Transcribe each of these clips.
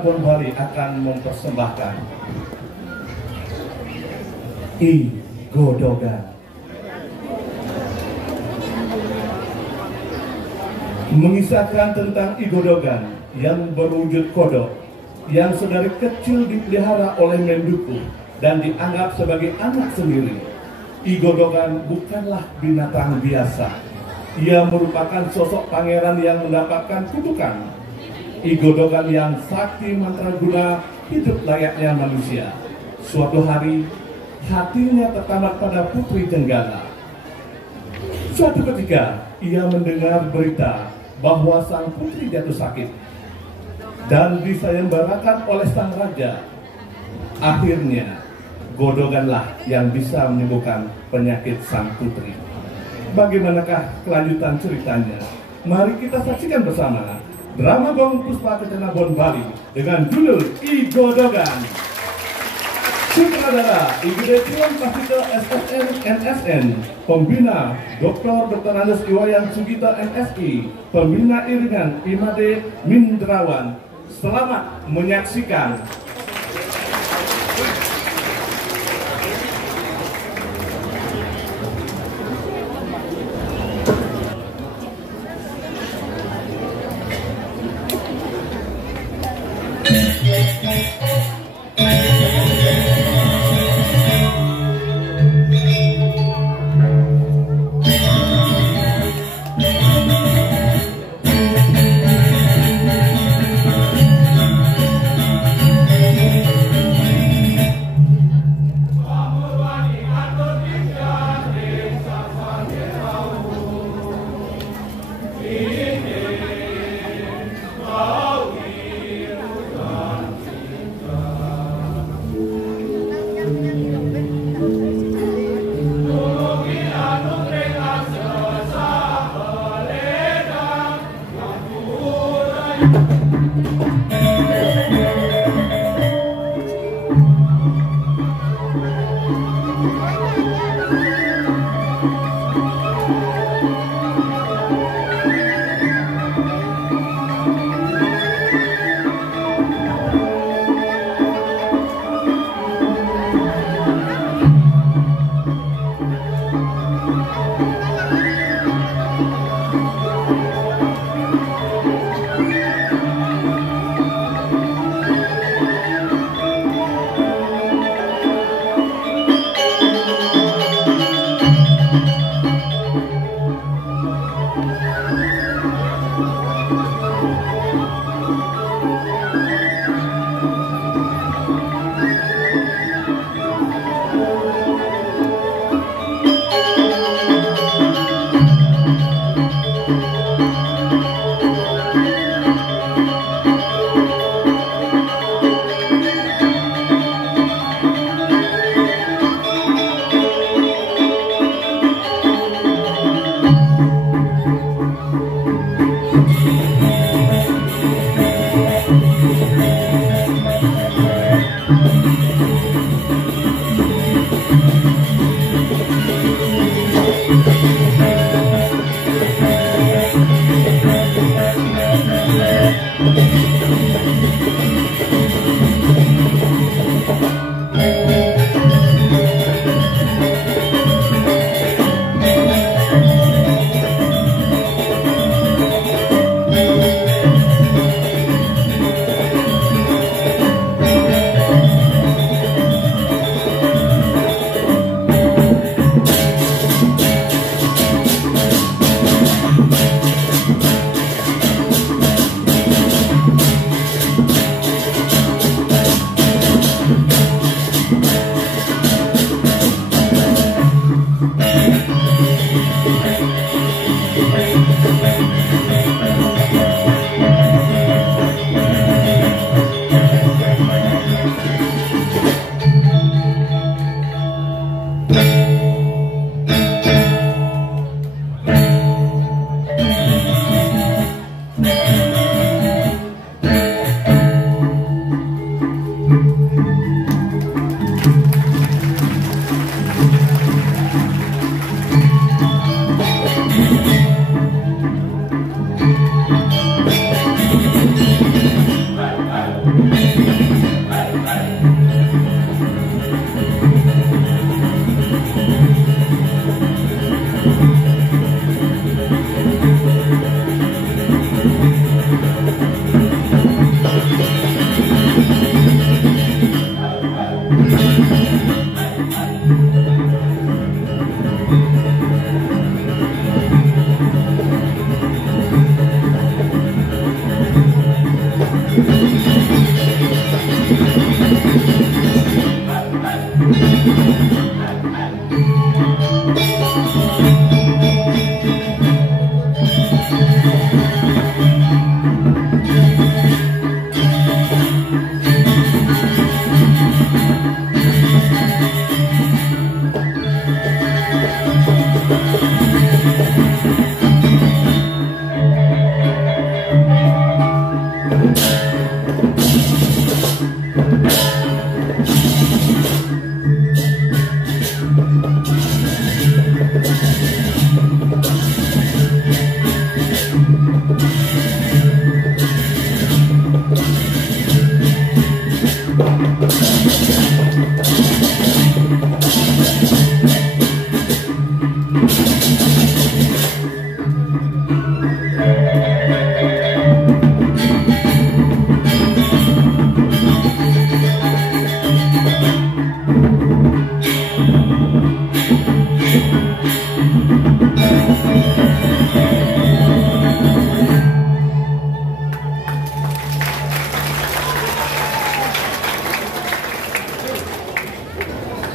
Bon Bali akan mempersembahkan I Godogan. Mengisahkan tentang I Godogan yang berwujud kodok, yang sedari kecil dipelihara oleh Menduku dan dianggap sebagai anak sendiri. I Godogan bukanlah binatang biasa. Ia merupakan sosok pangeran yang mendapatkan kutukan. I Godogan yang sakti mantraguna, hidup layaknya manusia. Suatu hari, hatinya tertamak pada Putri Jenggala. Suatu ketika, ia mendengar berita bahwa sang putri jatuh sakit dan disayembarakan oleh sang raja. Akhirnya, Godoganlah yang bisa menyembuhkan penyakit sang putri. Bagaimanakah kelanjutan ceritanya? Mari kita saksikan bersama drama Gong Puspa Kencana Bon Bali dengan judul I Godogan. Sutradara Igede Film Kasito SSN NSN, Pembina Dr. Andes Iwayan Sugito MSI, Pembina Iringan Imade Mindrawan. Selamat menyaksikan.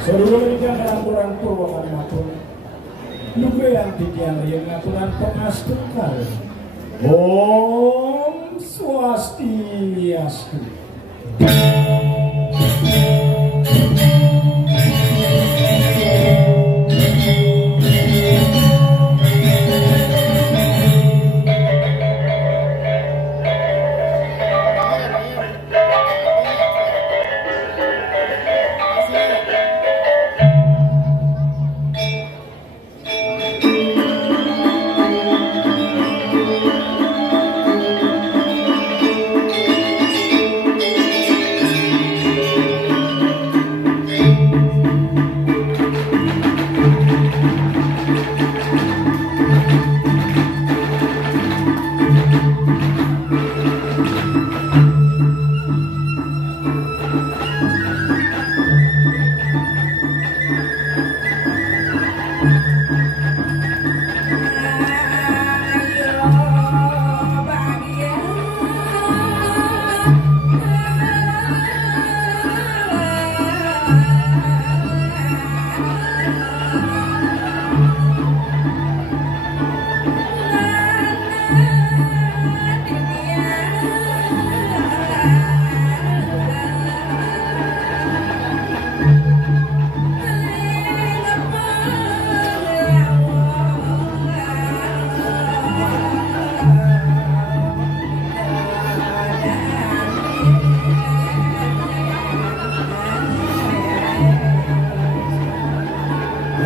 Sedulur-sedulur aturan Purwakan matur, lugu yang titiang yang aturan pengastukan. Om Swastiastu.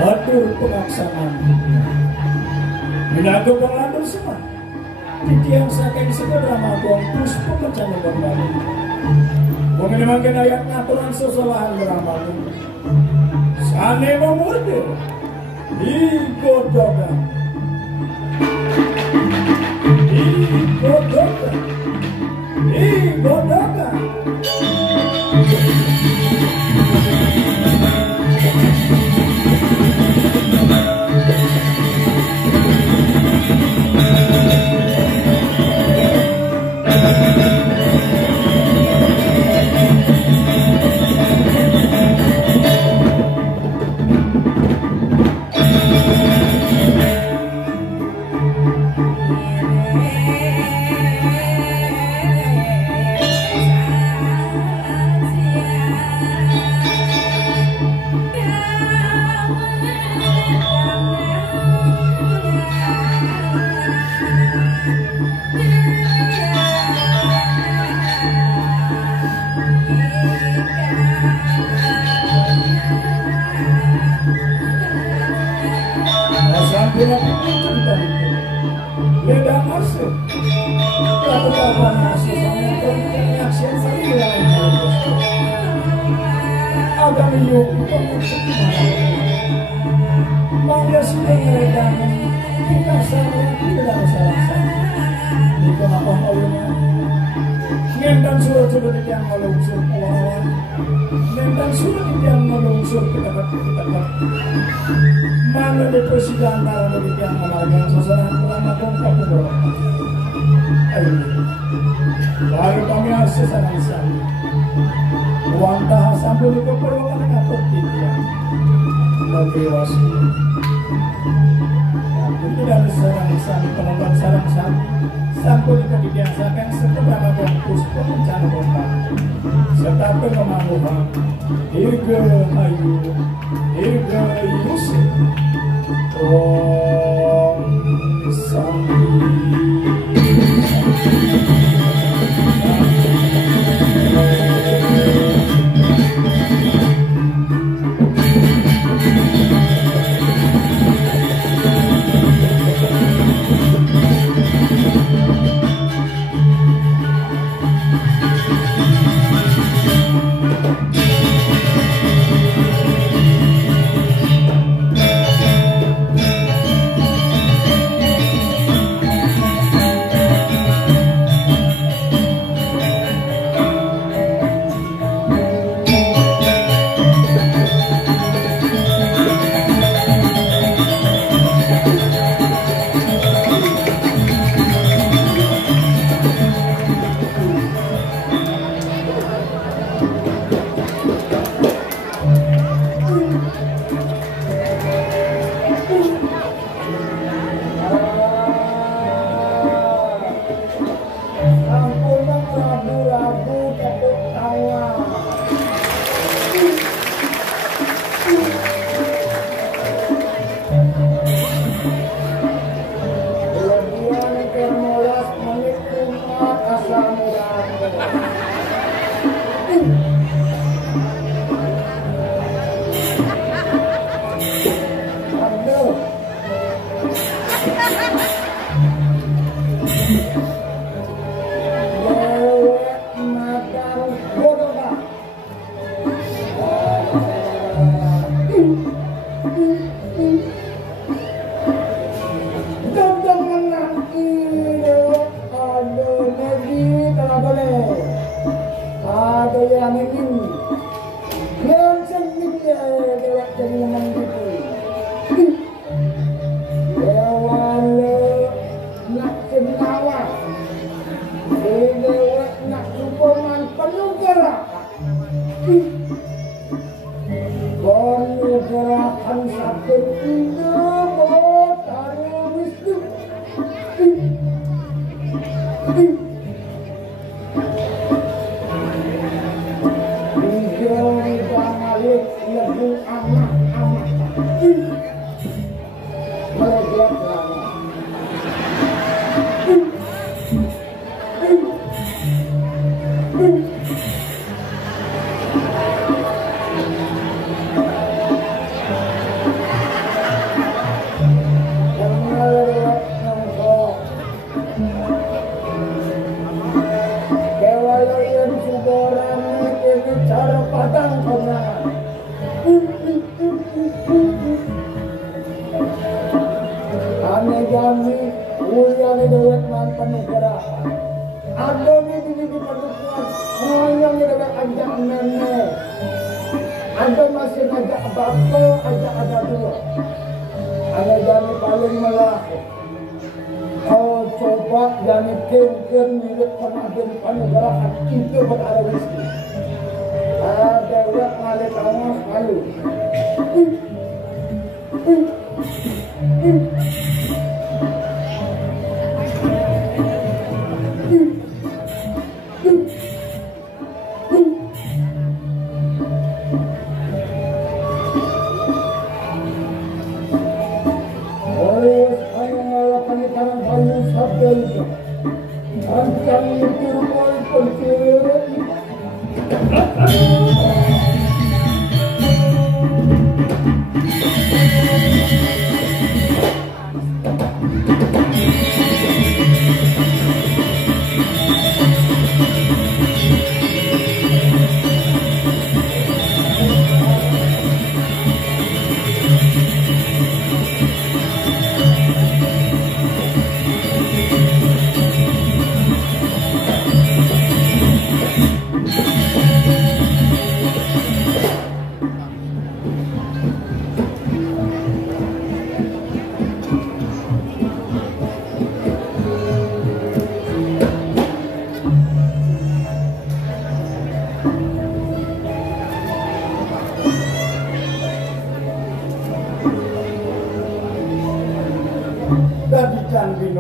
Atur pelaksanaan Minago pengatur semua titiang saking sekedama gong puspa kencana kembali mengenai ayat aturan sesolahan beramal sane memurde digodokan beda masuk. Lalu kapan masuk? Saya Ayo Mangga sudah ngeredang kita salah tidak salah. Itu apa maunya? Ngendang surat coba yang melungsur kuawan. Ngendang surat yang melungsur kita. Mana di persidangan dari yang melarang sasaran ulama dongkap berapa? Ayo, baru kami harus sesana-sana. Uang tahan sambil diperlukan kapok dia. Bagi wasi. Itu dari sarang-sarang penonton sarang-sarang sampai dibiasakan setelah bungkus pemencana bomba serta pengemanuhan Irga Hayu Irga Yusuf Om Santi.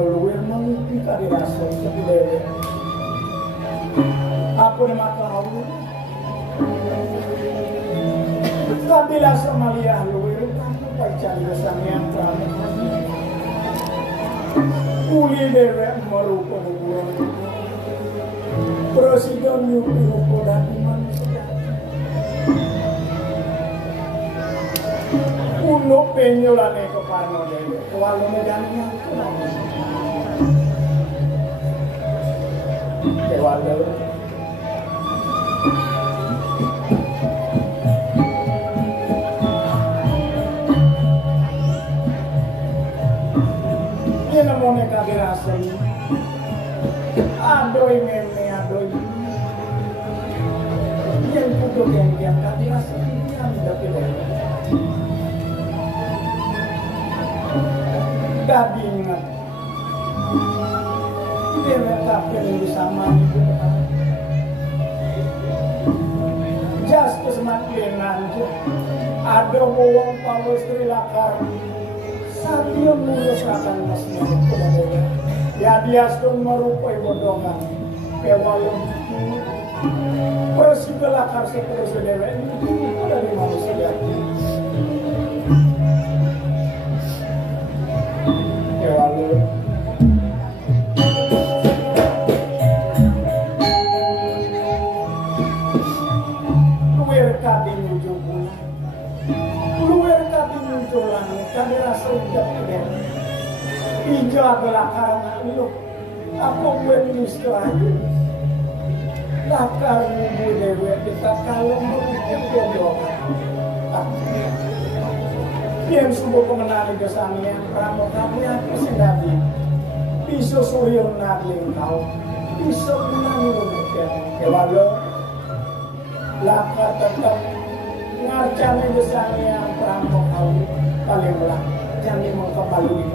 pinuluwir mangiti ka dirasong sa pilere. Ako na makahawin. Kabila sa Malia luwir, ako pagcanda sa miyang pramit. Uli dere ang marupa ng buwan. Pero si Don yung pinupo dati man sa dati. Uno penyo lang eh kapano dere. Kawalo na gano'n yan ko na. Kawalo. Yan ang mga kabirasa yun. Adoy meme, adoy. Yan puto yang kabirasa yun. Yan dapilay. Daging nga. Hindi natapin yung sama nito. Just as matlinan ko. Ado mo ang pangustrilakar. Sabi yung mula sa akan mas nilip ko na nila. Yadias dong marupay bodongan. Kaya walong pero si galakar sa puso nila. Hindi ko na rin manusigat. Kaya walong luwer ka din yung jogo. Luwer ka din yung jogo. Kami rasa udah tidak. Hijau adalah karena lu. Aku menulis lagi. Lakar ibu dewi kita kalau mungkin jodoh. Yang semua pengenali kesana yang ramu kami aku sendiri. Piso suriun nagling kau. Piso menangis mungkin. Kewalo. Lakar tetap ngarcane kesana yang ramu kau. Paling belah, jangan mau kembali di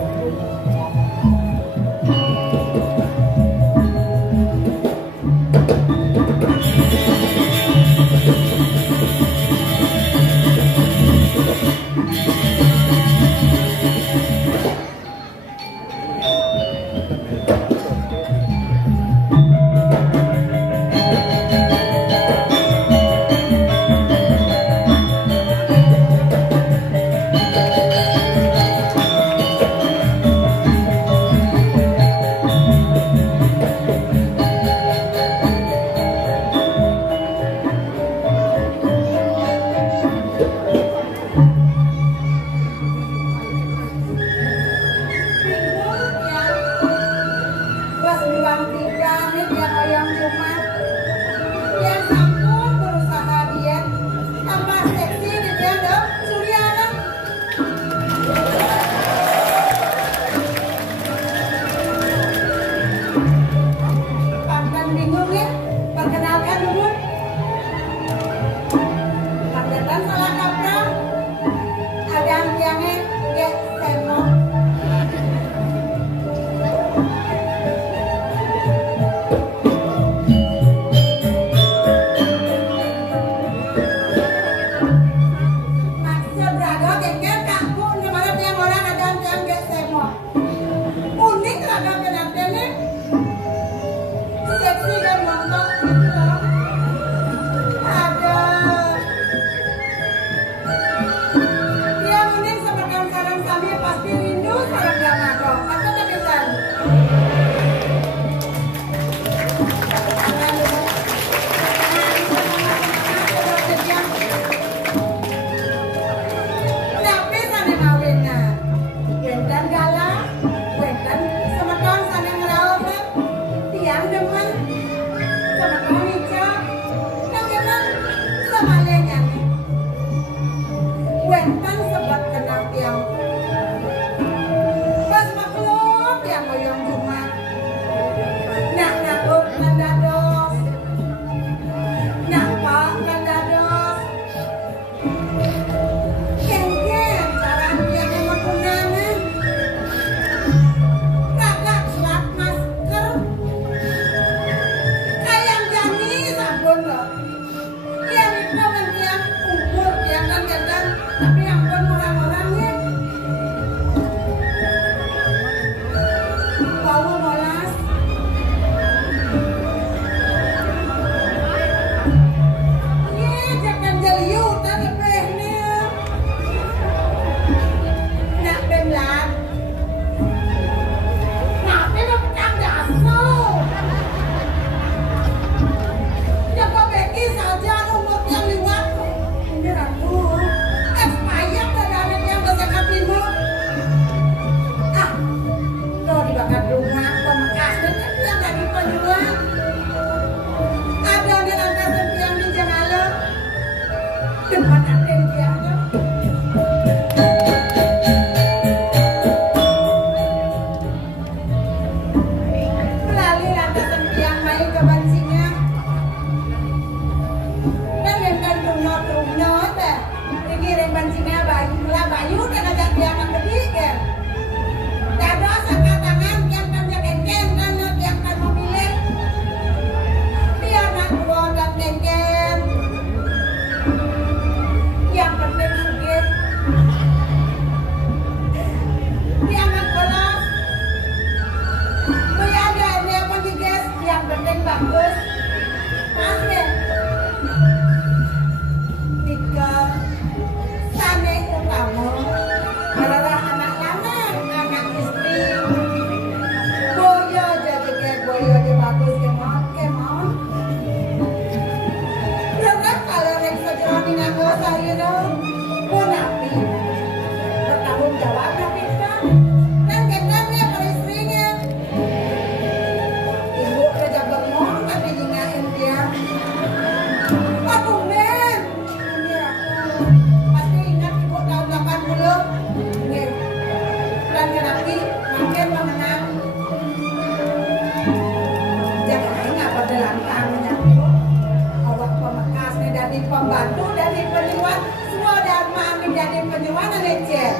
Pembantu dari penyuan semua dharma menjadi penyuan lecet.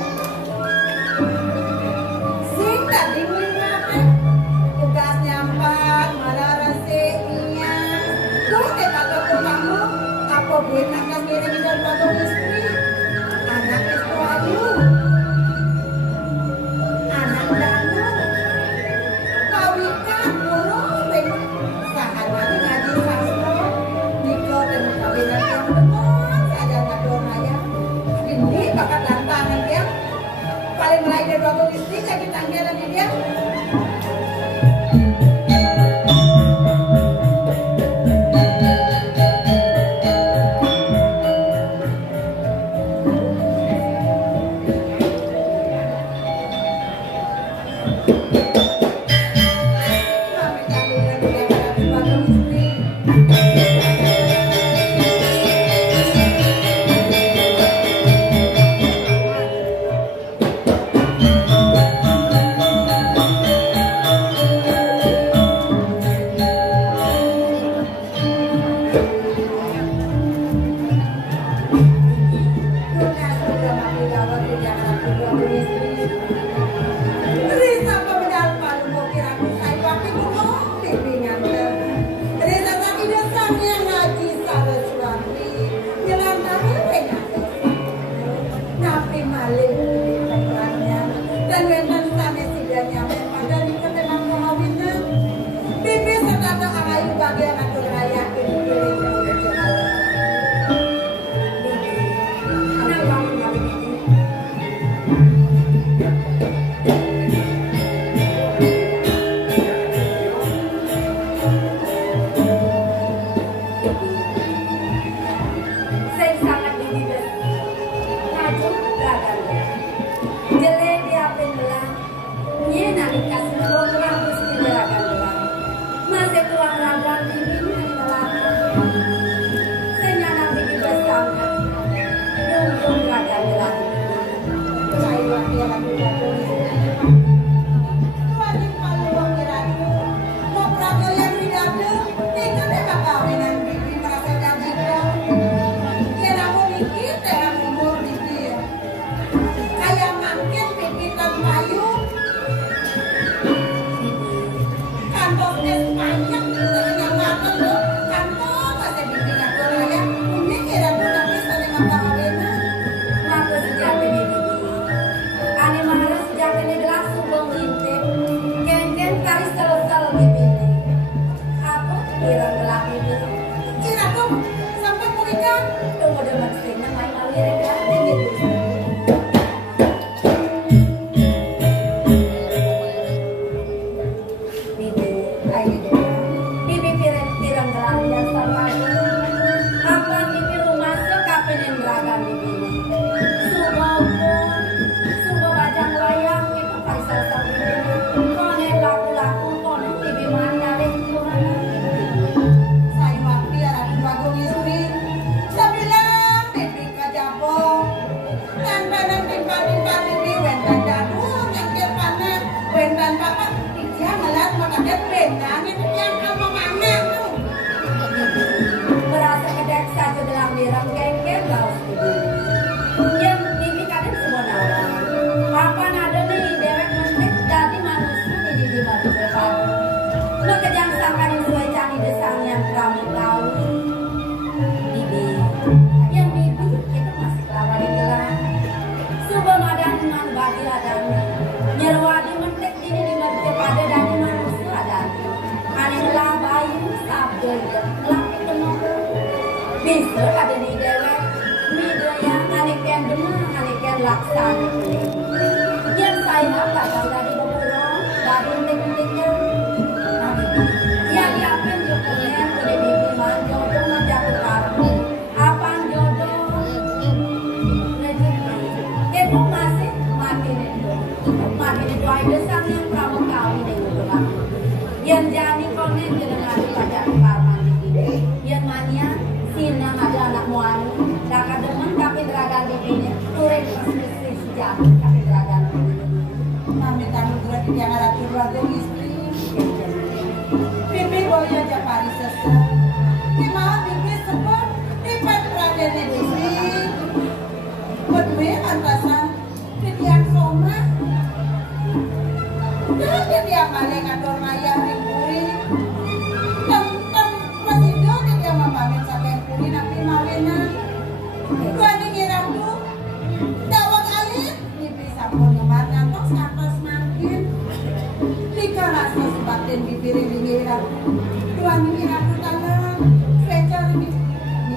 Sing tadi melihat tugasnya 4 malah resepnya. Tuh kata kamu apa buat akan ngirim dan foto istri anak itu ayu anak danu kawikan burung sahabat ngaji sastra nikah dan kawinan yang benar saja ngatur raya ini bakat lantangan dia paling mulai dari foto istri jadi tanggalan dia. bisa ada di dewek video yang anek yang demam anek yang laksana yang saya bakal dari beberapa dari unik-uniknya yang yakin jodohnya boleh bibi man jodoh menjatuh kartu apa jodoh itu masih makin itu ada sang yang kamu kawin dengan yang jadi konen dengan pacar karman yang mania sinang ada anak muani kakak demen tapi dragan bibinya turun persisi sejati tapi dragan Mami tamu gerak yang ada keluarga istri. Bibi boleh aja Paris sesat. Gimana bibi sebut di peradannya bibi. Berdua antasan yang soma. Dan dia malah ngatur maya puri. Tem masih dong dia mamamin sampai puri nanti mawina. Dua ngira tuh. Dawang alit bibi sampun ngemarkan tos atas makin. Lika rasa sebatin bibir ngira. Dua ngira tuh tangan. Seca lebih.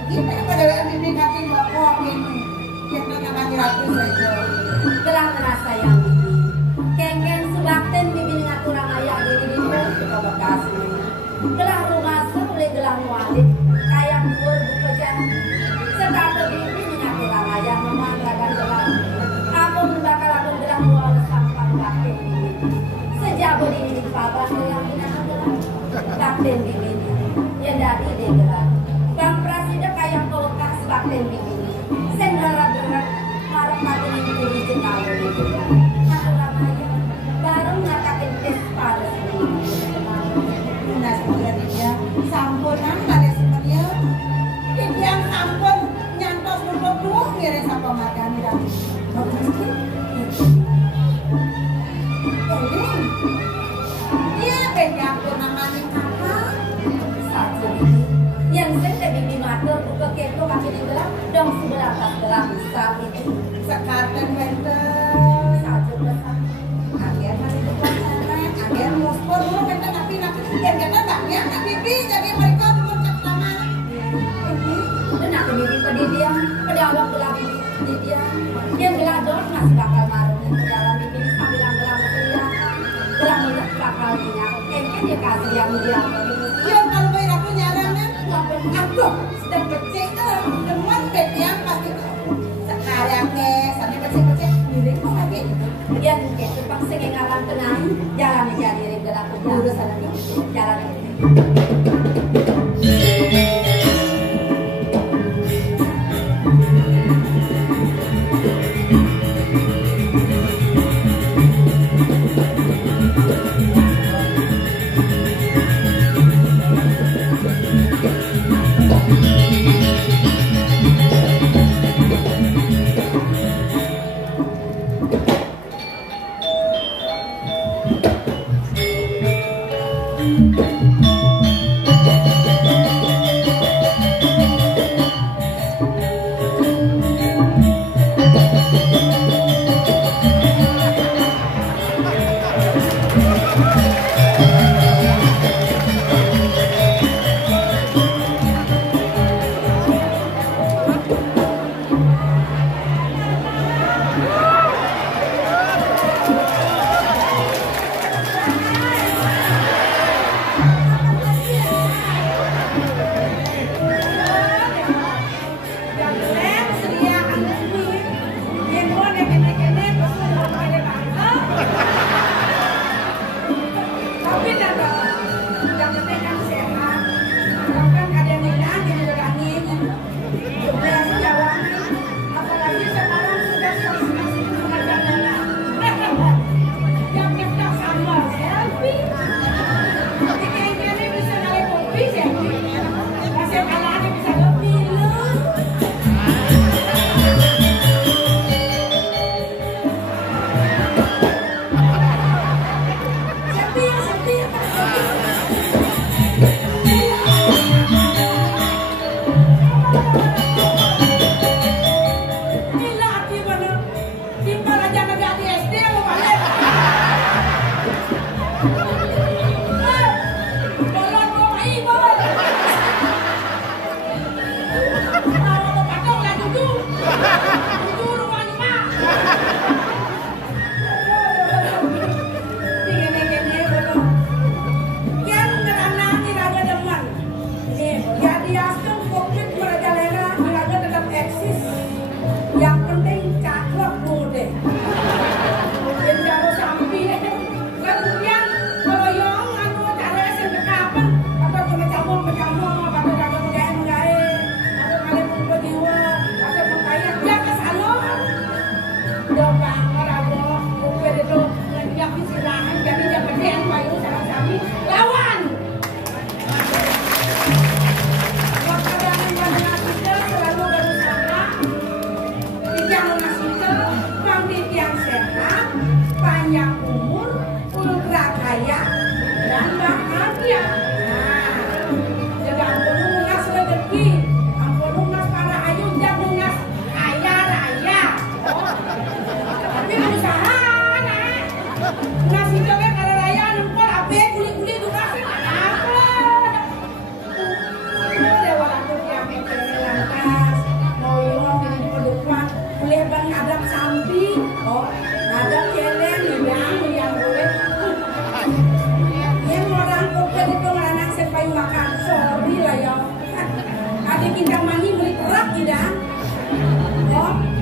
Kita pada bibi kaki bapok ini. Kita nggak ngira tuh seca. gelang rasa yang bibi kengen subakten bibi ngaturang ayah diri itu ke Bekasi gelang rumah oleh gelang walid kayang dhuwur bekerja sekata bibi ngaturang ayah memandrakan gelang aku bakal aku gelang wal sampan bakten bibi sejak ini papa gelang gelang bakten bibi yang dari dia gelang bang presiden kayang kolkas bakten bibi sendara-dara marah makin itu dikenal itu baru ngatakin tes pada Nah sebenarnya sampunan pada sebenarnya yang sampun nyantos berdua ngiring sampai makan dan iya beda pun namanya kakak satu yang saya bibi matur buka keto kaki di gelang dong sebelah tas gelang besar itu sekarang benten satu besar akhir hari itu akhir muspur dulu benten tapi yang kata banyak bibi jadi mereka dulu pertama dan aku bibi pedidian pedawak gelang bibi pedidian yang gelang dong masih bakal marung yang pedalam bibi sambil gelang gelang gelang itu bakal minyak kayaknya dia kasih yang dia iya kalau bayar aku nyarannya aduh sedang becek teman bedian pasti sekarang sampai becek-becek milik kok lagi yang itu pasti ngaran tenang jalan jadi gerak urusan jalan ini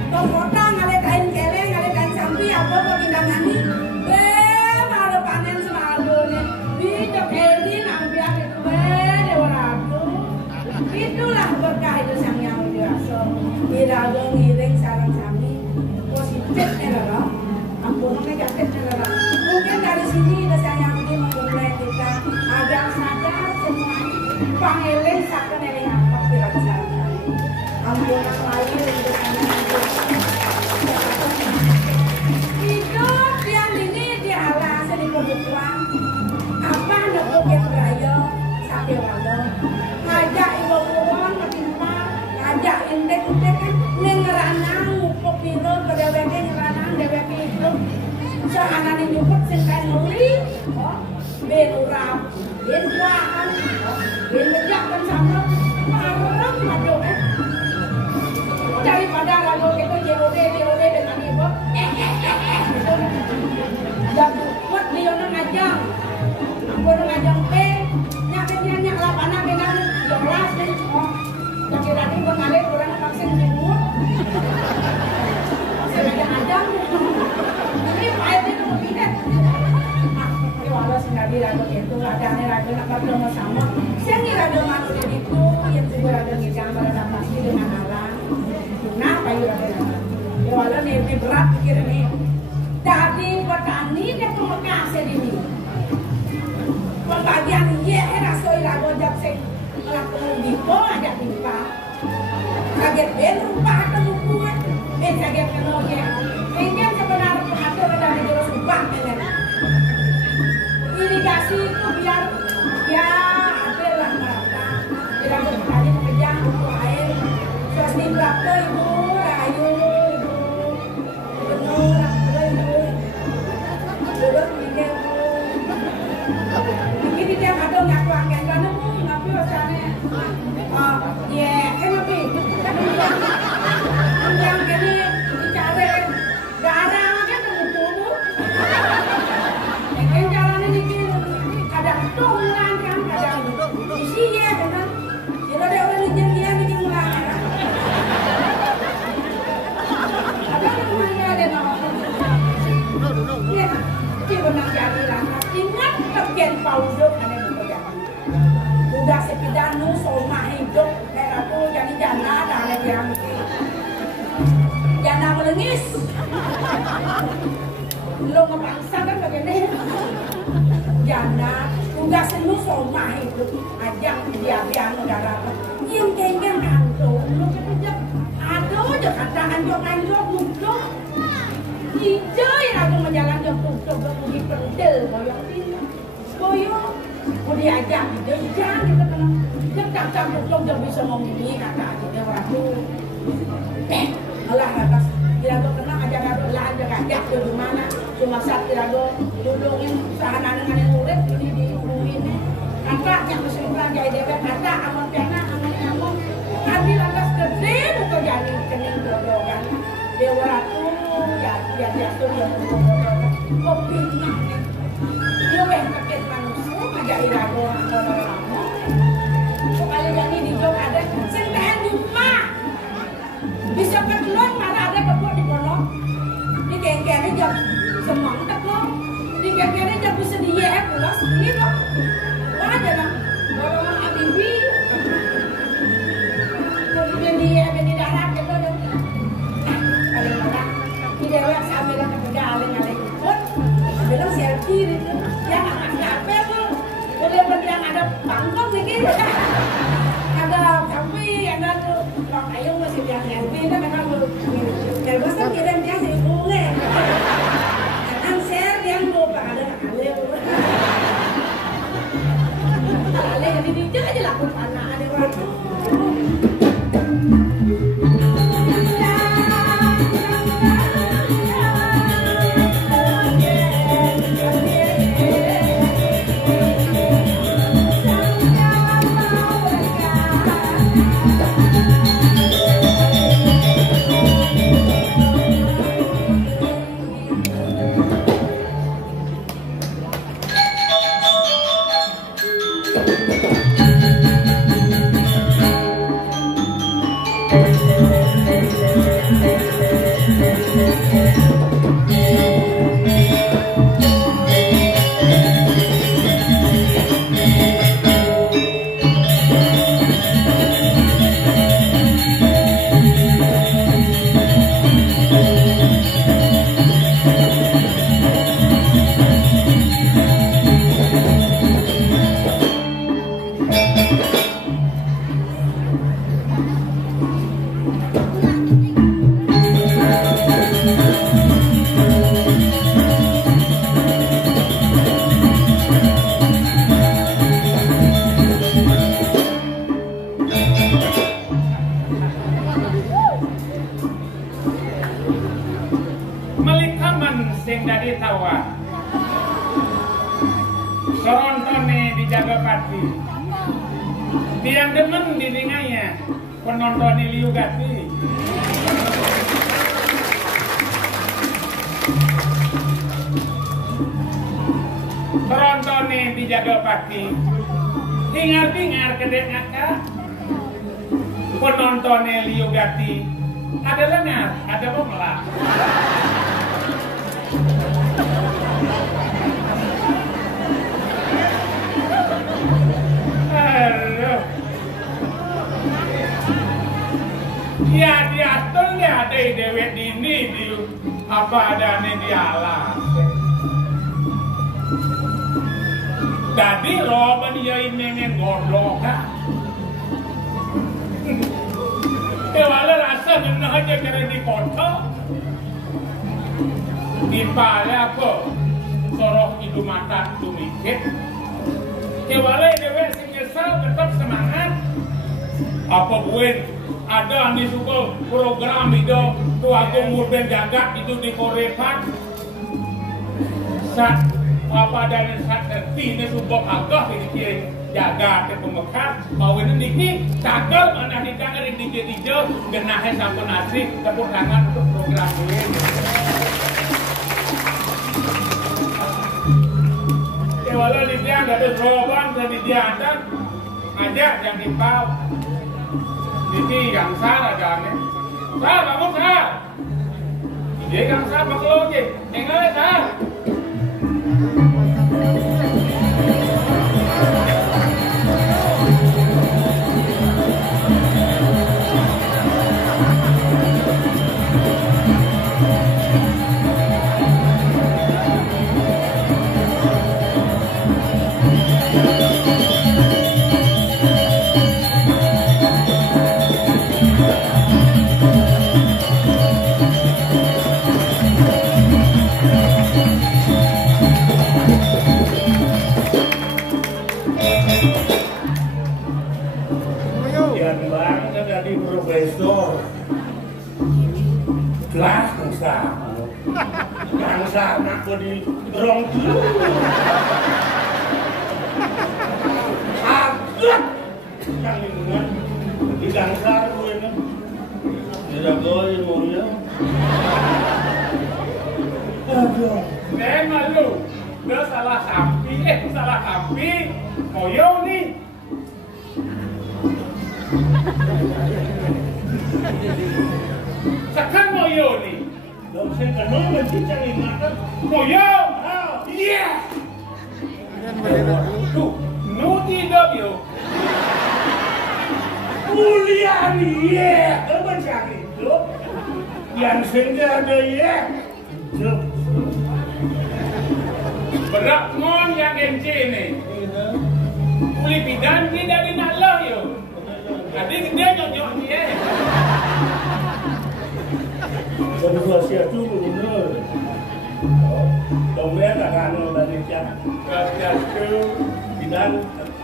Tongkota ngale kain keleng, ngale kain sampi, apa kok bindangani? Malu panen semalune. Bijak Edi nampiak itu dewa ratu. Itulah berkah itu sang yang biasa. Irago ngiring sarang sami. Positif nih ampunnya jaket nih. Mungkin dari sini sang yang ini memulai kita agar sadar semua pangeling sakit eling apa tidak bisa. Ampunan lahir untuk hidup yang ini dihalang di kebutuhan apa nekuk yang beraya sampai walau ngajak ibu puan makinpa ngajak indek-indek kan ngeranang ngupuk pino berdeweke ngeranang deweke itu seanan ini nyupuk singkai nuri ben urap ben kuaan ben bejak kan sama marah madok daripada lagu itu JOD dengan ibu dan buat dia ngajang aku ngajang P nyakitnya lapana benar jelas deh yang kira-kira mengalir orang vaksin timur vaksin ngajang ini pahitnya itu begini walau sendiri lagu itu ada lagu nak bertemu sama saya ngira dengan itu yang juga ada ngejang beradaptasi dengan alam kenapa ya walau ini berat pikir ini tadi petani dan pemekas ini pembagian iya rasoi lagu japsek ngelakuin gitu aja timpa kaget ben rupa atau hubungan ben kaget kenalnya ini sebenarnya pengatur dari jurus ubah irigasi itu biar ya adalah merata tidak berkali mengejar untuk air terus diberapa ibu rayu ibu benar terus mikir ini dia ada ngaku angin karena ngaku rasanya ya kenapa yang ini dicari darah kan tunggu yang jalannya ini kadang tungguan kan kadang isinya kan kalau ada orang izin dia bikin mulai ada namanya ada ya benar jadi lah ingat bagian paudok ada bekerjaan udah sepidanu soma hidup kayak aku jadi jana ada yang jana melengis lo ngebangsa kan begini jana udah senu soma hidup ajak dia udah dapat yang kengkeng kantor lo kerja aduh jangan anjok muncul hijau yang aku menjalan jam tutup pergi perdel koyok mau diajak dia jangan kita tenang dia tak tutup dia bisa ngomongin kata dia waktu malah atas kira-kira tenang aja kado lah aja kajak di mana cuma saat kira-kira dudungin sahana dengan yang murid ini dihubungin kata yang kesimpulan jadi dewek kata aman pena aman nyamuk tadi lantas gede untuk jadi kening berobokan dewa ratu ya tuh yang kopi dia yang pakai manusia aja irago lama sekali jadi di jok ada sentahan rumah bisa keluar mana ada kebun di kolong di kengkengnya jam semang teklo di kengkengnya jam bisa dia pulang sendiri loh wajar lah golongan abibi kemudian dia di darat gitu paling orang di dewek sampai lah kerja aling-aling pun bilang selfie itu yang apa tuh udah yang ada pangkong nih ada kafe ada tuh bang ayo masih yang selfie kan memang terus kan kirim dia sih bunga kan share yang lupa ada ale ini dia aja lakukan anak ada waktu sing dadi tawa. Sorontone dijaga pati. Tiang demen didinganya penonton Liu Gati. Sorontone dijaga pati. Hingar-hingar kedek ngaka. Penontonnya Liu Gati ada lengar, ada pemelak. Aduh. Ya diatur ya ada dewek ini di apa adanya di alam. Tadi roban dia ini gondok kan. Kewala rasa jenah aja kira di kota. Impalnya apa? Sorok hidu mata itu mikir. Kewala dewe sing kesal tetap semangat. Apa buin? Ada nih suka program itu tu agung murben jagat itu di Korepan. Saat apa dan saat terti ini subok agak ini kira jaga ke pemekat mau ini niki cakal mana dikangen ini DJ genahnya sampun asri tepuk tangan untuk program ini. Ya walau di dia nggak ada roban dan di dia ada ngajak yang dipau. Niki yang sar ada aneh. Sar kamu sar. Dia yang sar bakal aja. Enggak sar. Profesor kelas bangsa anak di rong agak yang ini di gangsar gue ini tidak gue ilmunya aduh malu udah salah kampi koyo nih. Sekarang moyo nih, dong saya kenal mencicang ini kan moyo, iya. Tuh, nuti W. Kuliah nih, iya, kebencang itu, yang sehingga ada iya, berak mon yang MC nih, kuli bidan tidak dinalah yo. Tadi dia nyonyok dia. Berdua siap tu benar. Đồng lên là gan là đi chăng? Kau Bidan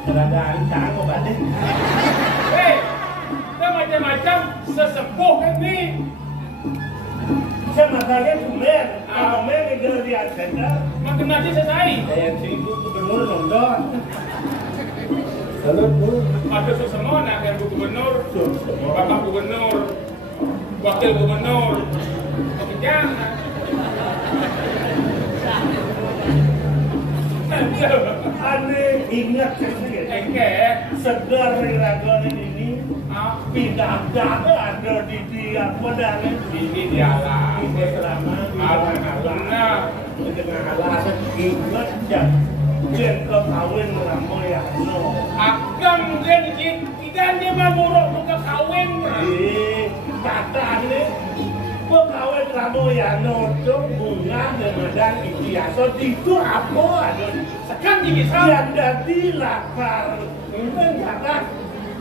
keadaan cang obat ni. Hei, dia macam-macam sesepuh ni. Saya makanya tulen, kalau mereka dia di agenda. Makin nanti selesai. Saya sibuk gubernur nonton. Kalau tu, Ada sesemua nak yang gubernur, bapak gubernur, wakil gubernur, tapi jangan. aneh ingat sedikit. Segar ragon ini, pindah ada di dia pada Ini dialah. ini selama di tengah alasan ingat jam. Jen kau kawin ramai ya no. Akang dia tidak dia mamurok muka kawin. Kata ni, kawin ramai ya no. Bunga dengan biasa itu apa ada? Sekarang bisa. Yang jadi lakar. Mungkin kata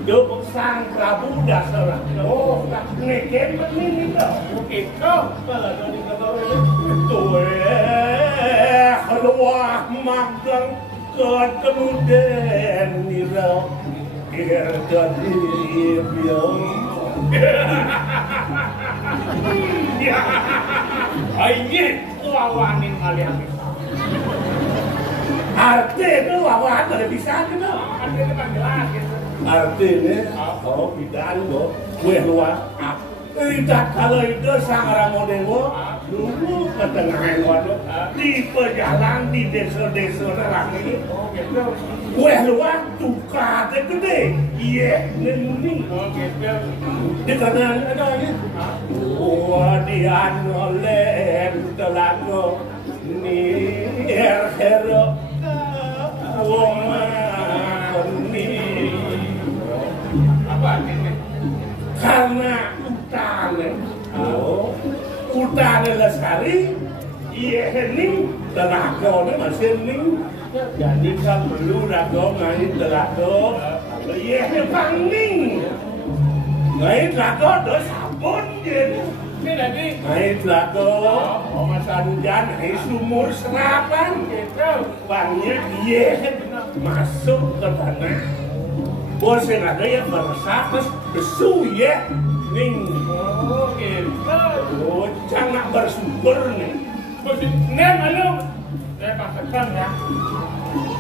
Jok sang Prabu Dasara. Oh, ngeken begini dah. Mungkin kau. Kalau dari kata itu, keluar magang kemudian nirau jadi biang. Ayat. wawanin kali bisa. Arti itu wawan ada bisa gitu. Artinya kan jelas gitu. Artinya oh bidan kok kue luar. Tidak kalau itu sang Ramodewo dulu ketengahan waduh di pejalan di desa-desa orang ini. Oh gitu. Kue luar tukatnya gede. Iya, ini. Oh gitu. Di kanan ada ini. Wadian oleh telago ni hero ni Apa artinya? karena utane lestari iya ini telago ni masih ni jadi kan perlu rago main telago iya pangning main telago dos sabun gitu. Ini lagi. Naik telago, Mas Arujan, naik sumur serapan gitu. Banyak iya masuk ke tanah. Bos yang ada yang meresap, terus besu ya. Ning, Oh gitu. oh jangan bersyukur nih. Nih malu. Saya pastikan ya.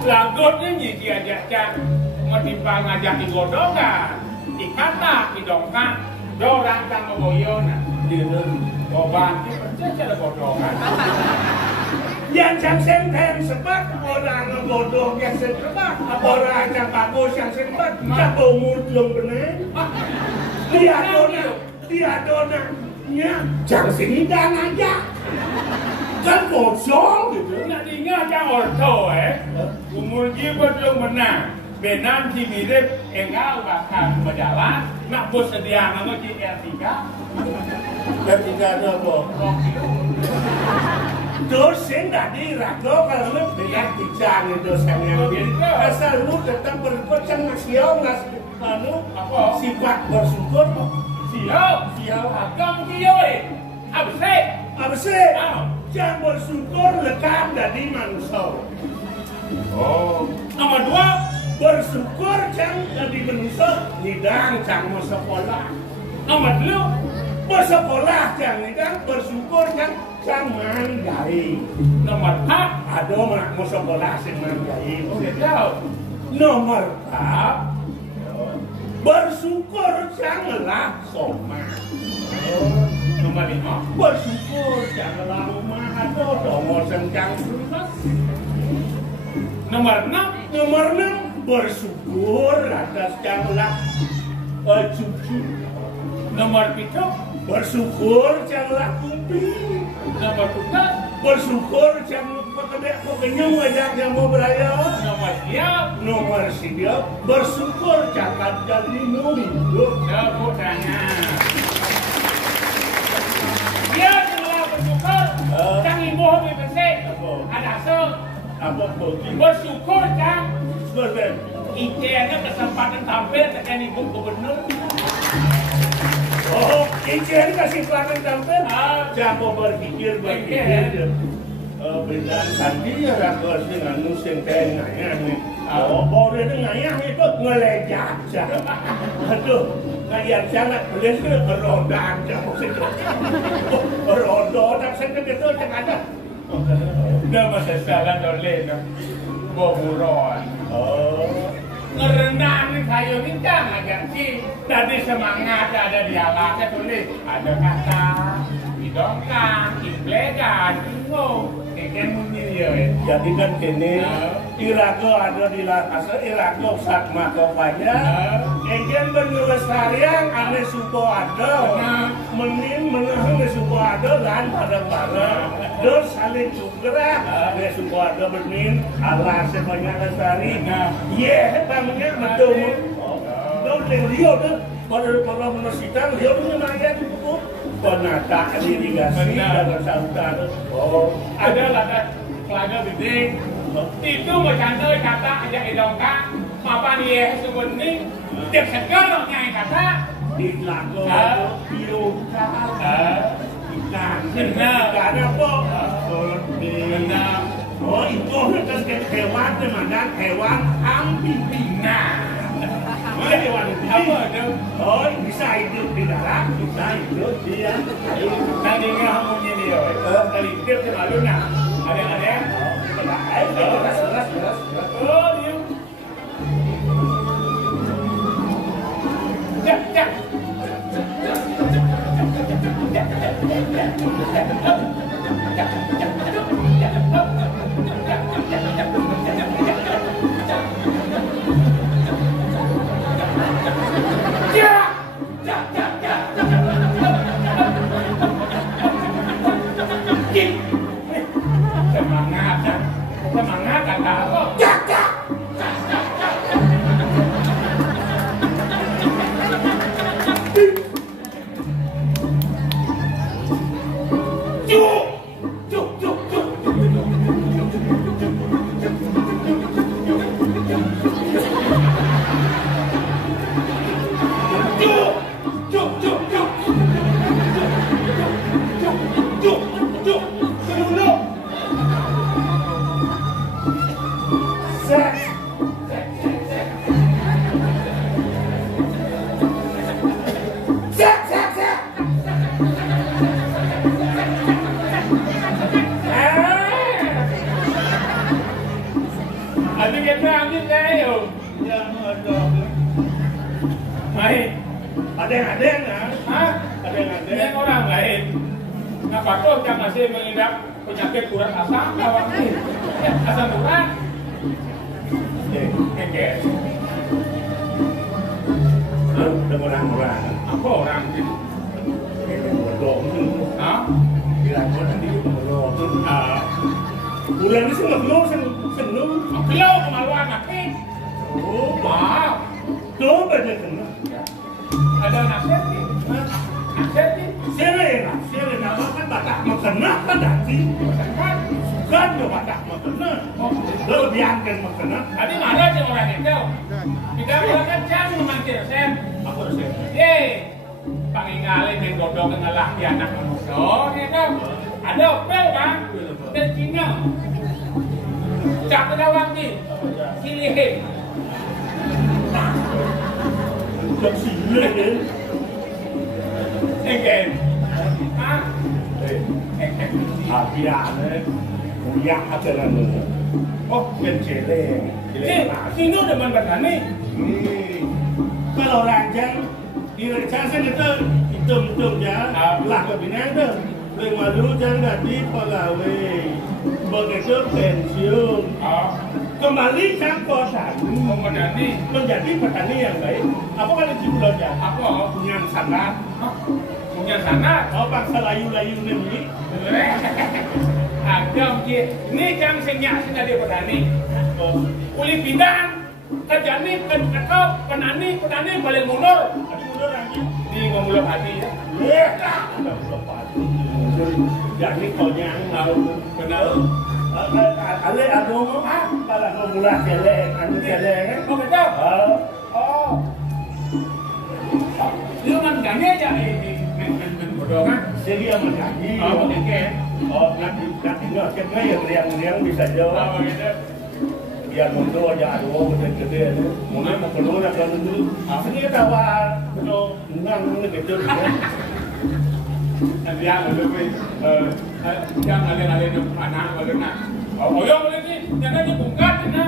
Lagotnya nyiki aja cak. Mau dipang ngajak digodongan. Dikata, didongkang. Dorang kang ngoboyona. Obat percaya ada bodongan. Yang senteng sebat orang bodoh yang sebat orang yang bagus yang sebat yang umur belum benar. Dia donanya jangan sini dan aja. Kan bocor gitu. Nak ingat yang orto umur jiwa belum menang. Benan si mirip enggak bakal berjalan. Nak bos sedia nama GR3. Ketika ada apa? Dosen tadi rago kalau lu beda bicara dosen yang ini. Asal lu tetap berpegang siau ngas anu sifat bersyukur. Siap. Agam kioi. Absek. Jangan bersyukur lekat dari manusia. Oh. Nomor 2. Bersyukur jangan jadi manusia. Nidang jangan mau sekolah. Nomor 3. Bersekolah jangan nidang. Bersyukur jangan manggai. Nomor 4. Ada nak mau sekolah sih manggai. Nomor 4. Bersyukur janganlah somat. Nomor 5. Bersyukur janganlah rumah atau nomor sencang. Nomor 6. Nomor 6. Bersyukur atas janganlah cucu. Nomor 7. Bersyukur janganlah kumpi. Nomor 12. Bersyukur jangan pekenyum wajah yang mau beraya. Nomor siap. Nomor siap. Bersyukur jangan jadi hidup. Sebutanya. Dia telah bersyukur. Jangan ibu hobi bersih. Ada so. Apa bagi? Bersyukur kan. Berben. Ikenya kesempatan tampil tekan ibu gubernur. Oh, ini kasih pelanggan tampil. Jangan berpikir. Berikan tadi ya rakyat dengan nusin tengahnya nih. Oh, boleh dengannya itu ngelejak aja. Aduh, kayak jangan boleh ke roda aja. Roda, tak saya gitu jangan ada. Udah masa salah doleh no. Boburon. Oh, Ngerenang nih kayu nincang agak sih. Tadi semangat ada dialognya tulis. Ada kata, didongkang, implekan, ingo. Ikan munyi ya. jadi kan kini Irago ada di asal Irago saat mako banyak. Ikan berlestarian ane suko ada. Menin menang ane suko ada lan bareng-bareng. Dos saling juga ane suko ada benin Allah sebanyak lestari. Ye, tamanya betul. Dos Leo tuh pada menositan Leo punya maya itu. Penata irigasi dan sautan. Oh, ada lada pelaga gede. Itu macam kata aja idongka. Apa nih sebenarnya? Tiap sekarang nyai kata. Di lagu biukan. Ikan. Ikan apa? Benar. Oh itu kan hewan teman hewan amphibian. Hewan Apa itu? Oh bisa hidup di darat, bisa hidup di air. Tadi nggak mau nyini iya. Kelintir sama Luna. Ada. Beras. Oh, dia. Jak. Semangat kata apa? Ada yang orang lain. Kenapa tuh yang masih mengidap penyakit kurang asam lawang ini? Asam urat. Engger. Orang-orang. Apa orang itu? Bodong. Hah? Dilakukan nanti bodong. Bulan ini semua seneng. Kelau kemaluan akhir. Oh, maaf. Tuh banyak seneng. Ada nasihat nih. Serena, makan batak makanah kan nanti. Kan yo batak makanah. Lebihankan makanah. Tadi mana sih orang itu? Kita orang kencang memancing resep. Apa resep? Pangingalin yang dodong ngalah di anak manusia, itu. Ada opel bang, dan Cina. Cak kedawang nih, silihin. Cak silihin. Enggen. Hah? Apiane. Uyak adalah oh, kencele. Sini udah berani. Kalau ranjang, iracasan itu ya. Lah kebinaan tu. Malu jangan di pegawai. Begitu pensiun. Kembali sang kosan. Menjadi petani yang baik. Apa kan itu belajar? Apa? Punya sanat. Punya sanat? Oh, bangsa layu-layu ini. Agam je. Ini kan senyak dari petani. Uli bidang. Kerjani ketop petani balik mundur. Mundur lagi. Ini ngomong hati ya. Jadi kau yang benar. Ale adomo kalau kau mulai celeng, anu celeng kan? Oh betul. Oh. Dia menjanji aja ini bodoh kan? Dia menjanji. Oh betul. Oh nanti nggak ceknya yang bisa jawab. Oh betul. Biar mundur aja aduh gede-gede itu. Mungkin mau keluar kalau dulu. Ini tawa betul nang gitu. Dia lebih yang ada di mana bagaimana? Oh ya boleh ni, jangan dibongkar na.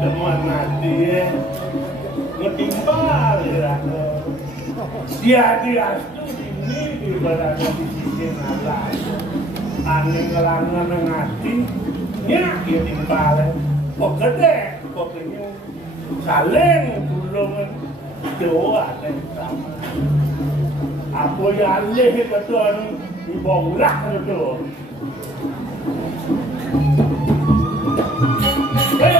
Semua mati ya, ngetimbal ya. Dia ini berada di sisi Allah. Ane ngelangan ngati, ya dia timbal. Kok gede, kok ini saling tulung doa dan sama. Apa yang leh betul di bawah betul. Betul.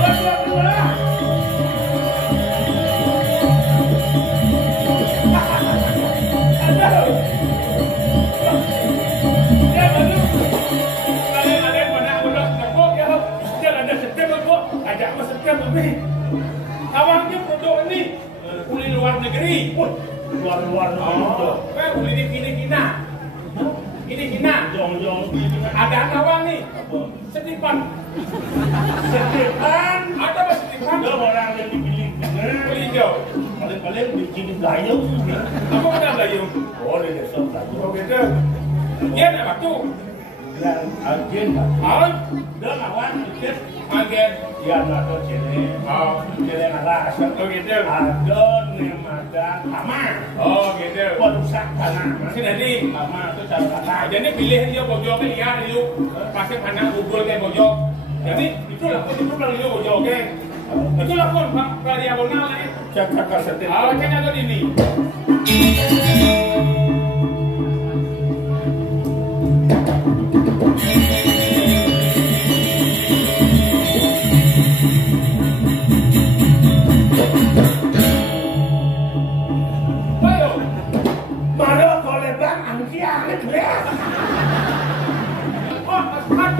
Awalnya produk ini uli luar negeri, luar-luar Oh, beli di Kina. Ini Kina. Jong-jong Ada kawan nih. Setipan. Setipan. Ada apa setipan? Ada orang yang dipilih. Beli jauh. Paling-paling bikin Belayung. Apa ada Belayung? Oh, di desa Belayung. Oh, beda. Dia ada batu. Dan agen lah. Oh, Dia lawan dikit. agen. Ya, ada cene. Oh, Cene ngalah. oh gitu. Ada nemadan kamar. Oh, gitu. Perusak tanah. Masih nanti. Kamar itu cara kata. Jadi pilih dia bojoknya liar itu pasti anak bubul kayak bojok. Jadi itulah dia bojok kayak. Itulah kon variabelnya lah. Cakap setir. Oh, kan ada ini. Ayo, Baru kalau bang angkian kelas. oh, asmat.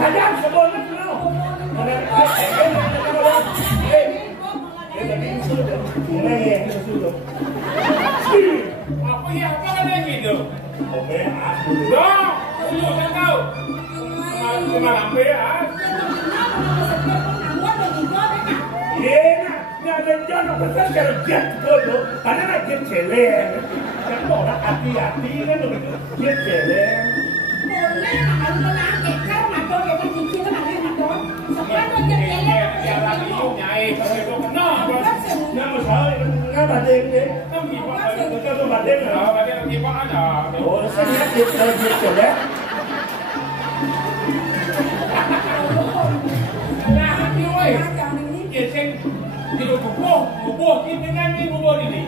Kadang sebelumnya dulu. Apa ya? Apa kan yang gitu? Oke, aku Dong, tunggu saya tahu. Cuma lambe ya. nggak ada jalan besar kerja dulu. Karena dia celeng. Kan orang hati-hati kan begitu. Dia celeng. Jalan itu nyai kalau itu kena. Nggak masalah, nggak badeng deh. Kan gimana? Kita tuh badeng lah. Kalau ada gimana ada. Oh, saya dia celeng. Nah, ini woi. Ya sing di bubuh ini kan ini bubuh ini.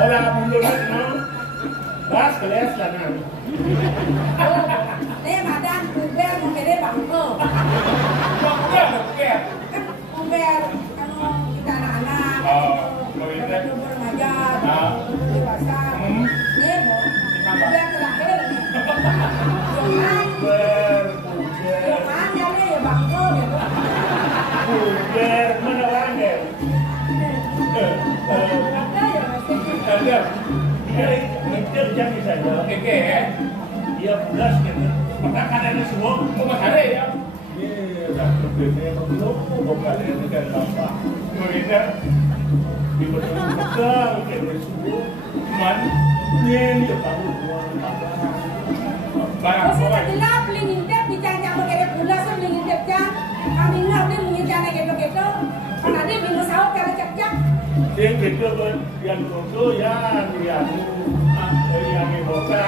Malah mundur lagi, no? Bas, kelas lah, nah. Bukan. Buber, mana orang deh? Ada. Dia jangan saja. Oke. Dia pulas gitu. Maka kan ada semua. Kok ada ya? Bukan ini kan bapak. Mereka di betul-betul kayak semua. Man, ini tahu Barang bawah. Dia gitu kan, yang itu yang iboga,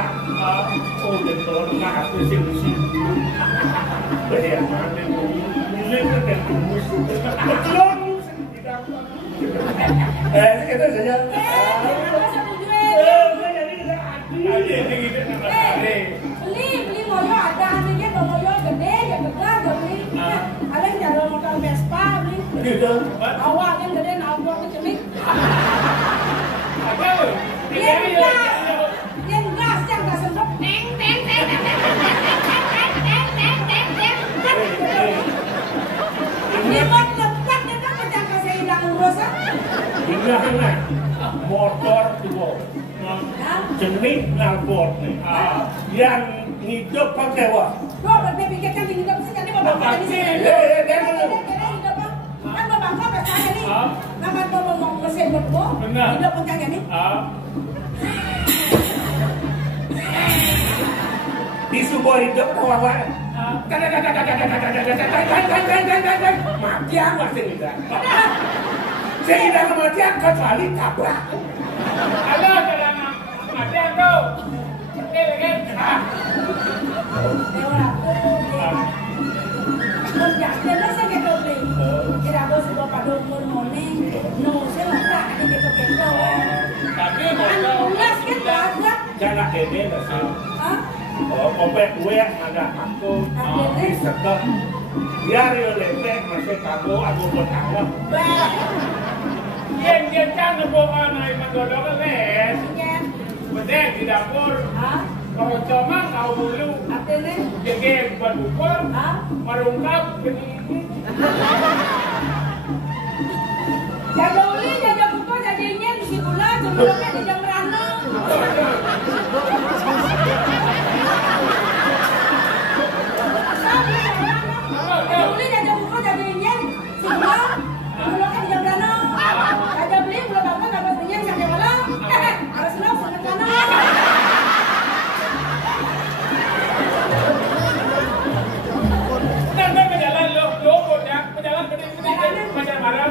oh gitu, nah aku sih bayar mana ini kan tumus, betul, kita saja. Beli moyo ada, anjingnya moyo gede, yang besar, beli. Ada yang jalan motor Vespa, beli. Gitu. Awak yang gede, nabrak ke cenik. Ada. Yang gas, yang gas semprot, teng. Ini buat lepas, dia kan macam kasih hilang urusan. Ingat motor tua, jenis nalbot nih, yang hidup pakai wah. Gua berpikir kan di hidup sih, jadi bapak jadi sini. Kan bapak kau besar jadi. Nama kau mau mesin berbo, hidup pencang jadi. di sebuah hidup kawawa mati apa sih tidak sehingga kematian kecuali tabrak halo jalan kematian tuh Menjaga saya gitu beli, kira bos sebuah padung morning, no saya letak di gitu. Tapi Antulas kita ada. jangan kene lah sih. Oh, kompet gue ada aku di sektor. Biar yo lepek masih kamu aku bertanggung. Dia jangan bawa naik mendodok les. Bedek di dapur. Kalau cuma kau dulu. Artinya? Jadi berdukor. Merungkap begini. Jaga uli, jaga buka, jadinya di situlah, sebelumnya di jam rana. Jaga uli, jaga buka, jadinya situlah, sebelumnya di jam rana. Jaga beli, belum apa, dapat punya sampai malam. Harus lo sampai sana. Nanti berjalan lo ya, berjalan gede macam marah.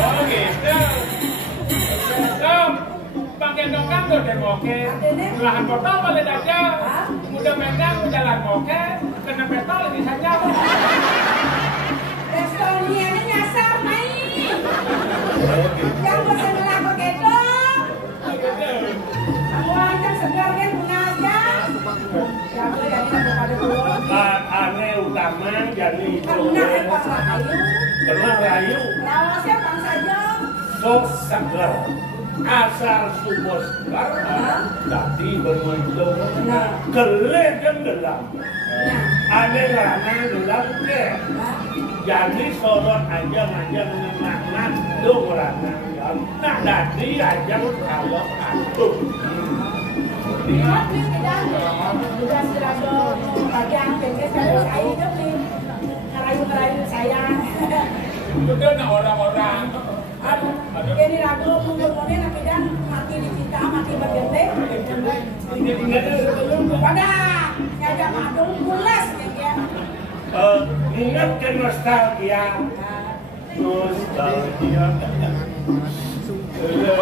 Oh gitu. Pakai dongkang tuh deh moke. Lahan kota boleh aja. Udah megang jalan moke, kena petol di saja. Restorannya nyasar main. Yang bosan ngelakok itu. Kamu aja segar kan bunga aja. Jago yang ini pada pulau. Aneh utama jadi Karena hebat rayu. pernah rayu. Rawasnya bang saja. Sok segar. Asal subos segar. Tadi bermuncul. Kelih gelam. Aneh rana gelam ke. Jadi sorot aja nak dong rana. Nah tadi aja kalau aku. Lihat nih kita. Udah serado bagian bengkes kalau saya itu nih. Ngerayu sayang. Itu kan orang-orang. Aduh, ini ragu mungkin nanti dan mati di kita, mati bergente. Pada ngajak madung pulas ya. Ingat ke nostalgia. Nostalgia. Hello.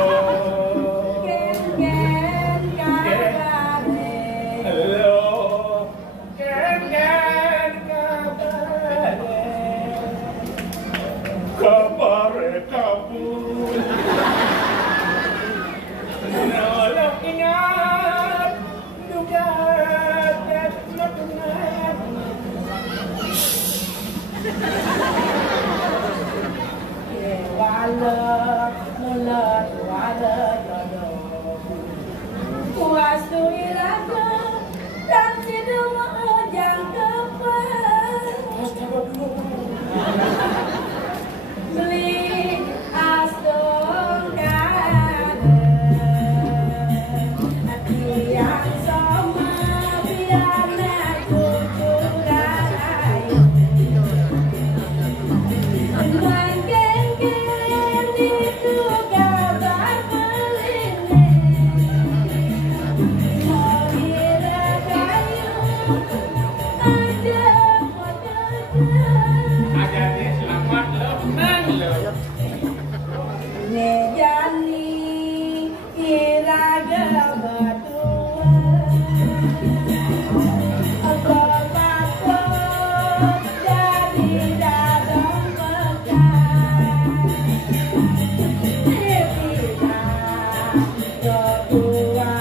Gen kabare. Hello. Kabare. Kabare kabur. Nolok ingat. Dugat dan matungan. Walet, mulet, walet, dodo. Puas tu iraga dan sidung ujang kepas. Beli asdong kade, hati yang sama biar aku curayu. Dengan geng-geng itu gambar meline, mau diragayu ada fotonya. Ada nih selamat lo menang lo. Nejani iraga berdua, apa-apa dari dalam bekas. Bila kedua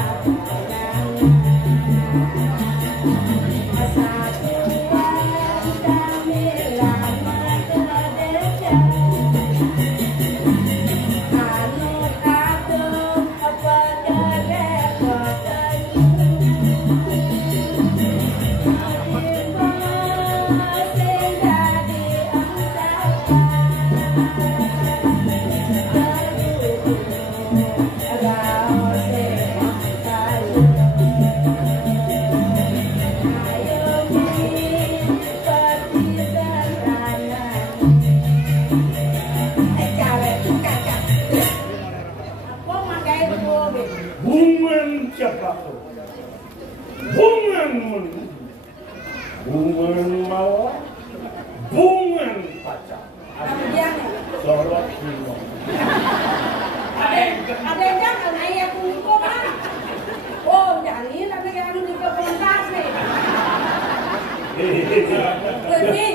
masa tua kami lama terdekat. Anut aku apa gede fotonya. Masing jadi Woman bungan mawar, bungan pacar. Kemudian Sorot semua. ada yang jangan ayah kumpul kan? Oh jadi tapi yang di kepentas nih. Berarti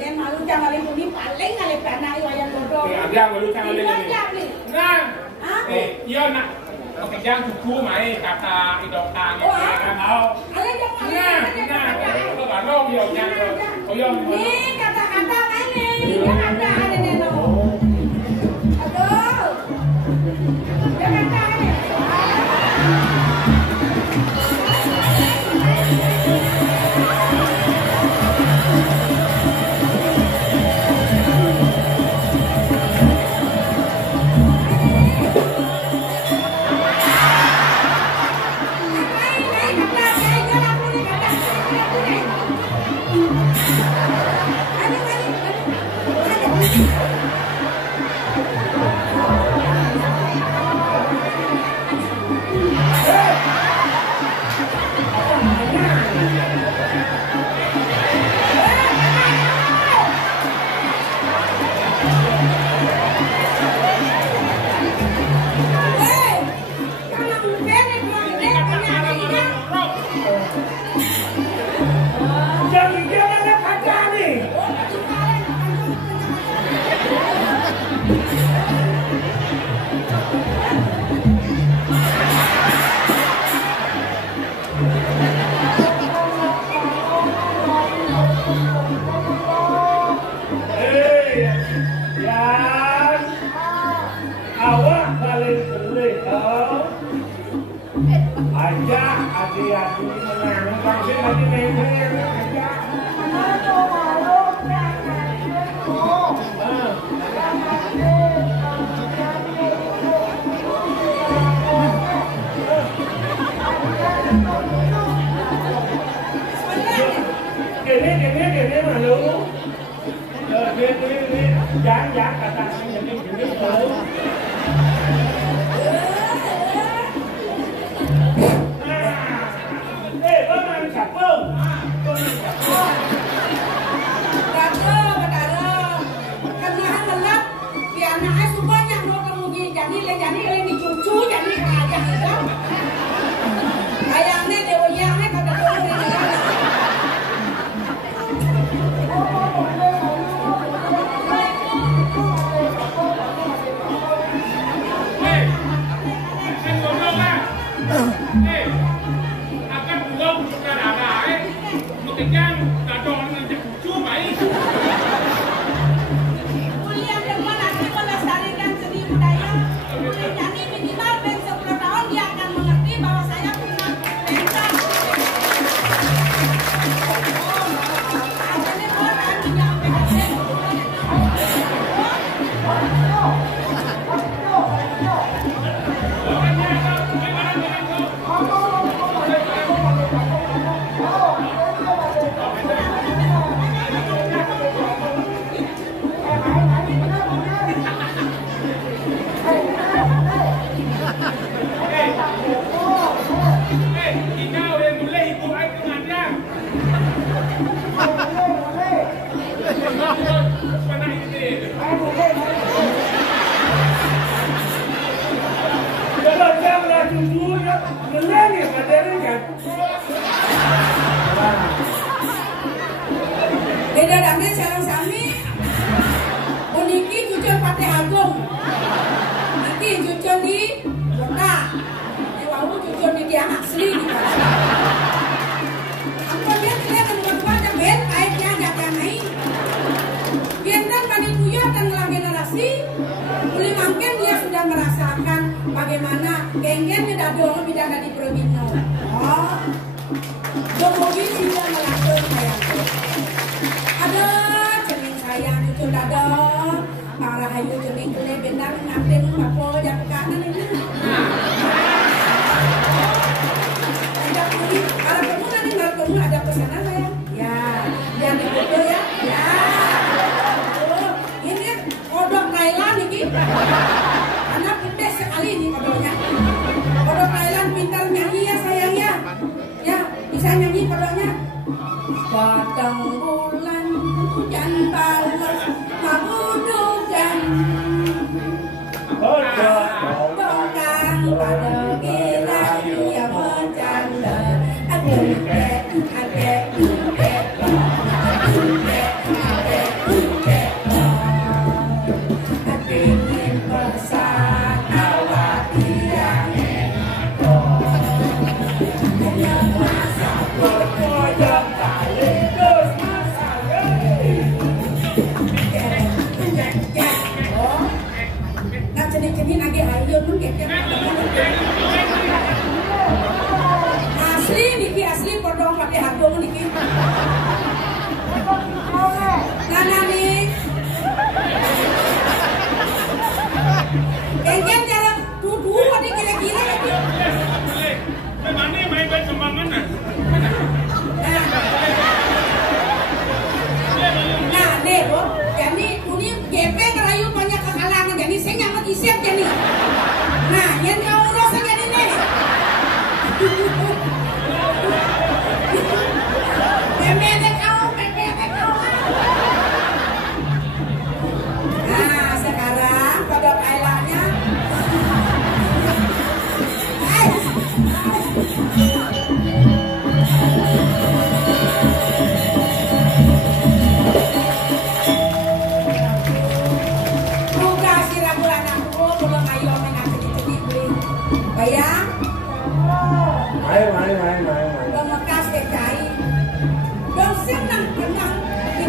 dan malu jangan ini paling ngalih karena ayah bodoh. Ada malu jangan ini. Nah, iya nak. Pekerjaan cukup mai kata idokang ini kan mau. Ada jangan. Nah, baru yo. Nih kata-kata ini, jangan ada neno. Aduh, jangan ada. Beda damai sarang sami, uniki cucun Patih Agung, nanti cucun di Kota, Ewawu cucun di Tiang Asli. Apa dia tidak kedua-dua jambet, airnya jatah naik. Biarkan panitia dan ngelah generasi, boleh mungkin dia sudah merasakan bagaimana geng-geng tidak dong bidang di Probino. Oh, Jokowi sudah melakukan sayang. Ada cening sayang itu ada, para hayu cening kule bendang nanti apa yang kanan ini. Ada kulit, kalau kamu nanti bertemu ada pesanan sayang. Ya, yang difoto ya. Ya. Oh, ini kodok Thailand ini. Anak pintar sekali ini kodoknya. Kodok Thailand pintar nyanyi ya sayang ya. Ya, bisa nyanyi kodoknya. Asli podong pakai harga niki. Nana nih. Kengen jalan dulu tadi kira-kira lagi. Mana main kembangan Nah, deh, Bos. Jadi ini GP ngerayu banyak kekalangan. Jadi saya nyaman isiap jadi. Nah, yang kau urus jadi nih. Nah, sekarang pada kailanya. Buka si ragu anakku, belum ayo main cedik-cedik beli. Bayang? Bemekas kecai. Dong senang kenang.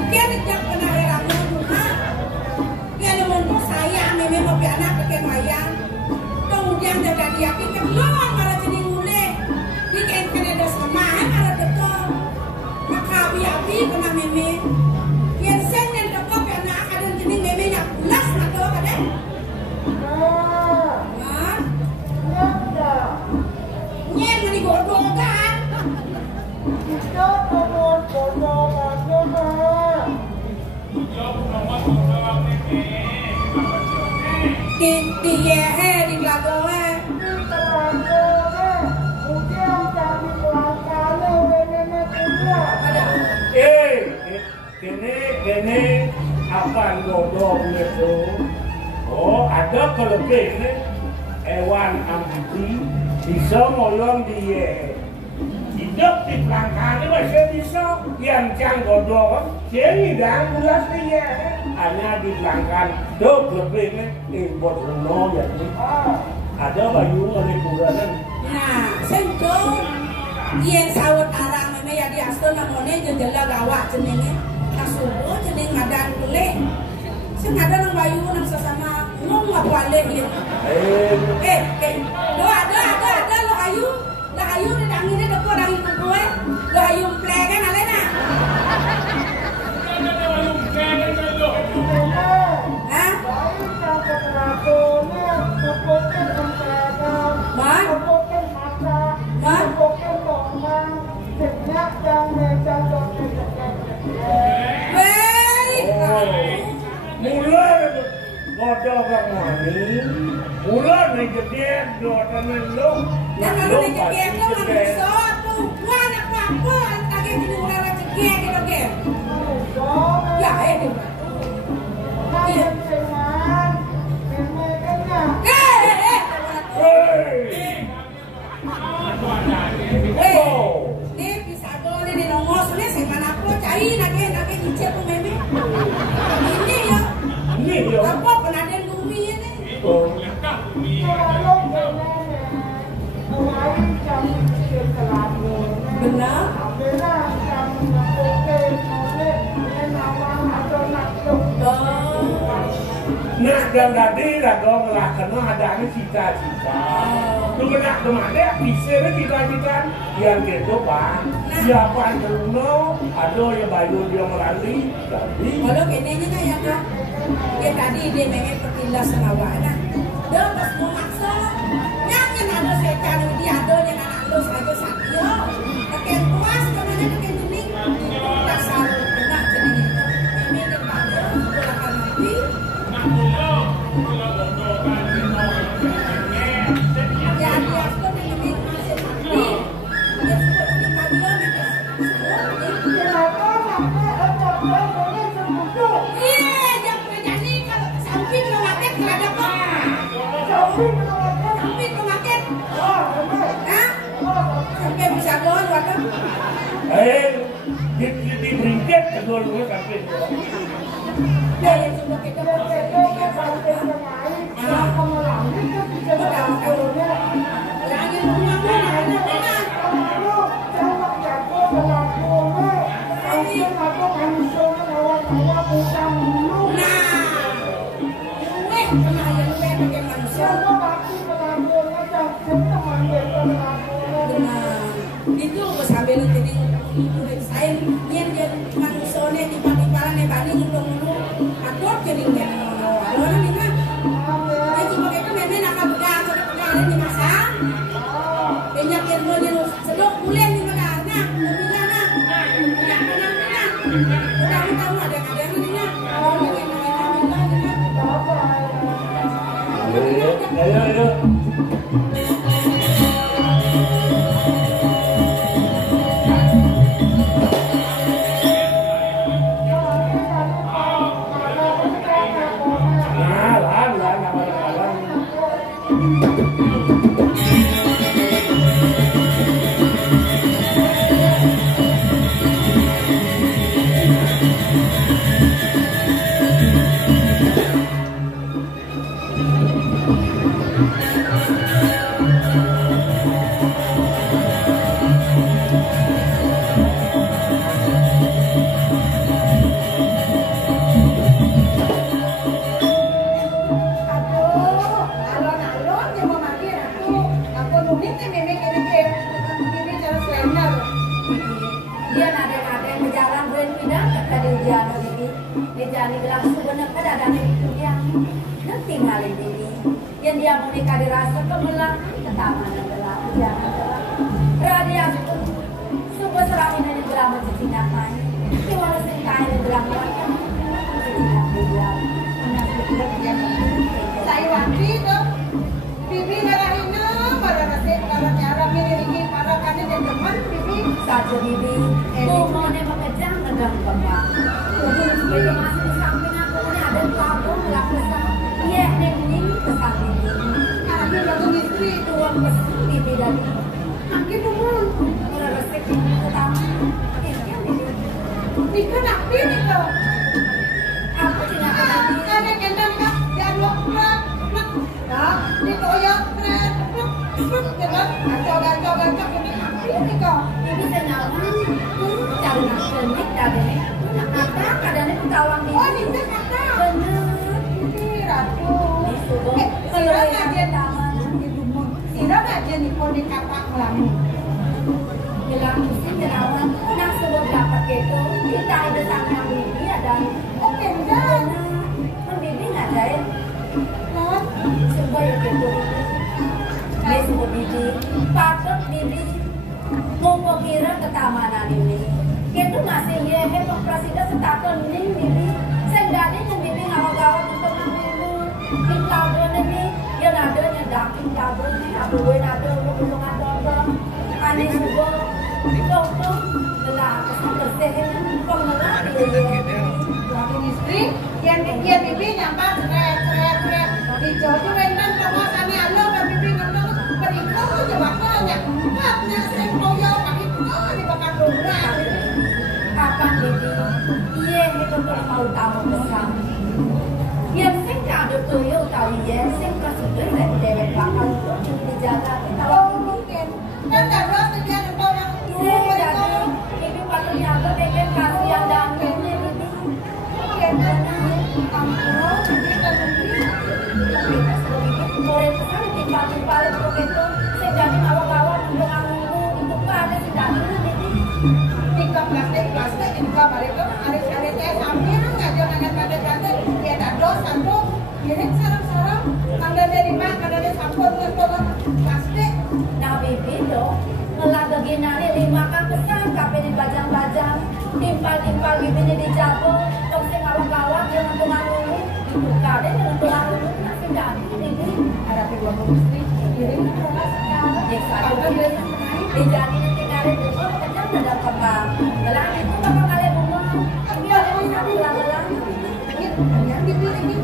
Dia tidak pernah ragu rumah. Dia menunggu saya memang mau anak pakai wayang. Kemudian jaga dia pikir lawan malah jadi mulai. Di kain ada semahan ada dekor. Maka api kena meme. Yang sen yang dekor anak ada jadi meme yang pulas atau ada. Nyen mani godong kan? Di yehe di lagoe. Kene apa godong itu? Oh, ada kelebihan hewan amputasi bisa molong dia. Hidup di pelangkane masih bisa yang godong jadi dan bulas dia hanya di pelangkan dok lebihnya buat renong ya ada bayu oleh kuranan. Nah, sentuh yang sawat arang memang ya di asal namanya jendela gawat jenenge. Kasubo jeneng ngadan kulit. Sing ada nang bayu nang sesama ngomong apa alih ya. Ada lo ayu. Lah ayu ni dangine deko dari kuwe. Lo ayu plegan alena. Hah? Mulai godong kang mani, mulai nih gede dotan lo. Dan kalau nih gede lo manusia tuh, anak apa? Tadi jadi orang gede gitu kan? Ya itu. Ini bisa boleh nih nongos nih sih mana pun cari lagi hijau tuh meme. Ini ya. Apa penaden bumi ini? Benar? Nah, dan tadi dong lah karena ada ini cita-cita. Lu benak kemana? Bisa nih cita-cita yang gitu pak. Siapa yang terlalu ada yang bayu dia melalui. Jadi. Kalau kayaknya kayak kan? Ya tadi dia pengen pertindas senawana. Dia pas mau maksa, nyakin ada setan dia ada yang anak lu saja sakyo. Makin puas karena dia makin jening. Dasar benak jadi ini dia pada akan mati. Ya dia tuh ini masih mati. Dia sudah di pagi sampai kemaket ada apa? Sampai kemaket? Hah? Sampai bisa doang belakang. Di bringket kedua dua sampai. Ya yang sudah kita lagi rumah itu sambil jadi saya yang manusia di pangkalan yang tadi ngulung atur jadi yang lalu nih kan ya cuma itu memang nak pegang pegang ini masang banyak yang mau jadi sedok kuliah di mana nak udah tahu ada ini nak Ayo. yang dia menikah dirasa kemelah ketamanan adalah jangan adalah radiasi sebuah serangan dari geram mencicinakan di mana singkai dari geram mereka saya waktu itu bibi ngarahinnya pada nasib kalau cara milih para kami dan teman bibi saja bibi mau mengejar negara kembang jadi masih di samping aku ini ada tabung lakukan iya ini pesan anaknya baru istri tuang pesan bibi dari akhir umur resep utama Nika nak pilih kau aku tidak ada kendang kak jangan lupa nah di koyak keren jangan gacau ini nak pilih kau bibi senyaman cari nak dari apa kadang itu kawan bibi oh ini kata bener ratu sirah aja taman di rumah sirah aja nih kau di kapak melamu bilang mesti kenawan nak sebab dapat itu kita ada sama bibi ada oke enggak bibi ngadain kan sebab itu kayak sebab bibi patut bibi mau kira ketamanan ini itu masih ya heboh presiden setahun ini bibi sendiri yang bibi ngawal-ngawal untuk ngambil di kabel ini yang ada yang daking kabel ini ada belum ada aneh juga dokter belah bersih pengelah suami istri yang bibi nyampak seret dijodoh rentan sama kami alo dan bibi ngomong berikut aja bakalnya katnya sing koyo kaki di bakal rumah kapan bibi iya itu mau tahu pesan yang sing ada tuyul tahu ya sing kasih dari dewek bakal dijaga kalau mungkin kan terus dia nembak yang jadi bibi patut nyata pengen kasihan dan ini bibi kampung bibi dan bibi boleh pesan timpal untuk itu saya jadi awal-awal untuk anggu untuk pada sedang ini tiga plastik ini mereka hari-hari teh sambil ngajak pada dia ada dosa tuh kirim sarang ada dari mana ada dari sampul dengan plastik nah bibi dong ngelah ginali 5 kan pesan kape dibajang-bajang timpal bibi ini dijago tong sing awal-awal dia untuk anggu dibuka deh untuk anggu nanti dari bibi ada 20 istri kirim kalau dijadi nanti kali itu kadang ada kembang belang itu bakal kali bunga tapi ada yang satu belang yang dipilih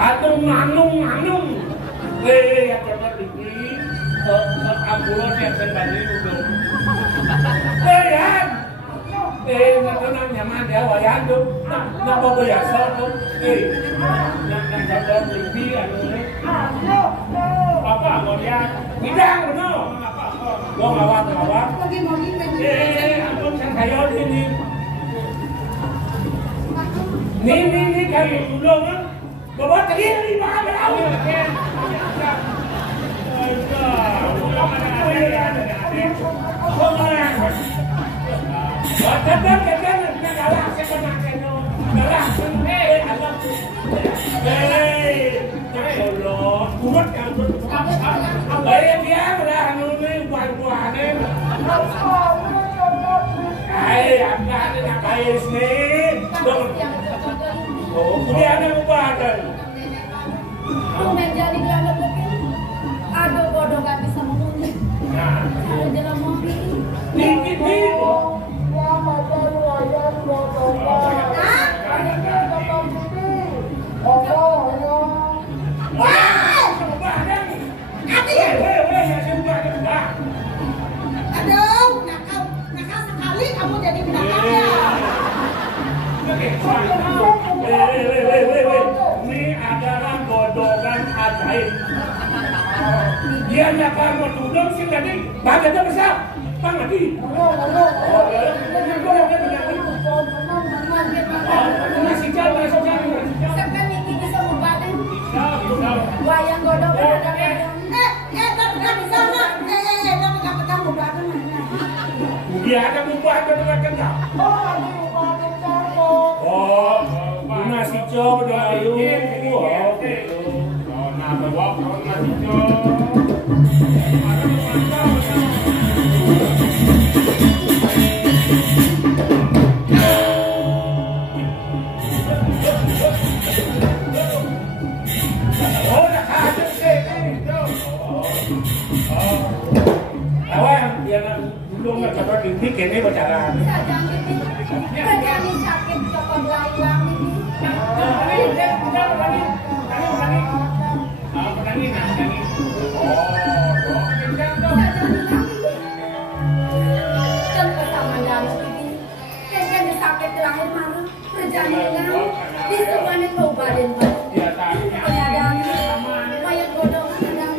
Aduh manung. Ya cepat ini. Ambulan yang sembari dulu. Yan. Nang nyaman dia wayan tuh. Nak bawa biasa tuh. Nak dapat lebih anu. Apa ngoliat? Bidang benar. Gua ngawat. Lagi mau Ampun sang kayo ini. Nih kayu dulung kan. Bawa tadi ni bawa berau. Kemudian yang badan. Rumah jadi gelap begini. Aduh bodoh gak bisa mengundi. Ada dalam mobil. Dikit. Aduh, nakal sekali kamu jadi binatangnya. Ini adalah godongan ajaib. Dia nyakar mau tudung sih tadi. Badannya besar. Bang Adi. Masih jauh. Sampai Niki bisa membadan. Wayang godong ada kadang. Tapi bisa nak. Tapi gak pegang membadan. Dia ada membadan dengan kencang. Masih jauh dulu. Nah, bawa masih jauh. Belum coba dibikin ini bicara. Kerjaan sakit cokot layang ini. Dan bersama dalam ini, kerjaan sakit terakhir malam, perjalanan di semuanya kabupaten Pengadaan, wayang godong sedang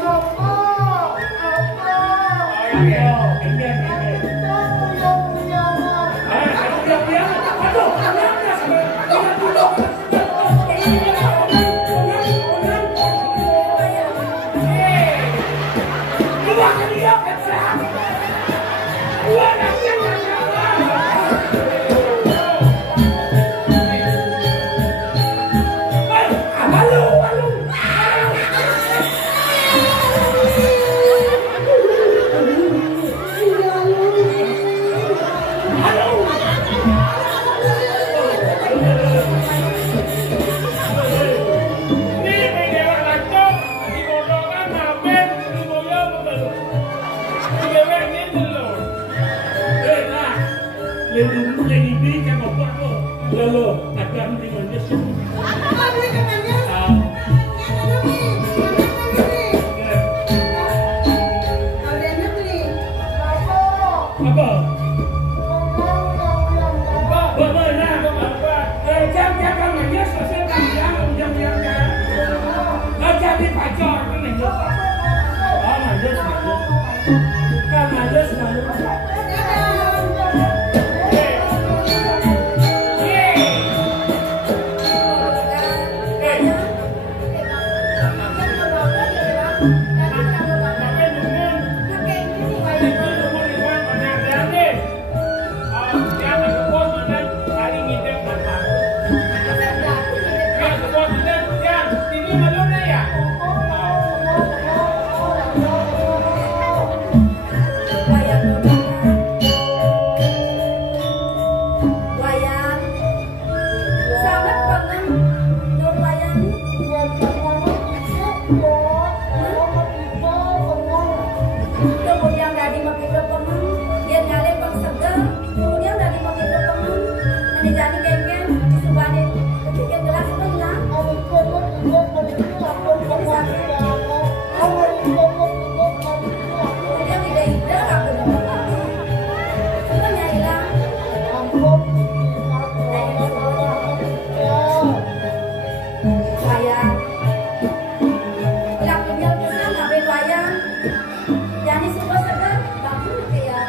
Jadi kengken, disubani, ketiga gelas itu hilang. Wayang. Lak kenyal kesan abe wayang. Yani suka segar, bagus kayak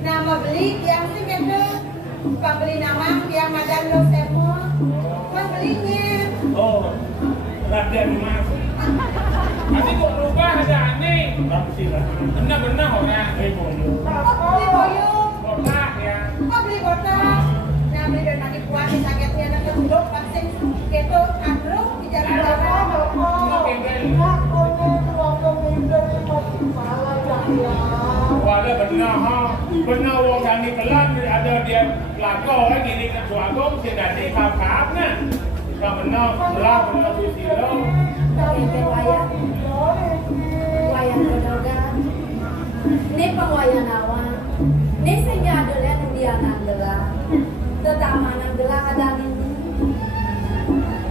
Nama beli yang sih itu pembeli nama yang ada lo semua pembelinya. Oh, ada rumah. Nanti kok rubah ada aneh. Benar-benar orang. Beli boyong. Kotak ya. Beli kotak. Nah, beli dan nanti kuat sakitnya anak keduduk vaksin gitu andro di jalan belakang. Walau benar ha, benar wong kami pelan ada dia pelakor lagi ni kat suagong sudah di kap-kap nah. Kalau benar belah benar susilo. Wayang Grodogan. Ini pengwayang awang. Ini senjata lihat dia nanggelah. Tetamanan gelang ada ini.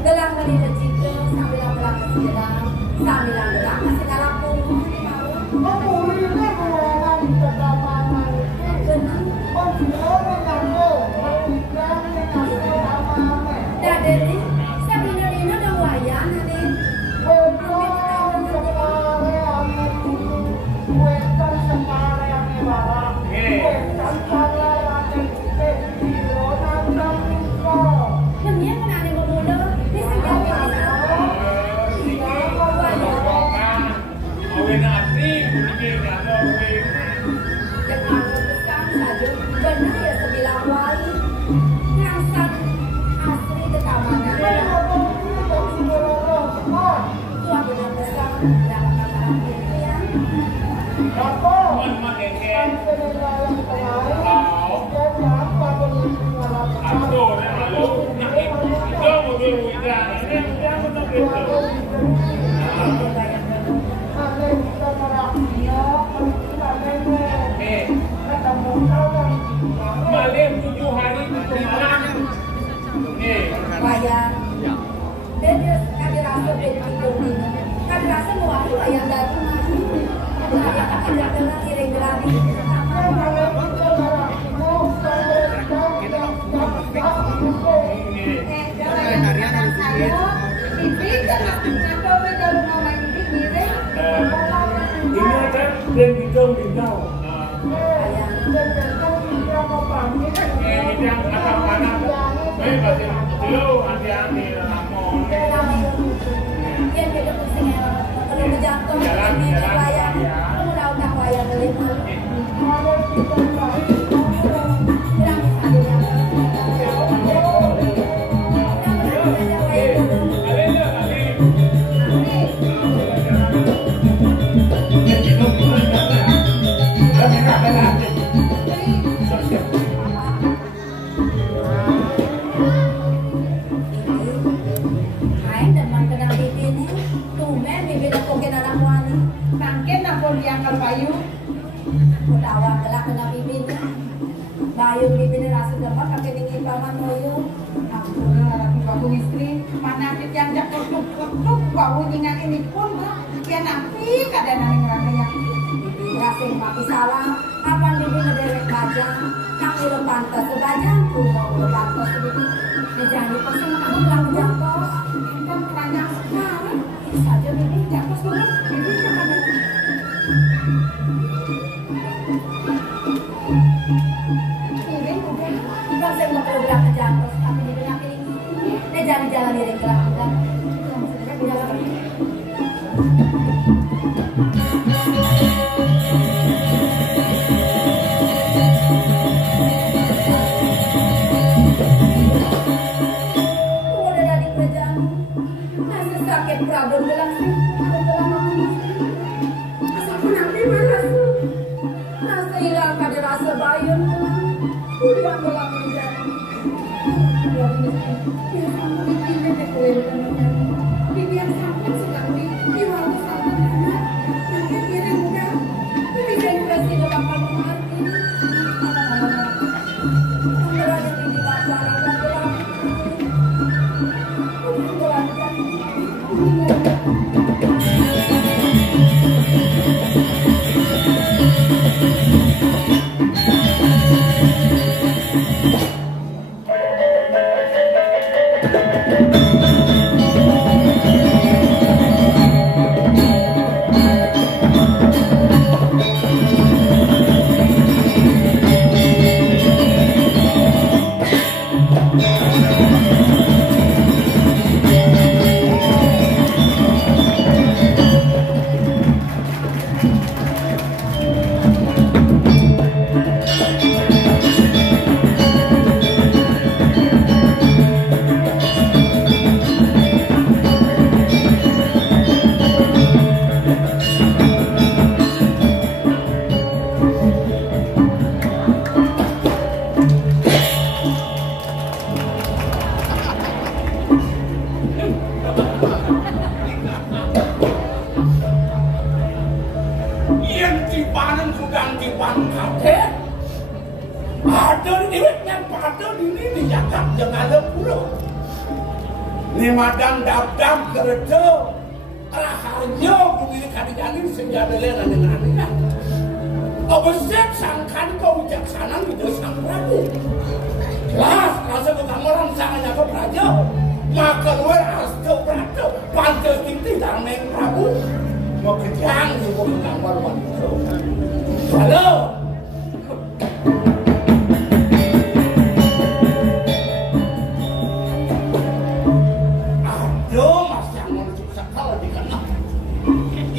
Gelang beli kecil sambil gelang kecilan, sambil gelang kasih kalapung. Dadeni, sabina dina dah wayang ni. Kemudian kan ada bermula, ni senjata Awin asli, bunyi nak awin. dengan pesan saja benar ya sebilang wali ngangsan asli ketamanan tuan benar pesan dalam kata itu ya Man keken. Aku dah lalu nak itu mobil widan. Ini benar betul. Malam 7 hari berjalan. wayang dan dia kami rasa begitu ini kami rasa mewakili wayang datang ada kena iring gelami Ini ada dan bidang. wayang Ini yang akan mana? Baik pasti dulu hati-hati ramon. yang kita pusing kalau berjatuh ini wayang udah tak wayang lima main dan mengenal bibirnya tumen bibir aku kena namwani Mungkin nampun diangkal payu. Kutawa gelak kena bibirnya bayu bibirnya rasa demam kakek dingin paman moyo Aku lagi bagus istri. Mana yang jak ketuk bau nyingan ini pun ya nanti kadang nang ngerasa yang bibir rasa mati salah kapan bibir ngederek baja kaki lo pantas sebajang pulau lo pantas bibir jangan dipaksa kamu bilang jatuh kan banyak sekali. saja bibir Jatuh dulu, ini jangan kirim udah. Bukan saya mau kalau bilang jatuh tapi bibir kaki ini jalan-jalan diri gelap gelap udah dari kerjaan masih sakit problem gelang sih ada gelang asal nanti mana rasa hilang pada rasa bayun udah gelang ini Bibian sampai sekali di waktu sama anak. Nanti kirim udah. tapi saya kasih lo bakal mengerti berada di bapak dan gelang udah kate ada diwetnya pada diri dijaga jangan ada pulau ni madang dap-dap kerja raharnya bumi kadang-kadang senjata lena dengan aneh obsek sangkan kau bijaksana di sang Prabu jelas rasa bukan orang sangatnya ke Praja maka luar astu Praja pantas tinggi dan naik Prabu mau kejang di bumi kamar wanita halo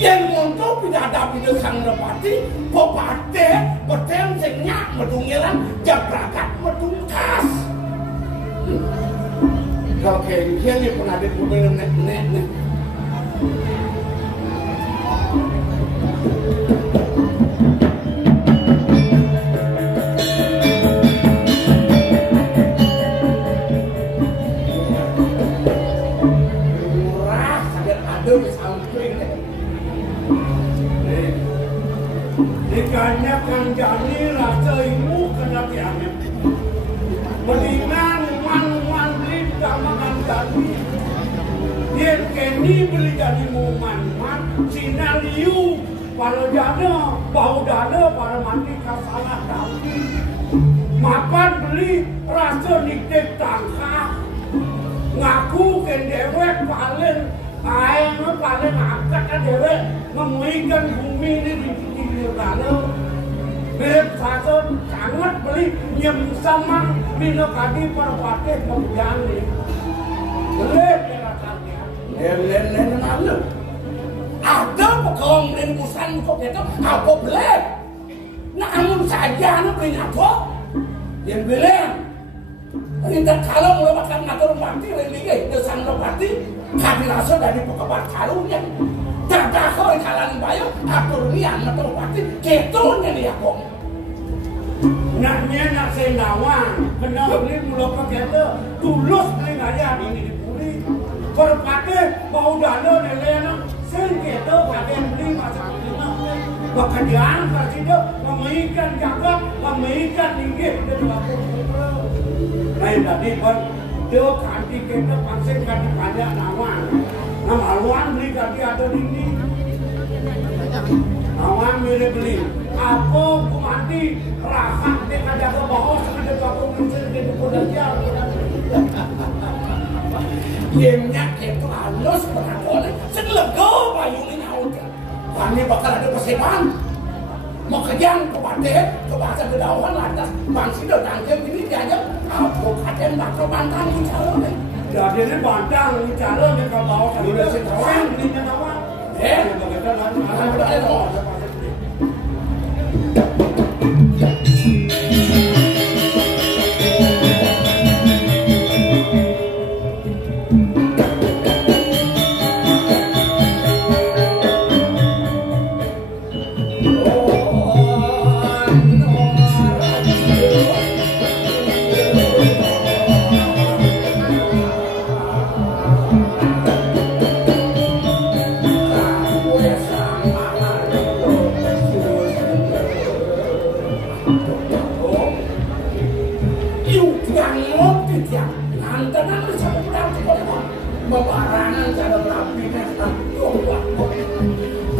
yang untuk dihadapi dengan sang Repati, popate, petem senyak medungilan, jabrakat medungkas. Kalau kayak gini pun ada problem nek. Murah, sadar ada di samping. Dikanya Kang Jani rasa ilmu kena diambil mendingan man beli sama Kang Jani dia kini beli jadi man Cina liu para jana bau dana para mandi kasalah tapi mapan beli rasa niktek tangkap ngaku ke dewek paling ayam paling angkat kan dewek memuikan bumi ini di lalu beb satu sangat beli nyem sama mino kadi perpate pemjani beli rasanya len lalu ada pekong dan busan kok itu apa beli namun saja anu beli apa yang bilang ini kalau mulai makan ngatur mati lagi desan Repati kami rasa dari pekebat karunya tak kau kalan bayo atur nian ngatur Repati ketunya dia kok naknya nak sendawan kena beli mula pakai tulus beli ngaya ini dipuli Repati bau dana nelena sen ketu pakai beli macam pekerjaan kasih dia memaikan jaga memaikan tinggi dari lapor lain tadi pun dia kanti kita pasang kanti banyak nama aluan beli kanti ada ini awan mirip beli apa kumati rahat dia kada ke bawah ada kapur mencari di Podaja gamenya itu halus berangkole segelego bayu ini nyaukan kami bakal ada persiapan mau kejang ke bahasa kedawan lantas bangsi do tangkem ini diajak aku kaden bakal bantang bicara nih jadi ini bantang bicara nih kalau bawa sudah sekawan ini nyawa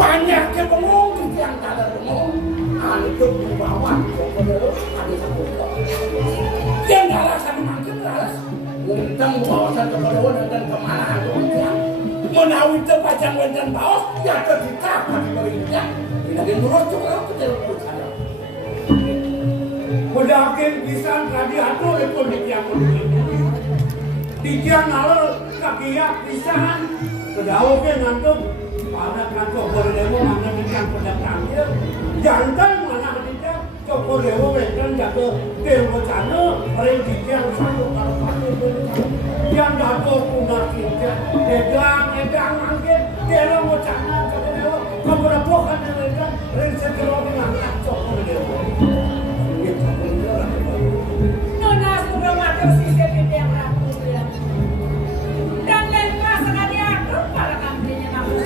banyak yang ngomong yang tak ada ngomong antum dibawa ada satu yang alasan makin keras tentang bawasan keperluan dan kemana yang menawi terpajang dan bawas yang terditak pada berinya tidak menurut juga kita bicara mudahin bisa tadi atur ekonomi yang tiga nalur kakiak pisahan kedawuke ngantuk pada kantor Korewo mana dengan pendatang dia jantan mana ketika ke Korewo dan jaga dewa sana orang yang satu kalau yang jaga punah kita edang angin dewa sana Korewo keberapa kan mereka rencana kalau mengangkat ke Korewo nona sudah makan sisir yang rapuh dan lain pasangan diatur para kampinya namun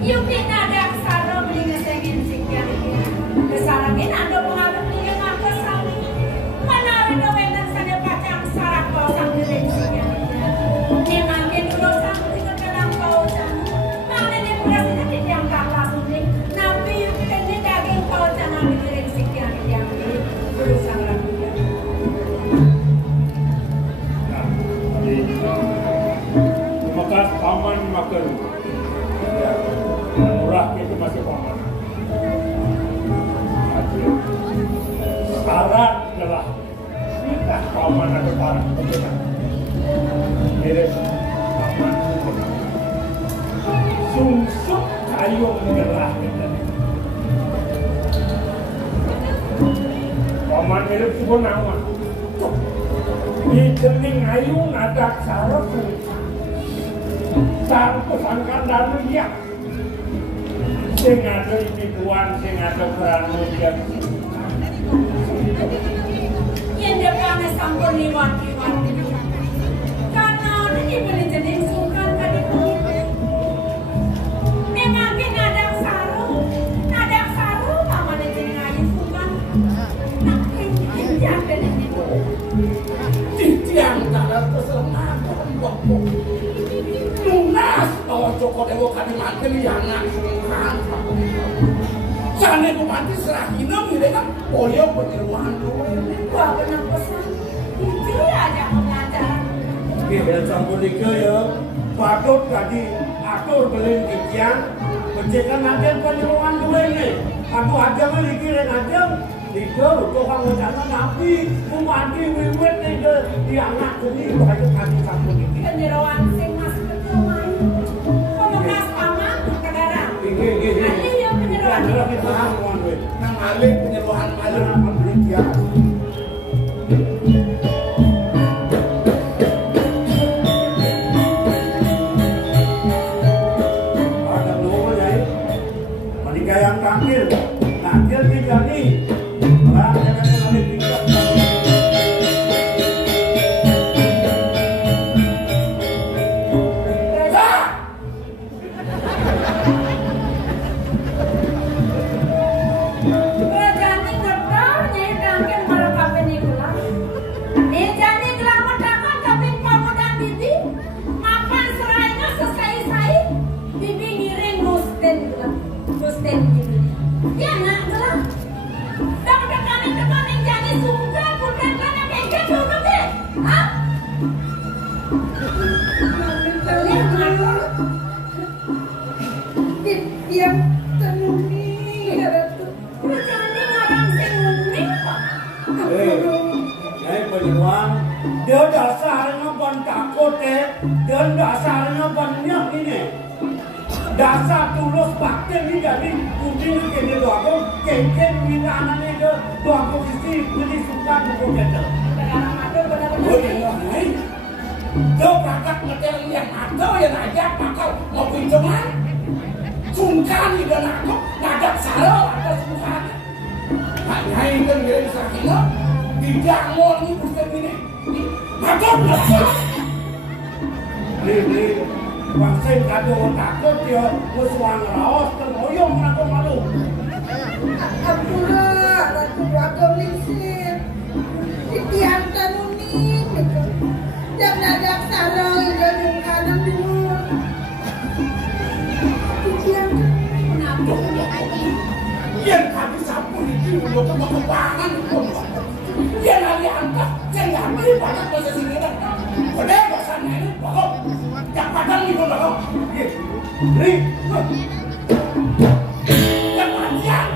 Yuki nada aksara beli kesengin sekian paman makan. Ya, murah itu masih paman. Syarat adalah kita paman atau para pemenang. Mirip paman sungsuk kayu menyerah kita. Paman mirip sebuah nama. Di jening ayu nadak sarap sarap sangkan dan dia. Sing ada individuan, sing ada kerana dia. Yang depan sampun liwat-liwat. Karena ini beli jenis sungkan tadi pun. Memang nadak saru, mama ada jenis ayu sungkan. Nak yang benar itu. Titiang dalam kesenangan bokok. Lunas bahwa Joko Dewo kadimaten yang sungkan. Sana ku mati serahina mereka polio penyeluan Wah benar pesan. Itu aja pengajaran. Kita campur dike ya. Patut tadi atur beliin ikan. Pencekan aja penyeluan dua ini. Aku aja melikirin aja. Dike tukang rencana nabi. Ku mati wiwet dike. Diangkat jadi bahaya kaki campur dike. Penyeruan sing masih kecil main. Pemekas paman kedara. Ini yang penyeruan. Nang alih penyeluan malah membeli dia. Ada nomor ya. Menikah yang tampil. Tampil tidak nih. Orang jangan alih tinggal. Dia dasarnya ban takut dia dasarnya banyak ini. Dasar tulus bakten ini jadi kucing ini doa aku kengkeng minta anak ini doa aku isi jadi suka buku kita. Sekarang ada benar-benar. Oh iya, dia praktek ngetel yang ada yang aja pakal mau pinjaman. Sungkan di dan aku ngadak sarau ada sungkan. Hanya itu dia sakitnya tidak mau ini bukan ini. Ngadak nggak? Ini vaksin kado takut dia musuhan raos tergoyong aku malu. Abdullah, ratu ragam lingsir. Titiang tanunin. Dan nadak sarau dan kanan dulu. Titiang Yang kami sapu itu untuk kebangan yang hari angkat yang kami banyak bahasa sini kan udah bahasanya ini pokok yang padang itu pokok ini yang matian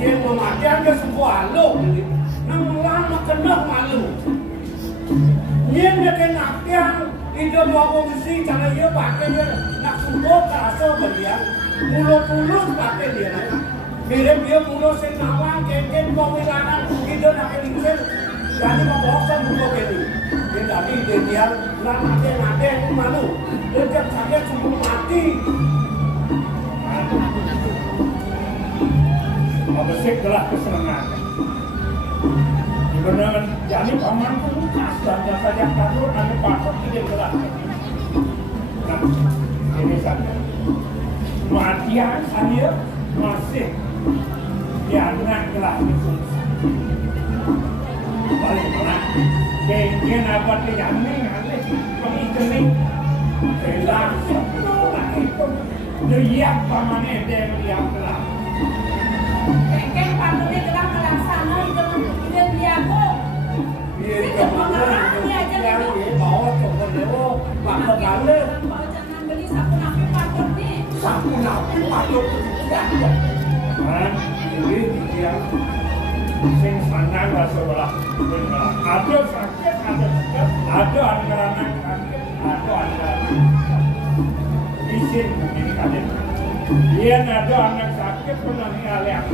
yang mematian ke sebuah lo yang lama kena malu yang dia kena tiang itu dua fungsi cara dia pakai dia nak subuh terasa berdiam mulut pakai dia mirip dia mulut senawang kengkeng kawilanan itu nak kelingser jadi membosan buka ini dia tadi dia nade malu dia tiap saya cuma mati Abisik telah kesenangan. Benar jadi paman pun saja saja kalau ada pasal tidak jelas. Nah, ini saja. Matian saya masih dianggap telah difungsi. Balik mana? Kemudian apa tidak mengalih pengikut hilang semua itu dia pamannya dia telah. Kengkeng patutnya telah melaksana itu dan dia kok. Dia kemarah dia jangan bawa Joko Dewo pakai sampun nabi patut ditiang. Ini dia sing sanang lah sebelah. Ada sakit, ada sakit, ada anak-anak sakit, ada anak-anak izin begini kalian. Dia ada anak sakit pernah yang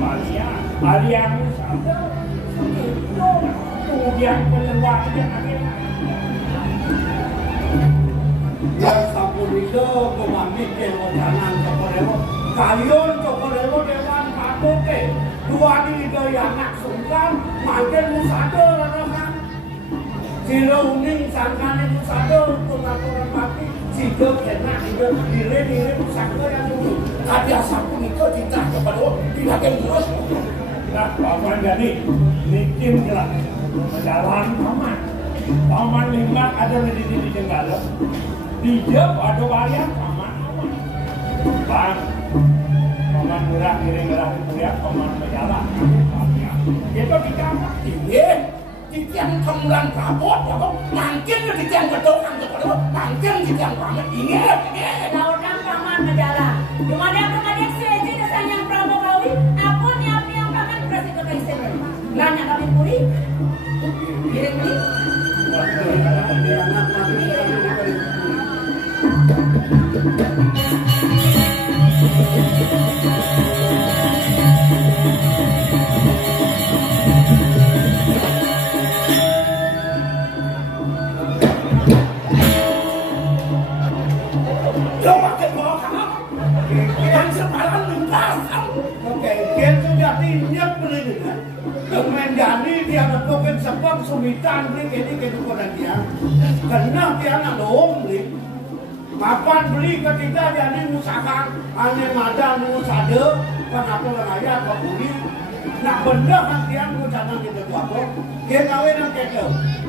Malia sadar, kemudian keluarga akhirnya. Ya sampun itu pemamit kewajaran kekorewo. Kalian kekorewo dewan patoke. Dua tiga anak sungkan, makin musada rarakan. Sila uning sangkane musada untuk aturan mati. Jika kena hidup diri musada yang dulu. Tadi sampun itu cinta kepada tidak terus. Nah, paman jadi bikin jelas jalan paman lima ada di Jenggala. Dia ada varian paman. Paman murah kira-kira kuliah paman berjalan. Itu kita ini titiang kemulan kapot ya kok mungkin titiang gedongan kepada mungkin titiang paman ini Daunan paman berjalan. Kemudian seji desanya Prabowo aku nyiapin yang paman berarti ke Kaisar. Nanya kami puri. Ini. anak mati. Yang sekarang lintasan. Oke, dia sudah tinjak beli dengan jadi dia nentukan sebab sumitan beli ini kedudukan dia. Karena dia nak dong beli. Kapan beli ketika jadi musakan, aneh madan musade, kenapa orang ayah kau beli? Nak benda kan dia musakan kita buat. Dia kawin nak kita.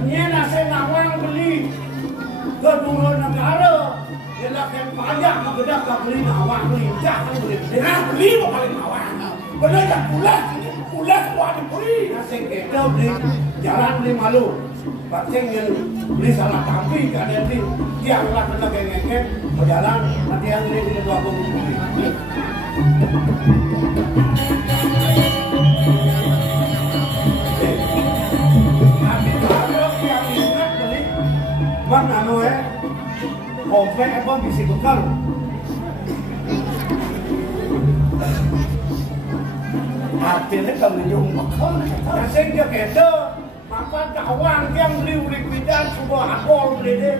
Dia nasi nawang beli kedua negara. Dia nak pajak nak bedak kau beli nawang beli jangan beli. Dia beli mau paling nawang. Benda yang pulas buat dibeli. Nasi kita beli jalan beli malu. Pasang yang beli salah tapi kan dia beli dia lah kena geng-geng berjalan nanti yang beli di dua beli. Nanti kalau yang ingat beli mana kompe apa bisi bekal. Artinya kalau nyung bekal, pasang dia kita. Maka kawan yang beli likuidan sebuah akol beli deh.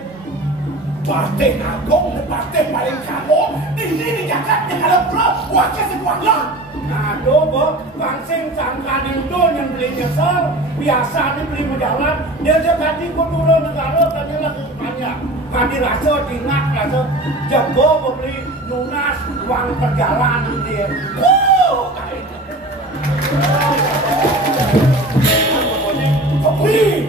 Batik agung, batik paling kamu. Ini di Jakarta kalau pulau, wakil sebuah lah. Nah, dobo, pangsing sangkan itu yang beli nyesel, biasa dibeli berjalan. Dia juga di kedua negara tadi lah kepanjang. Kami rasa tinggal rasa jebo beli lunas uang perjalanan dia. Kopi.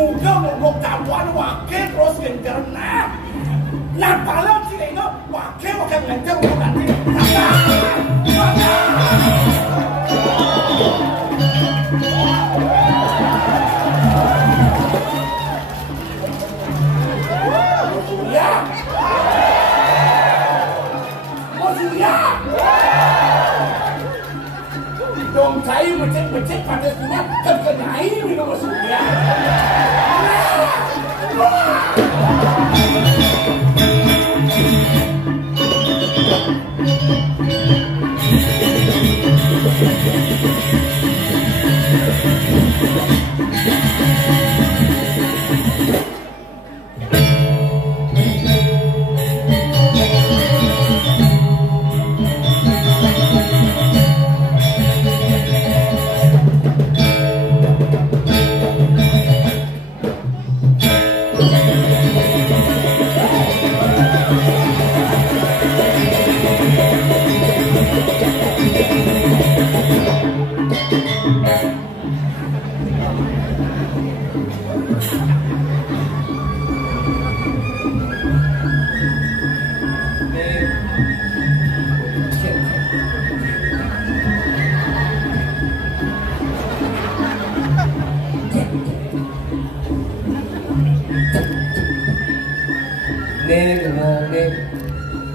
Udah mau kawan wakil terus karena nah kalau tidak itu wakil lancar nanti dong saya becek pada sini terkenai minum surya.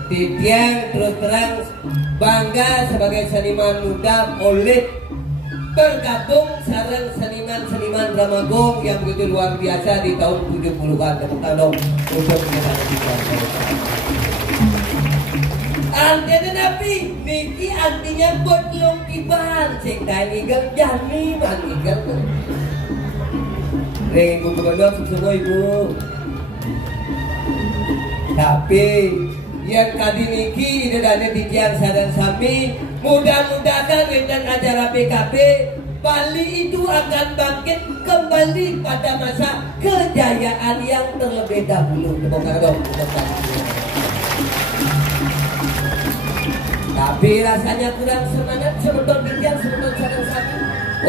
Titiang terus terang bangga sebagai seniman muda oleh bergabung sareng seniman-seniman Dramagung yang begitu luar biasa di tahun 70-an. Tepuk tangan untuk kita. Artinya nabi niki artinya buat belum tiban cek nigel jani manigel. Reng ibu gubernur semua ibu. Tapi yang kali niki ini ada titian sadang sami, mudah-mudahan dengan acara PKP Bali itu akan bangkit kembali pada masa kejayaan yang terlebih dahulu. Tapi rasanya kurang semangat sebetulnya titian sebetulnya sadang sami.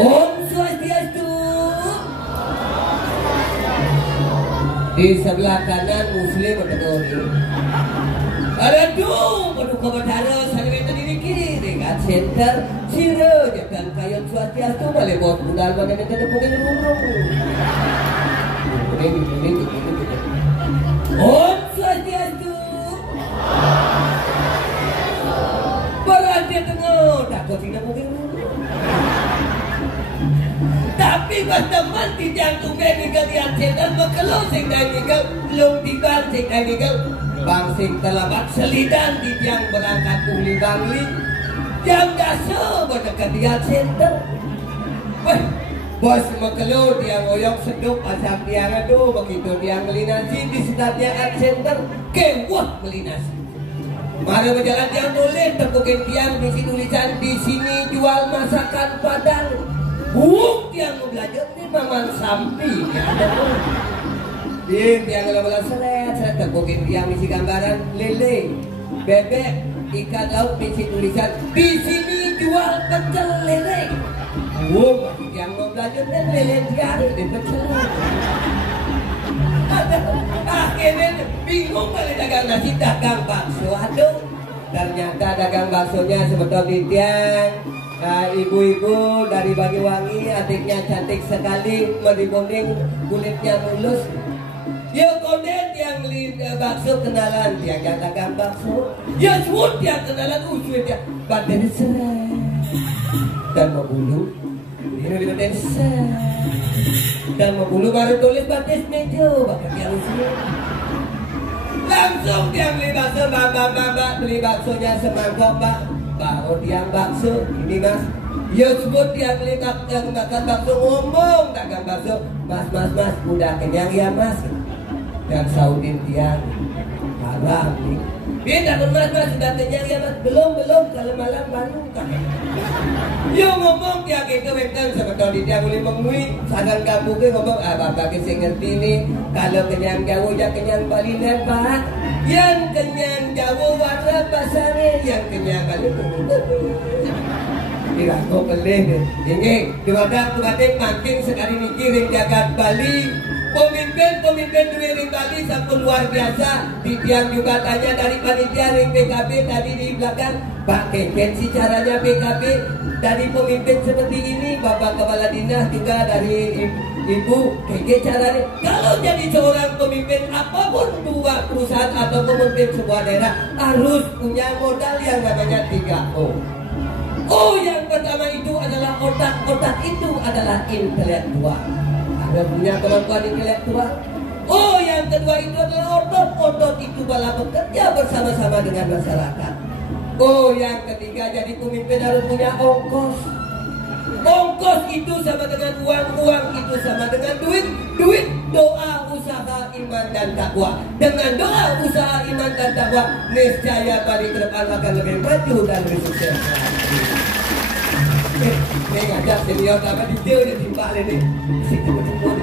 Om Swastiastu. Di sebelah kanan Muslim berdoa. Aduh, paduka bertara sangat terdiri kiri dengan center Ciro jangan kayak Swastiastu boleh buat budal bagian yang terdepan burung. Om Swastiastu. Berada tengah takut tidak mungkin. Tapi teman tidak tunggu tinggal di center berkeluh sing dan tinggal belum tiba sing dan tinggal. Bang sing terlambat selidan di tiang berangkat uli bangli jam dasar berdekat dia center. Weh, bos makelo dia ngoyok seduk asap tiang aduh begitu dia melinasi di sekitar tiang center kewah melinasi. Mari berjalan tiang tulis tepukin tiang di sini tulisan di sini jual masakan Padang. Tiang mau belajar ini mamang sampi ya ada pun. Tiang bola seret tepukin tiang misi gambaran lele, bebek, ikan laut misi tulisan di sini jual pecel lele. Tiang mau belajar dan lele tiang di pecel. Akhirnya bingung kali dagang nasi dagang bakso. Aduh, ternyata dagang baksonya sebetulnya tiang. Ibu-ibu dari Banyuwangi, adiknya cantik sekali, meribonding, kulitnya mulus. Ya koden yang bakso kenalan, dia katakan bakso. Ya suut dia kenalan, usuit dia badan seret dan membulu. Ini badan seret dan membulu baru tulis batis meja, bakal dia usuit. Langsung dia beli bakso, mbak beli baksonya semangkok mbak. Baru tiang bakso, ini mas. Ya sebut tiang limak yang makan bakso ngomong dagang bakso. Mas, udah kenyang ya mas. Dan sautin tiang haram nih. Dia mas sudah kenyang ya mas. Belum kalau malam baru kan. Ya ngomong tiang itu wekan sebetulnya di tiang boleh mengui. Sadar kamu ke ngomong bapak saya ngerti nih. Kalau kenyang jauh ya kenyang balinan pak. Yang kenyang jauh warna pasarnya, yang kenyang balik tidak kau pelih ini diwadah makin sekali mikirin jagat Bali pemimpin ring Bali sampun luar biasa di tiang juga tanya dari panitia ring PKB tadi di belakang Pak Keken si caranya PKB dari pemimpin seperti ini Bapak Kepala Dinas juga dari Ibu Keke caranya kalau jadi seorang pemimpin apapun dua perusahaan atau pemimpin sebuah daerah harus punya modal yang namanya 3O. Yang pertama itu adalah otak itu adalah intelektual. Anda punya kemampuan intelektual. Yang kedua itu adalah otot itu bala bekerja bersama-sama dengan masyarakat. Yang ketiga jadi pemimpin harus punya ongkos. Ongkos itu sama dengan uang itu sama dengan duit, doa, usaha, iman dan takwa. Dengan doa, usaha, iman dan takwa, niscaya Bali ke depan akan lebih maju dan lebih sukses. Ini ngajak senior sama detail dia timbal ini. Situ betul.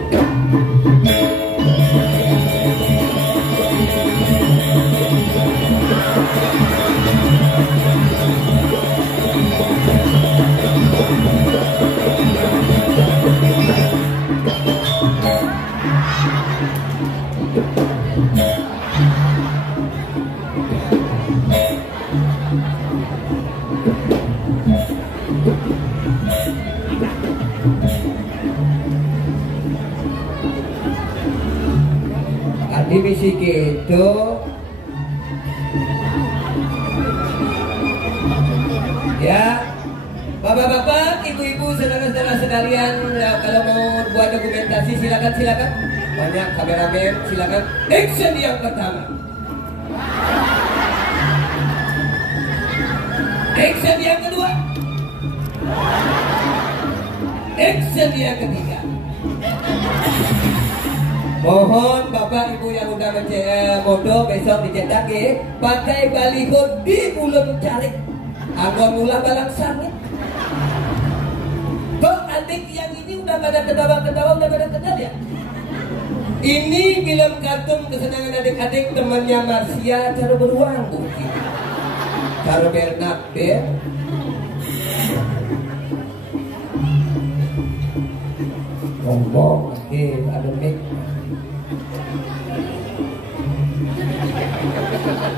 Dibisiki itu ya, bapak-bapak, ibu-ibu, saudara-saudara sekalian, ya, kalau mau buat dokumentasi silakan. Banyak kameramen, silakan. Action yang pertama. Action yang kedua. Action yang ketiga. Mohon bapak ibu yang udah modal besok dicetak ya, pakai baliho di mulut cari. Anggon mula balang sangit. Kok adik yang ini udah pada ketawa, udah pada kenal ya? Ini film kartun kesenangan adik-adik temannya Marsia, cara beruang mungkin. Cara Bernard ya. Ngomong, oke, ada mic.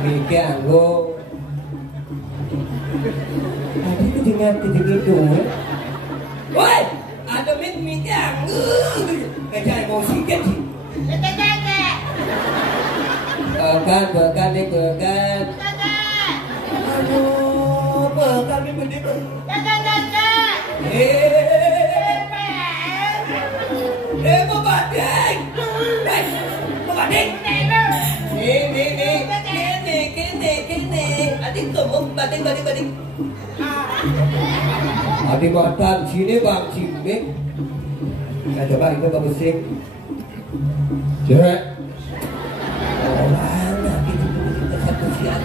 Mic anggo. Tadi kedengar itu. Woi, ada mic anggo. Kayak emosi kan sih. Bahkan nih. Aduh, bahkan nih begitu. Babading! Babading! Kini. Adik tuh, bading. Adik makan sini bang Cimik. Nah coba itu bagus sih. Cek. Oh mana gitu satu siang.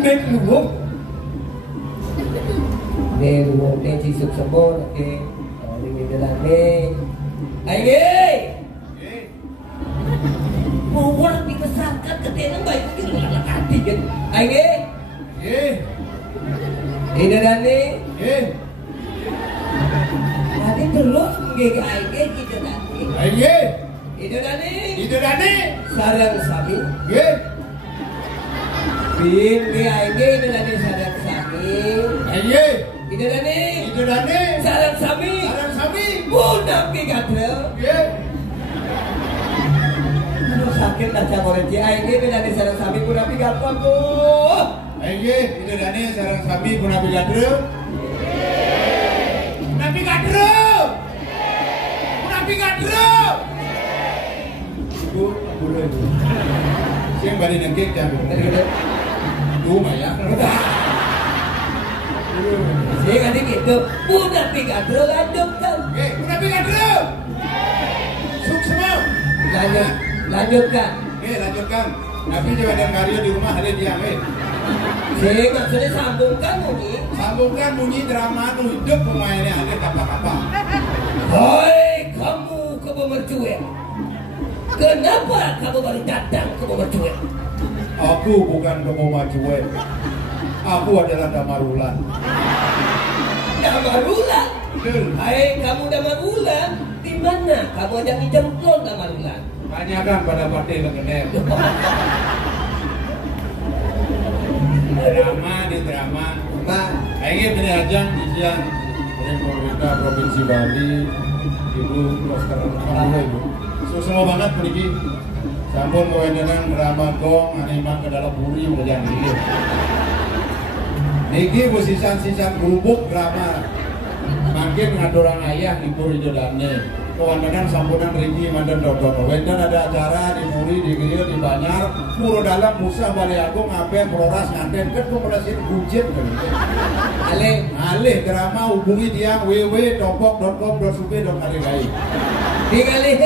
Mek luwung. Luwung cisuk semua. Oke. Ini dalam nih. Ayo. Muwar dibesarkan ketemu baik itu anak hati kan. Ayo. Ini dan nih. Tadi terus nggak ayo kita nanti. Ayo. Itu dan nih. Sarang sabi. Bim ayo itu nanti sarang sabi. Ayo. Itu dan nih. Sarang sabi. Budak pigadrel. Aduh sakit aja koreksi. Ayo itu nanti sarang sabi budak pigadrel bu. Ayo, itu Dani sarang sabi puna pigadrel. Bu, boleh. Siang bari nengkek jangan. Tuh Maya. Saya kan gitu. Budak pigadrel lanjut kan. Puna pigadrel. Suk semua. Lanjutkan. Lanjutkan. Nabi juga dan Mario di rumah ada diam. Saya maksudnya sambungkan bunyi drama tuh hidup pemainnya ada apa-apa. Hai kamu kebemercuek. Kenapa kamu baru datang ke Bomercuek? Aku bukan ke Bomercuek. Aku adalah Damarulan. Damarulan? Hai kamu Damarulan. Di mana kamu ajak dijemplon Damarulan? Tanyakan pada partai Legener. Drama. Ini penajam ujian dari pemerintah Provinsi Bali, Ibu Oscar Ibu. Semua banget pergi. Sampun kewenangan drama gong, animan ke dalam buri menjadi ini. Niki sisan gubuk drama. Makin ngadorang ayah ibu ridodane. Kewenangan sampunan Rigi mandan Dodono. Wenden ada acara di Muri, di Griyo, di Banyar, Puro Dalam, Musa, Bali Agung, Ngapen, Proras, Nganten, kan komunikasi bujet kan. Alih drama hubungi dia www.topok.com.sup.kaligai. Dingalih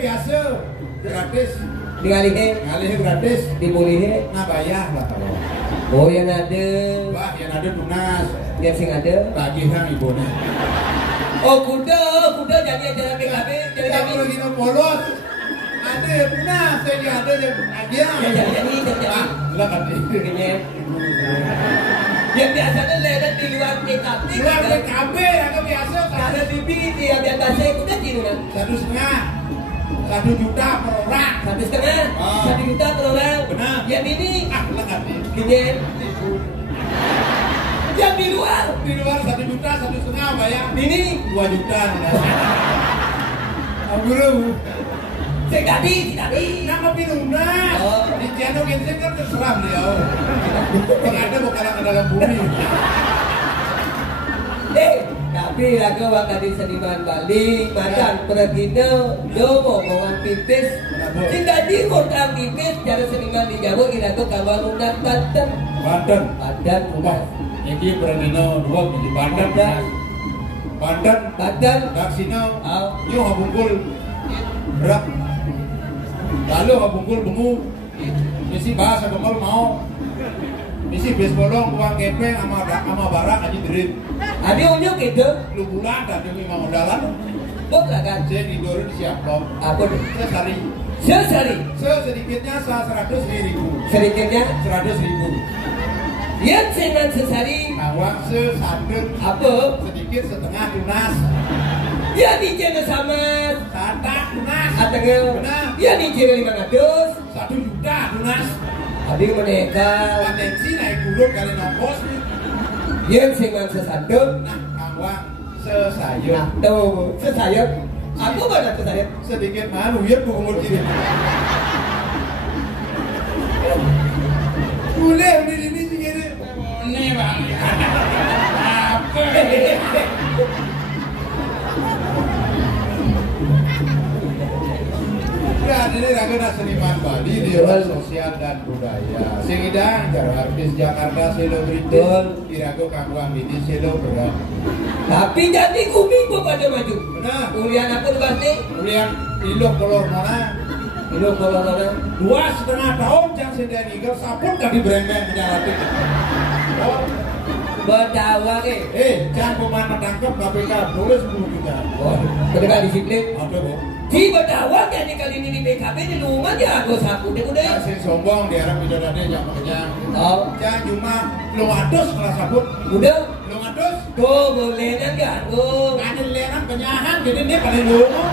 biasa gratis. Dingalih gratis. Dimulihe bayar lah kalau. Oh yang ada. Wah yang ada tunas. Yang sing ada. Bagian ibunya. Oh kuda jadi acara PKB. Jadi lagi polos. Ada tunas saya ada aja. Jadi. Lah kan ini. Yang biasanya lewat di luar PKB. Luar PKB yang biasa. Ada bibi dia biasa kuda di mana? 1,5. 1 juta per orang. 1,5. 1 juta per orang. Benar. Yang ini. Lah kan Gini. Yang di luar 1 juta 1,5 bayar. Ini 2 juta. Guru. Si tadi. Nama Pinuna. Di Tiano Ginseng kan terserah beliau. Pengada bukan ke dalam bumi. Tapi lagu wakadi seniman Bali, macan pergino, domo bawang pipis, cinta di kota pipis, cara seniman di Jawa irago kawangunan Banten. Banten bukan. Jadi pergino dua di Banten. Banten. Daksino. Nyo habungkul. Berak. Lalu habungkul bengu. Misi bahasa kemol mau. Misi bes bolong uang kepeng sama barak aja dirit. Adi unyuk gitu. Lu bulan dan demi mau dalam. Betul kan? Saya tidur di siap Apa tuh? Sesari. Sedikitnya 100.000. Sedikitnya 100.000. Yang senang sesari. Awak sesandut. Apa? Sedikit setengah tunas. Ya dijana sama. Santak tunas. Atengel. Benar. Ya dijana 500. 1 juta tunas. Abi mereka. Potensi naik kulur kali nongkos. Yang senang sesandut. Nah, awak sesayur. Nah, tuh sesayur. Aku mana sesayur? Sedikit malu ya bu umur kiri. Boleh ini segini. Ini bang. Apa? Ya, ini rakyat seniman Bali di sosial dan budaya. Singidang, jaro artis Jakarta selo Briton, irago kangwang ini selo berat. Tapi jadi kuping kok pada maju. Benar. Ulian aku pasti. Ulian ilok kolor mana? Ilok kolor mana? 2,5 tahun yang sedang ninggal sapun kami beremben menyalati. Oh, Betawa ke. jangan pemain menangkap KPK boleh 10 juta. Oh, pendekat disiplin. Apa bu? Di Betawa kan kali ini di BKP di rumah dia aku sapu deh udah. Kasih sombong di arah bidadari yang makanya. Oh, Jangan cuma belum adus kalau sabut. udah. Belum adus. Tuh boleh kan ganggu. Ada leran penyahan jadi dia paling lungo.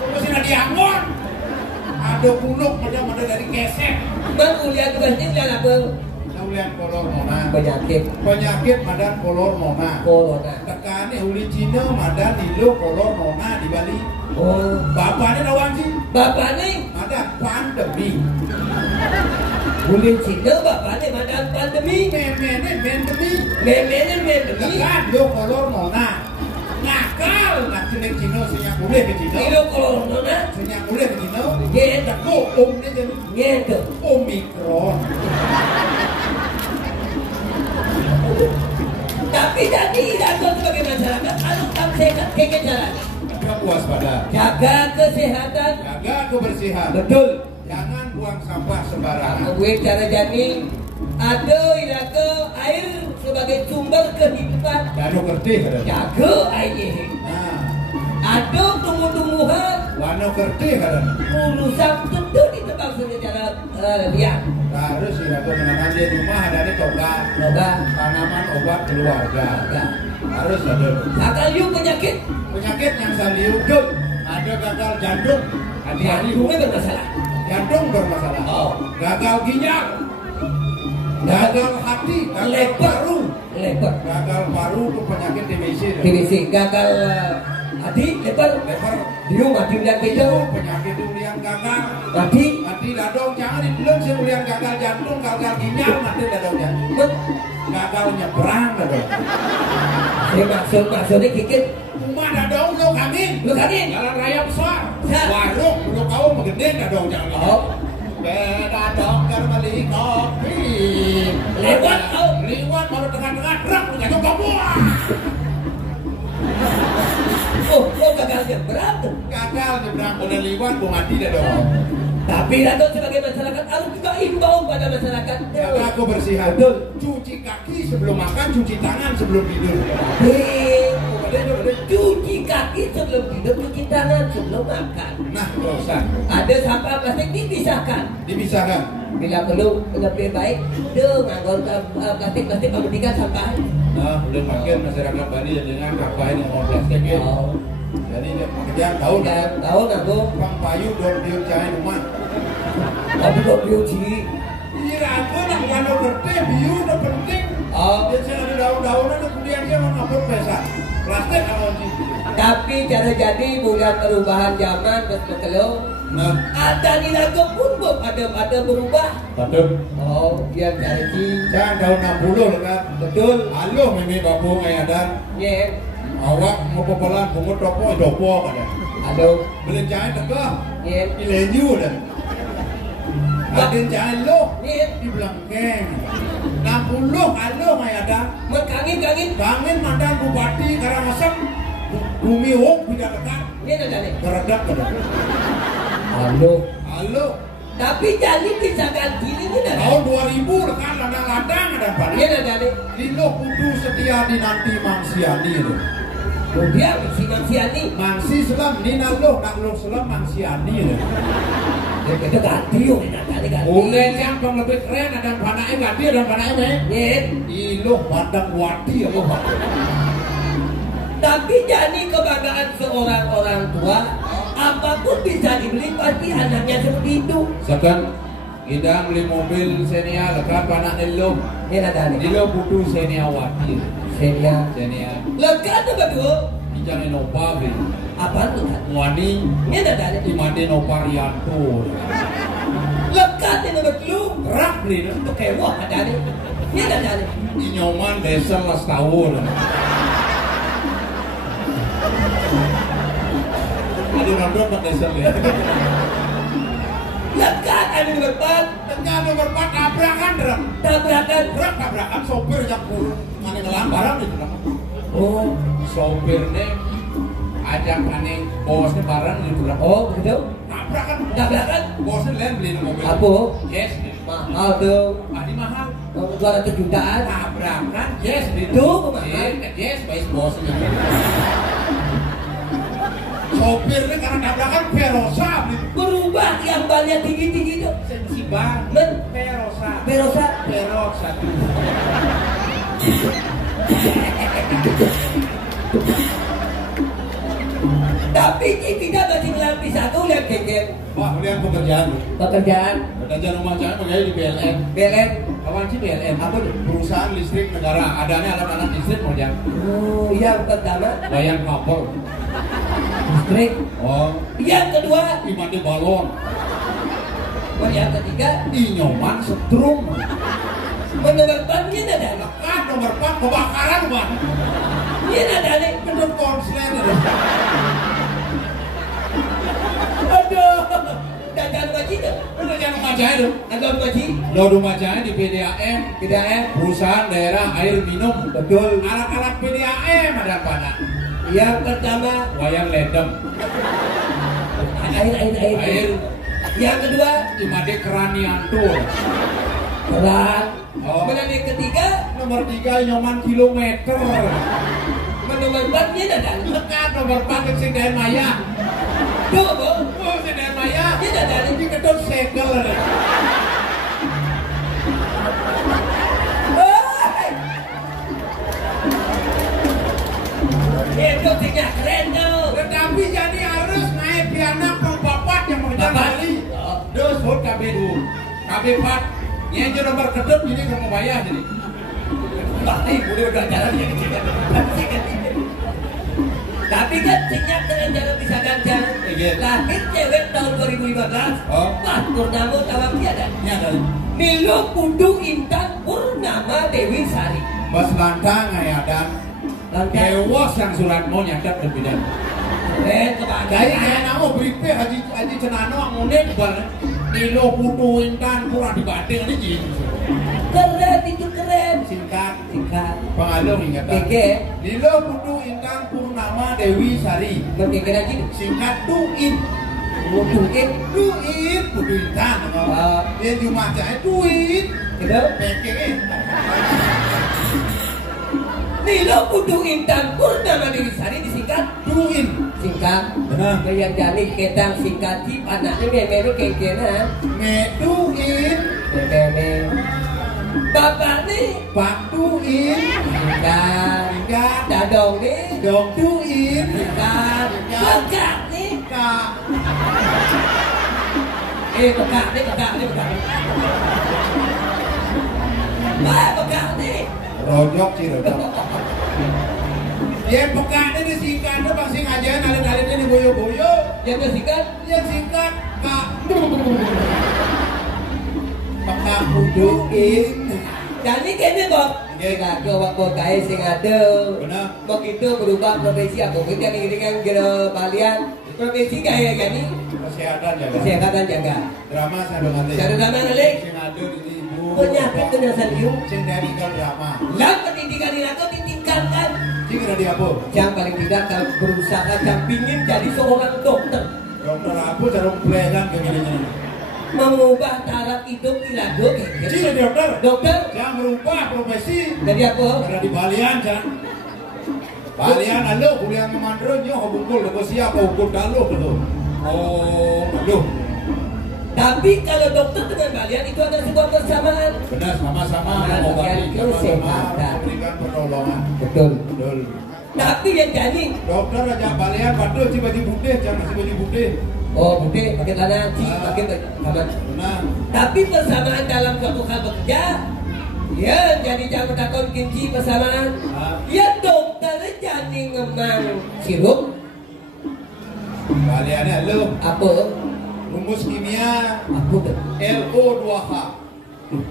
Terus ini dianggur. Ada kuluk ada dari kesek. Bang ulian tugasnya ulian apa? Ulian kolor mona. Penyakit Madan kolor mona. corona. Tekane uli Cina madan ilo kolor mona di Bali. Oh, Bapaknya lawan sih. bapak nih. Ada pandemi. Boleh Cina bapak nih madam pandemi. Memene pandemi. Memene. Tekan lo kolor mona. Nakal nak kena Cina senyak boleh ke Cina. Ilo corona. Senyak boleh ke Cina. Ye, Jago ni jadi gitu. Omikron. Tapi tadi aku sebagai masyarakat harus tetap sehat kayak caranya. Kita puas pada. Jaga kesehatan. Jaga kebersihan. Betul. Jangan buang sampah sembarangan. Gue cara jadi ada ilaga air sebagai sumber kehidupan. Dado kertih ada. Jaga air. Nah, Ada tumbuh-tumbuhan wano kertih ada. urusan tentu ditebang secara liar. Harus irago menangan di rumah ada toga. Coba. Tanaman obat keluarga. Ya. Harus ada. Gagal yuk penyakit. Penyakit yang saliu. Ada gagal jantung. Hati-hati. Hubungan bermasalah. Jantung bermasalah. Oh. Gagal ginjal. Gagal hati. Gagal Leper. paru. Leper. Gagal paru itu penyakit TBC. TBC. Gagal hati. Leper. Leper. Diu mati ulian Itu kita. penyakit ulian gagal. Mati. Mati dadong jangan dibilang sih ulian gagal jantung, gagal ginjal mati dadongnya. Gagal nyebrang dadong. Maksudnya kikit. Rumah dadong lo kami. Lu kaget. Jalan raya besar. Ya. Warung lo kau megede dadong jangan. Oh. Beda dongker beli kopi. Lewat, oh. Lewat baru tengah-tengah rak lu jatuh kamu. Oh, gagalnya berapa? Gagal nyebrang udah lewat gua mati dadong. Tapi Dato sebagai masyarakat harus juga imbau pada masyarakat. Jaga kebersihan. Betul. Cuci kaki sebelum makan, cuci tangan sebelum tidur. Cuci kaki sebelum tidur, cuci tangan sebelum makan. Nah, dosa. Ada sampah plastik dipisahkan. Dipisahkan. Bila perlu lebih baik, nganggur plastik memberikan sampah. Nah, udah makin masyarakat Bali dengan kapain yang mau plastik ya. Oh. Jadi kerjaan tahu Dan tahu nganggur. Bang Payu dong diur cahaya rumah. Tapi kok cuci. Iya, aku nak ngano kerja biu udah penting. Oh. Dia saya ada daun-daunan kemudian dia mau ngapur pesa. Plastik kalau sih. Tapi cara jadi bulan perubahan zaman betul. Nah, Ada di lagu pun Bob ada berubah. betul. Oh, dia cara ci. Jangan tahun 60 kan. Betul. Halo, ini babu ngayadan. Ye. Awak mau pepelan bungut dopo ada. Halo. Beli jangan tegah. Ye. Ilenyu dah. Adin jangan lo. Ye. Di belakang. 60 halo ngayadan. Kangin. Bangin mantan bupati Karangasem. Bumi Hong tidak dekat. Ye ada nih. Beredak ada. Halo. Halo. Tapi jadi bisa ganti ini dah. Tahun 2000 dekat ladang-ladang ada apa? Ye ada nih. Lilo kudu setia di nanti mangsiani itu. Kemudian si Mamsiani. Mangsi selam nina lo nak lo selam mangsiani itu. Kita ganti yuk, ganti. Boleh yang bang lebih keren ada panai ganti ada panai me. Ye. Ilo padang wadi apa? Tapi jadi kebanggaan seorang orang tua, apapun bisa dibeli pasti anaknya seperti itu. Sekarang kita beli mobil Xenia lekat panak lo. Ye ada nih. Ilo butuh Xenia wadi. Senia. Lekat apa tuh? Jangan nopa be. Apa tuh kan? Wani Ye ada nih. imade nopa rianto. Lekat ini betul. Rak beli Untuk kewah ada nih. Ye ada nih. Inyoman desa las tahun. Ada nonton tak desa ya. Lekat ini berpan. Tengah nomor 4 tabrakan drak. Tabrakan sopir yang puluh. Mana ngelam barang itu. Oh, Sopirnya ajak aneh bosnya barang di belakang. oh begitu. Tabrakan. Bosnya lain beli mobil. Apa? Yes. Mahal tuh. Pasti mahal. 200 jutaan. Tabrakan. Yes. Itu mahal. Yes, baik bosnya. Sopirnya karena tabrakan Verosa beli. Berubah yang banyak tinggi itu. Sensi ban. Verosa. Berosa. Verosa. Tapi kita masih melampi satu lihat kengkel. Wah, lihat pekerjaan. Pekerjaan Pekerjaan rumah saya pegawai di BLN. BLN. Kawan sih BLN. Apa tuh? Perusahaan listrik negara. Adanya alat-alat listrik mau yang Oh, yang pertama bayang kabel. listrik. Oh, Yang kedua, imade balon. yang ketiga, Inyoman setrum. menebarkannya ada. Lekat nomor 4 kebakaran bang. Ini ada nih. Menurut konslet. Aduh, dagang gaji tuh. Udah jangan rumah itu. Dagang gaji. Lo rumah di PDAM. PDAM. Perusahaan daerah air minum. Betul. Alat-alat PDAM ada apa nak? Yang pertama, Wayang ledem. air. Yang kedua, Imade keranianto. keran. Oh. Kemudian yang ketiga, Nomor 3 Inyoman kilometer. menebarkannya ada. Lekat nomor 4 sing daerah Maya. Tuh, Bu. Oh, sing daerah Maya. Ini ada. Ini kedot segel. Itu tinggal keren tuh. Tetapi jadi harus naik piana pengpapat yang mengejar Bapak. Bali. Dos hot KB dulu. KB 4. Yang jadi nomor kedot ini ke Maya jadi. Pasti udah jalan jadi tidak. Tapi kan sejak dengan jalan bisa ganjar. Iya. Lahir cewek tahun 2015. Oh. Pas Purnama Tawang tiada. Ini ada Milo Kudu Intan Purnama Dewi Sari. Bas lantang ayadan. Lantai. Dewas yang surat mau nyatet berbeda. Keren Jadi kebahagiaan. kayak nama beripe Haji Cenano ngunin bal. Nilo Putu Intan Pura dibating ini jin. Keren itu keren. Singkat. Singkat. Pengalung ingatan. Keke. Nilo Putu Intan Purnama Dewi Sari. Keke lagi. Singkat Duin. Mungkin. Duin Putu Intan. Dia cuma aja Duin. Gitu. Pekeng. Milo Kudu Intan Purnama Dewi Sari disingkat Duin. singkat. Nah. Kayak jani kedang singkat tip anaknya meme kengkena. Meduin. Meme. Bapak nih Pak Duin. singkat. Singkat. Dadong nih Dong Duin. singkat. Bekak nih. Kak. Bekak nih. Wah, bekak nih. Rojok sih rojok. Ya pekaknya disingkat tuh pasti ngajarin alin-alinnya di boyo-boyo. Yang disingkat? Yang singkat Kak. Pekak kuduin. Jadi kayaknya kok. Kagak waktu kaya sing ada. Benar. Begitu berubah profesi aku. Kita yang kira kalian profesi kayak gini. Kesehatan jaga. Kesehatan jaga. Drama saya dong nanti. Cara drama nalik. Sing ada di ibu. Penyakit kenasan yuk. Sing dari drama. Lah pendidikan ini aku ditingkatkan. Sing ada di apa? Yang paling tidak kalau berusaha yang pingin jadi seorang dokter. Dokter apa cara pelayan kayak gini. Mengubah taraf hidup ilago kayak Sing jadi dokter. Dokter. Jangan merubah profesi. Jadi apa? Karena di Balian jangan. Balian alo kuliah memandro nyo hubungkul lego siapa hukum dalo gitu. Oh, alo. Tapi kalau dokter dengan kalian itu adalah sebuah persamaan. Benar sama-sama mengobati sama-sama memberikan pertolongan. Betul. Betul. Tapi yang jadi Dokter aja Balian padahal si baju putih jangan si baju putih. oh putih pakai celana pakai kamar. Benar. Tapi persamaan dalam suatu hal bekerja, ya jadi jangan takut kunci persamaan. Ya dokter jadi ngemang sirup. Baliannya alo. Apa? Rumus kimia Apa tuh? LO2H.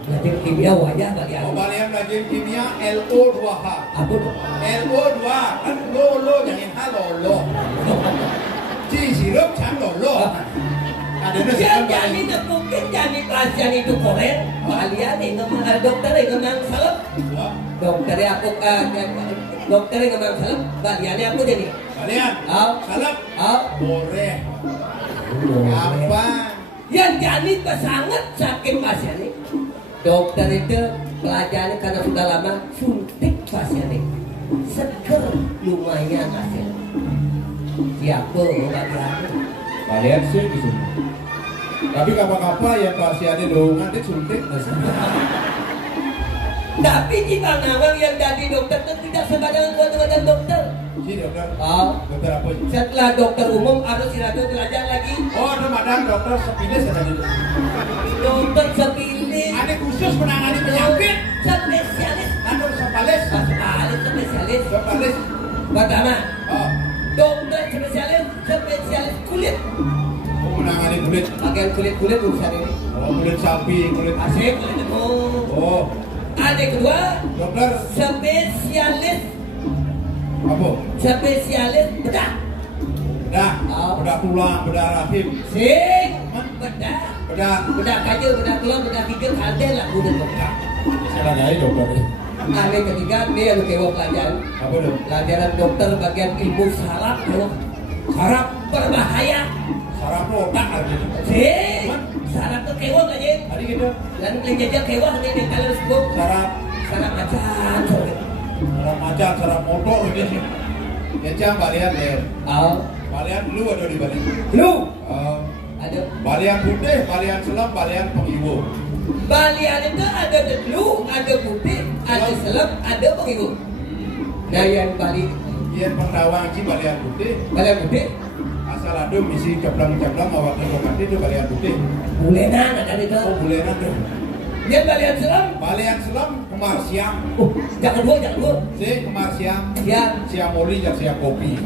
Belajar kimia wajah kalian. Oh, Balian belajar kimia LO2H. Apa tuh? LO2 kan lo jangan halo lo. Ci sirup jangan lo. Ada Ya jadi mungkin jadi pasien itu koren. Kalian itu dokter itu ngemang salep. Dokternya aku dokternya ngemang salep. Kaliannya aku jadi. Balian. Salap. Boleh. Apa? Yang jadi sangat sakit pasien ini. Dokter itu pelajaran karena sudah lama suntik pasien ini. Seger lumayan hasil. Siapa bagaimana? Balian sih di sini. Tapi kapal-kapal yang pasiennya doangan dia suntik. Tapi jika nawang yang jadi dokter itu tidak sembarangan buat dokter. Si dokter. Dokter apa? Setelah dokter umum harus silahkan belajar lagi. Oh, ada madam dokter sepilis ada di. Dokter sepilis. Ada khusus menangani penyakit. Spesialis. Ada sepalis. Spesialis. Sepalis. Pertama. Oh. Dokter spesialis kulit. Oh, menangani kulit. Bagian kulit urusan ini. Oh, kulit sapi, kulit Asik kulit itu. Oh. Ada kedua. Dokter Spesialis. apa? Spesialis bedah. Bedah tulang, bedah rahim. Sing. Bedah. Bedah Bedah kayu, bedah tulang, bedah gigi, ada lah udah dokter. salah dari dokter. Ada ketiga nih yang kewa pelajaran. Apa dong? Pelajaran dokter bagian ilmu saraf. Saraf berbahaya. Saraf otak aja. Sing. Saraf tuh kewa aja. Tadi kita Dan pelajajah kewa ini kalau sebut saraf macan. saraf macan, saraf motor ini. Kecam Balian ya. Balian dulu ada di Bali. Lu ada Balian putih, Balian selam, Balian pengiwo. Balian itu ada dulu, ada putih, ada selam, ada pengibu. Nah yang Bali, Yang Pendawang sih Balian putih. Balian putih, Asal ada misi cablang-cablang awak informasi itu Balian putih. bulenan ada itu. Oh, bulenan tuh. Yang Balian selam, Balian selam kemar siang. jangan dua. Si kemar siang. Ya, Siang moli jak siang kopi.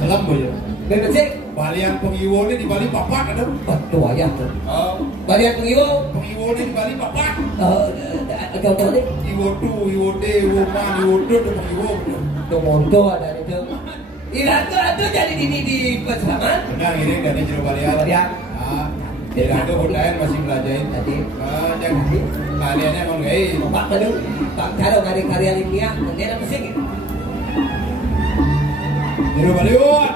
Selam boy. bebek Balian pengiwo ini di Bali papak ada. tuh aja tuh. Oh, Balian pengibu, pengiwo ini di Bali papak. kau tahu nih, Iwo tu, iwo de, iwo man, iwo do, itu pengiwo. tuh monto ada itu. Irato ada jadi di pesaman. Benar ini dari Jero Balian. Balian. Irato Budayan masih belajarin. Tadi, Jangan kaliannya emang gay. Pak Madu, Pak Karo dari karya ilmiah, dia ada musik. Jero Balian.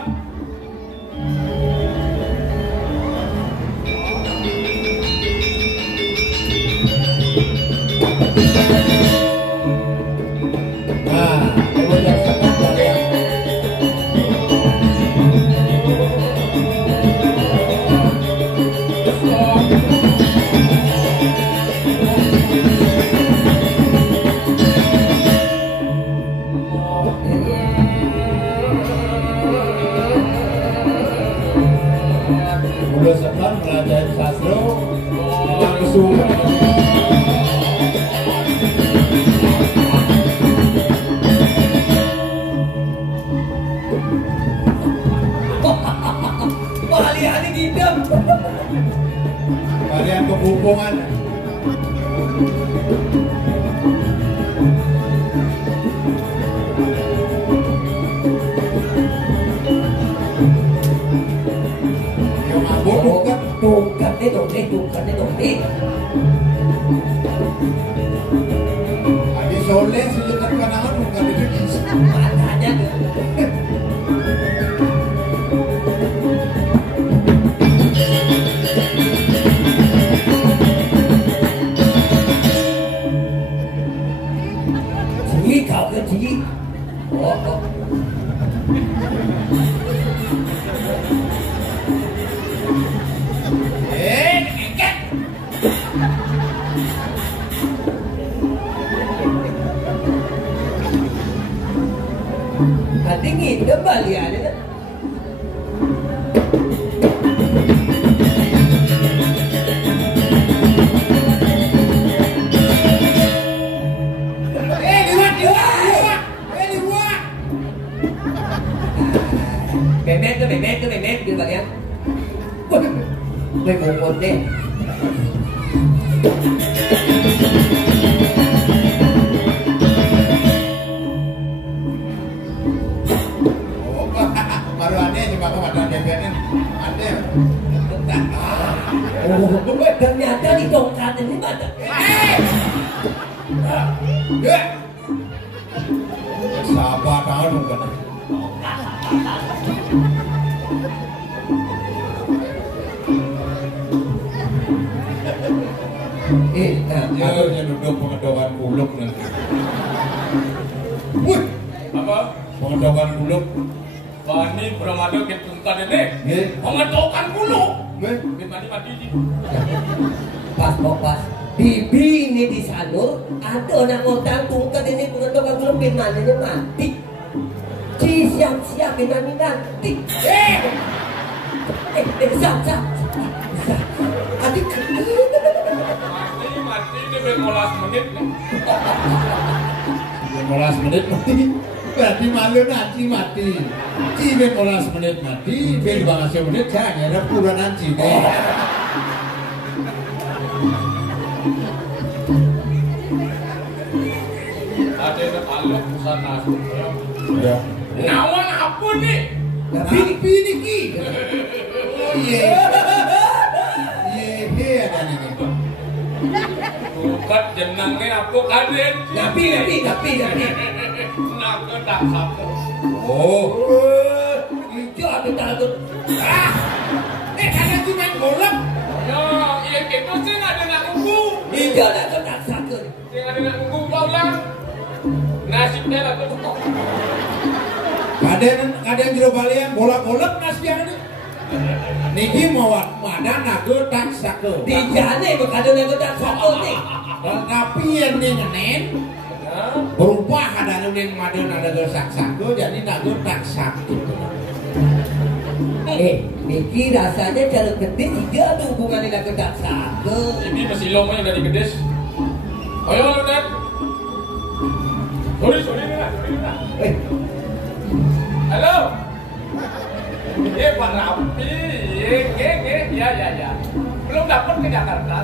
Udah sekarang belajar sastra langsung. Balian ini gidam. Balian kebupungan. Yang mabuk bukan. Tungkatnya dong deh. Adi soleh sejuta kenangan bukan itu. Matanya tuh. Chỉ cậu cái chỉ. Hati ngidam baliannya kan. Memet gitu balian. Đây một đi. Ternyata di tongkat ini ada. Sabar tahu dong kan. Dia duduk pengedokan buluk nanti. Wih, Apa? pengedokan buluk. Bani Bramado ke tungkat ini. Nggih. Pengetokan buluk. Nggih. Mati di. Pas. Bibi ini di Sanur ada orang ngotang tungkat ini pengedokan belum binmananya mati. Siap nanti. Zat. Adik. Mati ini bermolas menit. 15 menit mati. Berarti malu nanti mati. Ci 15 menit mati, 15 menit saya ada puluhan nanti deh. Ada yang alok pusat nasib. Ya. Nawan apa nih? Tapi niki. Oh iya. Iya ada ini. Bukan jenangnya apa kaden? Tapi. Nak tak satu. Oh. Itu ada takut. Ada cuma golok. Ya, iya gitu sih ada nak nunggu. Itu ada tak sakit. Sing ada nak nunggu paulang. Nasibnya lah tuh. Kadang jero balian bolak-bolak nasibnya ini. Niki mau mana nago tak sake. Di jane bekado nago tak sakit nih. Tapi yang ini nenen berubah ada nuling madu nago sak-sake jadi nago tak sakit. Niki rasanya cara gede juga tuh hubungannya nago tak sakit. Ini masih lomanya dari gedes. Ayo, Dad. Sorry lah. Halo. Pak Rapi. Ya. Belum dapat ke Jakarta.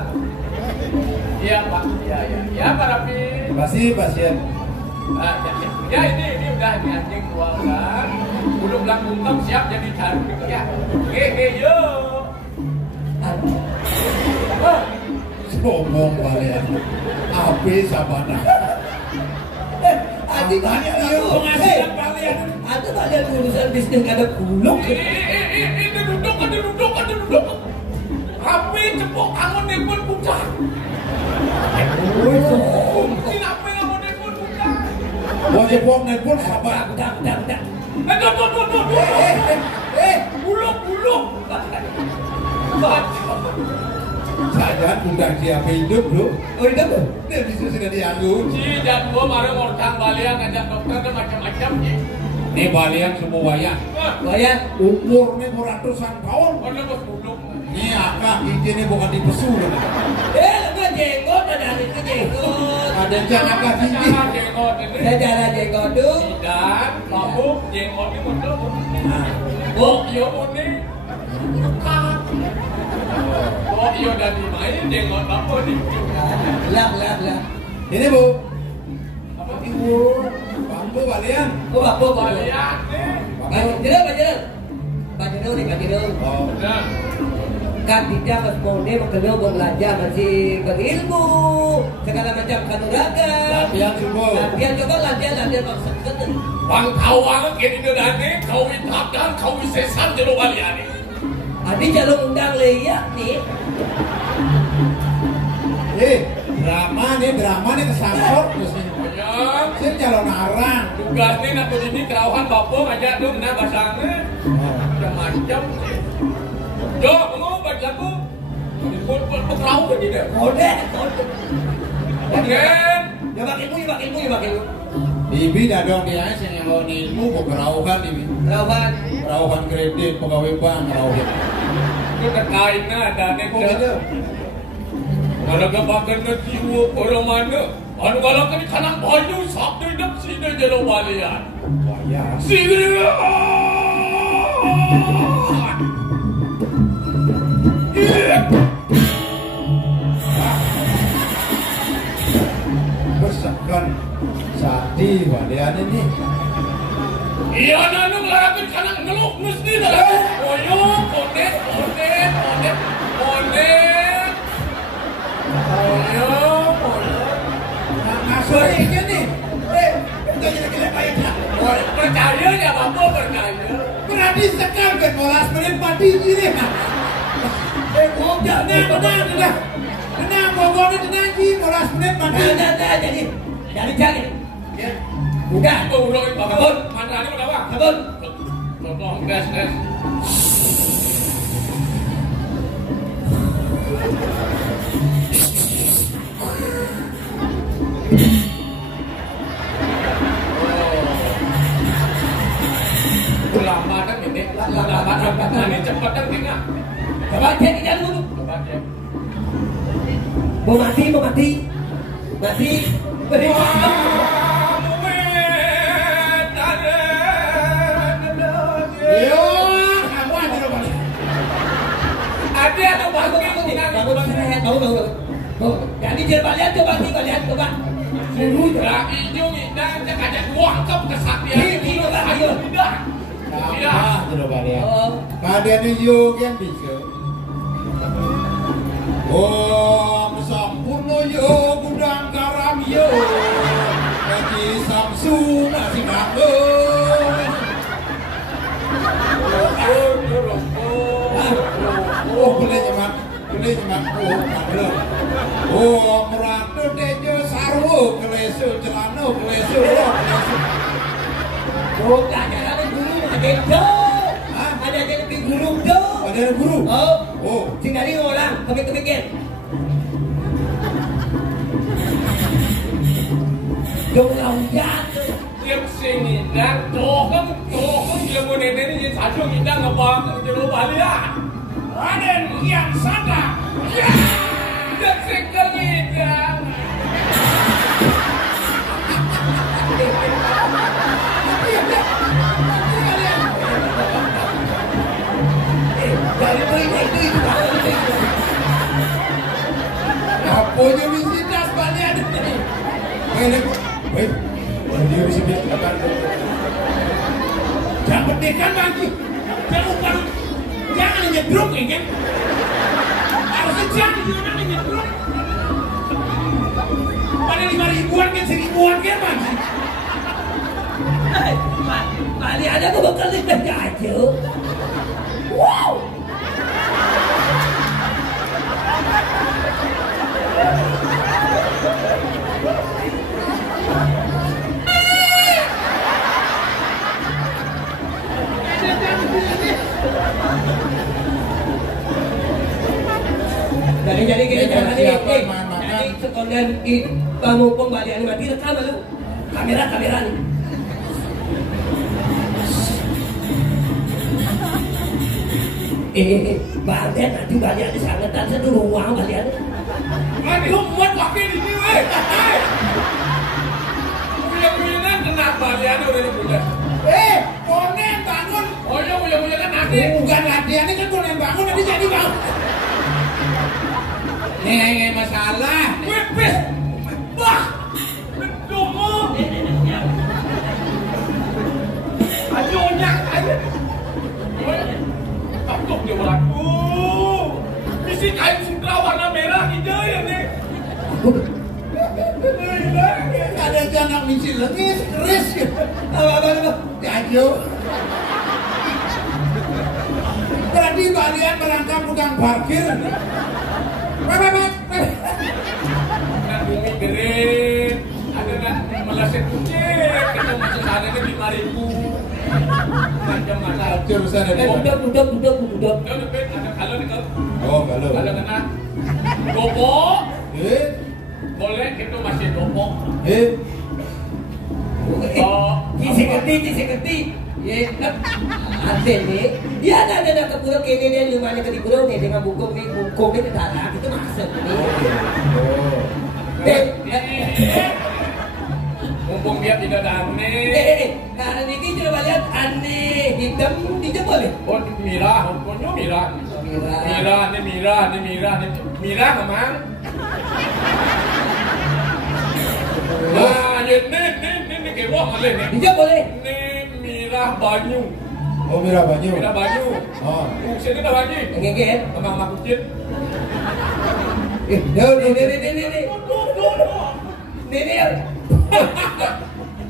Iya, Pak. Ya, Pak Rapi. Terima kasih pasien. Ya ini udah ini anjing keluarga. Belum langsung siap jadi jarum gitu ya. Yo. Sombong balian. Api sabana. Adik Banyak yuk penghasilan balian. ada banyak urusan bisnis ada kuluk. Duduk. Rapi cepok kangen nepon puncak. Kenapa kamu nepon puncak? Wah jepong nepon sabar. Dak. Buluk. Saja udah siapa hidup bro. Oh itu tuh. Dia bisa sudah dianggur. Si dan gua marah ngortang balian ngajak dokter dan macam-macam ya. Ini balian semua wayang. Bayar. Umurnya ratusan tahun. Mana bos buluk? Ini akak ini bukan dipesu loh. Lu jenggot ada jenggot. Ada jangan kaki ini. Cara jenggot ini. Sejarah jenggot tuh. Dan mabuk jenggotnya muncul. Nah, Oh iya ini. Oh iya udah dimain dengan apa nih? Lah. Ini Bu, Apa Ibu. bambu kalian. Oh, apa kalian nih? Bajero nih. Oh, Nah, Kan tidak mas mone makanya mau belajar masih berilmu segala macam kanuragan. latihan subuh. Latihan maksudnya. bang kau banget kayak ini dane, kau itapkan, kau sesan jero baliane. Adi jalur undang leyak nih. Drama nih kesangkut terus nih. Banyak. Saya calon arang. Tugasnya nak ini kerauhan bapak aja tuh nah basangnya. Macam-macam. Jo, kamu baca lagu. Pun kerauh kan tidak. Kode. Oke. Ya makin ilmu. Bibi dadong dia sing yang ilmu kok kerauhan ini. Kerauhan kredit pegawai bank kerauhan. Itu terkaitnya ada nih. Oh gitu. Kalau kebakan ke jiwa orang mana? Anu kalau ke kanan baju sabda hidup sini jero balian. Waya. Sini. Besakan sati walian ini. Iya nanu ngelakuin kanan ngeluk mesti dah. Oyo, konet. Masuk ini nih. Gila payah. Percaya ya bapak percaya. Berarti sekarang kan molas menit pati ini. Tenang, ngomongnya tenang Ji, molas menit pati. Jadi. Bukan. Uloin bapak. Mana ini kenapa? Kabul. Tolong gas. Lama kan ini, lama ini cepat kan tinggal. Coba cek ikan dulu. Coba cek. Mau mati. Beri. Yo, kamu aja lo balik. Ada atau bangun Bangun. Jadi dia balian coba. Sudah hijau dan cekajak wangkap kesaktian. Ayo tidak. Sama tuh lo balik. Kalian yo kan bisa. Oh, sempurna yo gudang garam yo. Haji Samsu nasi kangkung. Oh, boleh nyemak. Oh, padahal. Oh, meratu tejo sarwo kelesu celano kelesu. Oh, ada guru, ada jadi guru do. Ada guru. Oh. Sing dari orang kemik-kemikin. Dong laujan. Tiap sini dan tohong dia mau nenek ini satu kita ngebang jero balian. Raden yang sana. Ya. Dan sekali dan. Dari itu. Apa je visitas balian ini? Dia visitas kabar. Jangan pendekan lagi. Jangan nyebruk ini. Harusnya jangan nyebruk. Pada 5.000-an kan 1.000-an kan bang. Bali ada aku bakal lihat aja. Wow. Jadi sekolah kamu pembalian mati rekam lu. Kamera nih. Balian nanti balian sangetan seluruh uang balian. Lu muat pakai di sini weh. Punya kena balian udah dipunya. Konen bangun. Oh iya punya kan bukan latihan ini kan gue yang bangun nanti jadi bangun. Nih masalah. Wipis. Wah. Domo. Ayo nyak ayo. Takut dia berlaku. Isi kain sutra warna merah hijau ya nih. Ada janak misi lengis, keris. Apa? Ayo. Berarti kalian merangkap tukang parkir. Bumi gerin, ada nak meleset kucing, kita masuk sana ke 5.000. Macam mana? Jurusan ada. Duduk. Kau dapat ada kalau ni kau. Oh, kalau. Kalau kena dopo, Eh, boleh kita masih dopo. Oh, kisi kerti. Ye, ada ni. Ya ada kepulauan kene dia lima ni kepulauan ni dengan buku ni tanah itu masuk ni. Mumpung dia tidak ada aneh. Nah ini coba lihat aneh hitam boleh. Oh mirah, pokoknya mirah. Mirah memang. Nah, ini kewah malih ni. Hijau boleh. Ni mirah banyu. oh Mira Banyu. Mirah banyu. Oh. Sini dah banyu. Ngeket. Memang kucing. Ini.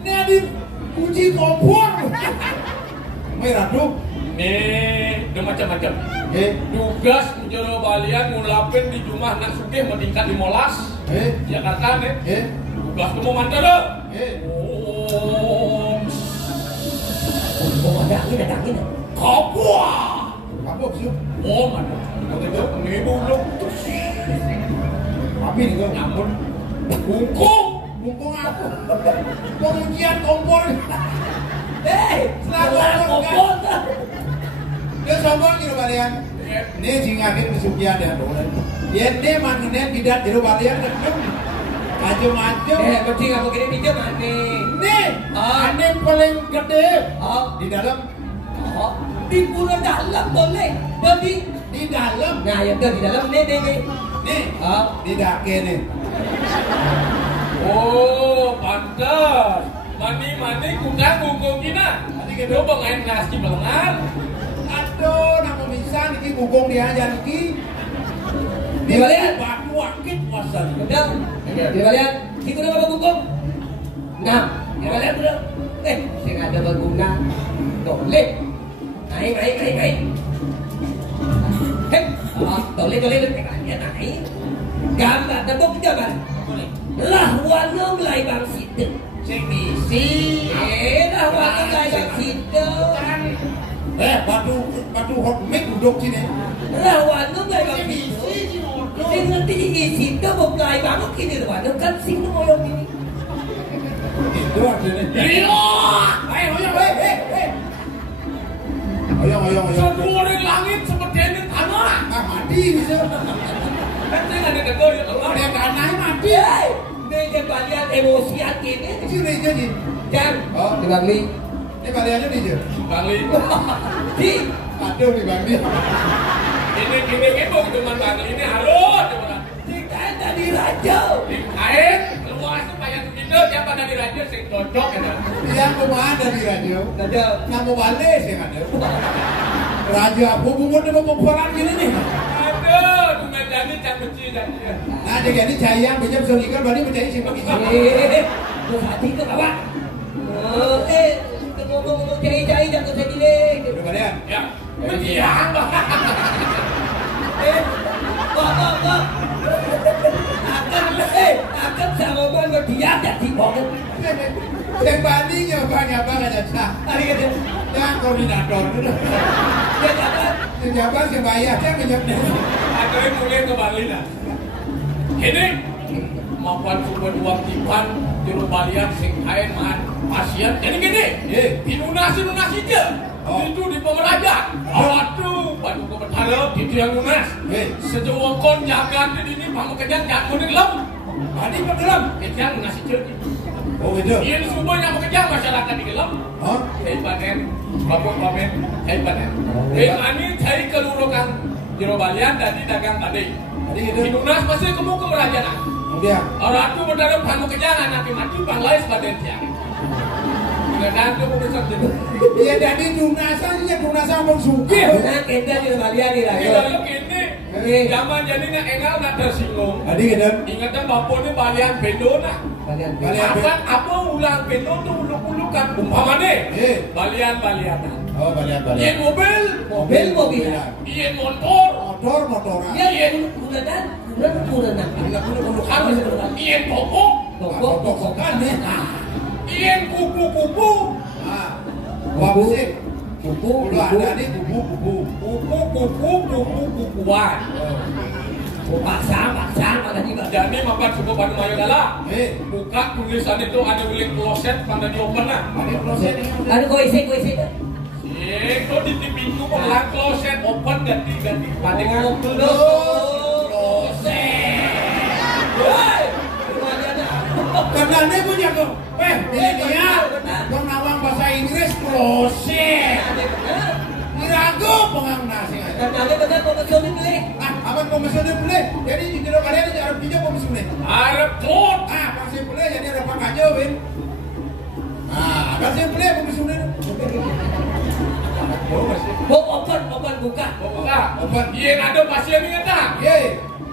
Ini ada uji kompor. Merah duk. Ni dia macam-macam. Eh, Tugas menjadi balian ngulapin di rumah nak sugih meningkat di Molas. Jakarta ni. Tugas tu mau mantap dah. Oh ada angin. Kapua. apa sih? Oh mana? Ni buluk. Api nih kau. Nyamun. Bungkung. Bungkung apa? Pengujian kompor. Selamat kompor. Dia sombong gitu balian. Ini jingakin kesukian ya. Ya ini manggilnya tidak di balian. Macam-macam. Berarti kamu kira pinjam aneh. Nih, aneh paling gede. Di dalam. Di pulau dalam boleh. Tapi Di dalam. nah yang di dalam nih. Nih, di dake nih. Oh, pantas. Mani kungkung kita. Tadi kita pengen nasi belengan. Aduh, nama bisa niki bukung diajar niki. Di balian. Batu akit wasan. Betul. Di balian. Kita udah berguna. Nah, di balian udah. Saya nggak ada berguna. Boleh. Naik. Boleh. Naik. Gambar, tebuk gambar. Lah wanung lai bang situ. Sing misi. Lah wanung lai bang situ. Batu hot mic duduk sini. Lah wanung lai bang situ. Sing nanti di situ buk lai bang kini wanung kan sing ngoyong ini. Itu artinya. Iya. Oyong. Seluruh langit seperti ini tanah. Mati bisa. Kan saya nggak ada tegur ya Allah. Dia tanah mati. Ini balian emosian kini. Ini reja nih. Jam. Oh, Di Bangli. Ini baliannya reja. Bangli. Di. Aduh di Bangli. Ini mau cuma Bangli ini harus coba. Kita tadi raja. Di kain luas supaya kita siapa dari raja sing cocok ya. Yang kemana dari raja? Raja. Nama balik sih ada. Raja hubungan dengan peperan gini nih. Aduh, cuma jadi cakuci jadi. Nah jadi cayang bisa ikan balik menjadi si pagi. Hati ke kawan. Ngomong cai jangan saya bilang. Udah balian. Ya, mendiang. Kok. Akan sama ban berdiam jadi bohong. Yang Bali jawabannya apa aja sah. Tadi kata Yang koordinator. dia kata Jawaban si bayar saya menjawab. Akhirnya mulai ke Bali dah. Ini maupun sumber uang tipan juru balian sing kain man pasien. Jadi gini, dinunasi je. Itu di pemerajaan. Aduh, batu ke berharap itu yang lunas. Sejauhkon jaga di sini, kamu kerja jago di dalam. Tadi ke dalam. Itu yang lunasi je. Oh gitu. Yen subuh yang bekerja masyarakat di gelap. Oh. Panen, babon panen, panen. Ani cari kelurahan Jero Balian dari dagang tadi. Tadi gitu. Dinunas masih kamu ke kerajaan. Kemudian. Orang itu berdarah kamu kejangan nanti mati panglais badan tiang. Kadang itu urusan itu. Iya jadi dunasan mau sugih. Benar kita di Balian di Iya Rayo. lalu gini. Zaman jadi nggak enggak nggak tersinggung. Tadi gitu. Ingatan bapak ini Balian Bendona. Balian. Apa ulang Bendo tuh uluk-ulukan umpamane. Balian-balianan. Oh balian. Iya Mobil. iya motor. Motoran. Ya kudanan. Iya pokok. Pokok-pokokan nih. Iya kupu-kupu. Ah. Wah musik. Buku. Udah ada nih buku. Kupu-kupuan. Pasang ada juga. Jadi makan cukup pada Mayodala. Buka tulisan itu ada link kloset pada di open lah. Ada proses ini. Ada kau isi. Itu di pintu pelan kloset open ganti pada Karena dia punya ini dia. Yang nawang bahasa Inggris proses. Diragu pengang nasi. Dan ada benar komisioner beli. Apa komisioner boleh? Jadi di dalam kalian ada Arab pinjam komisioner. Arab tot. Pasti boleh jadi ada Pak Kajo, Win. Pasti boleh komisioner. Open buka. Open. Iya ada pasien ini tak?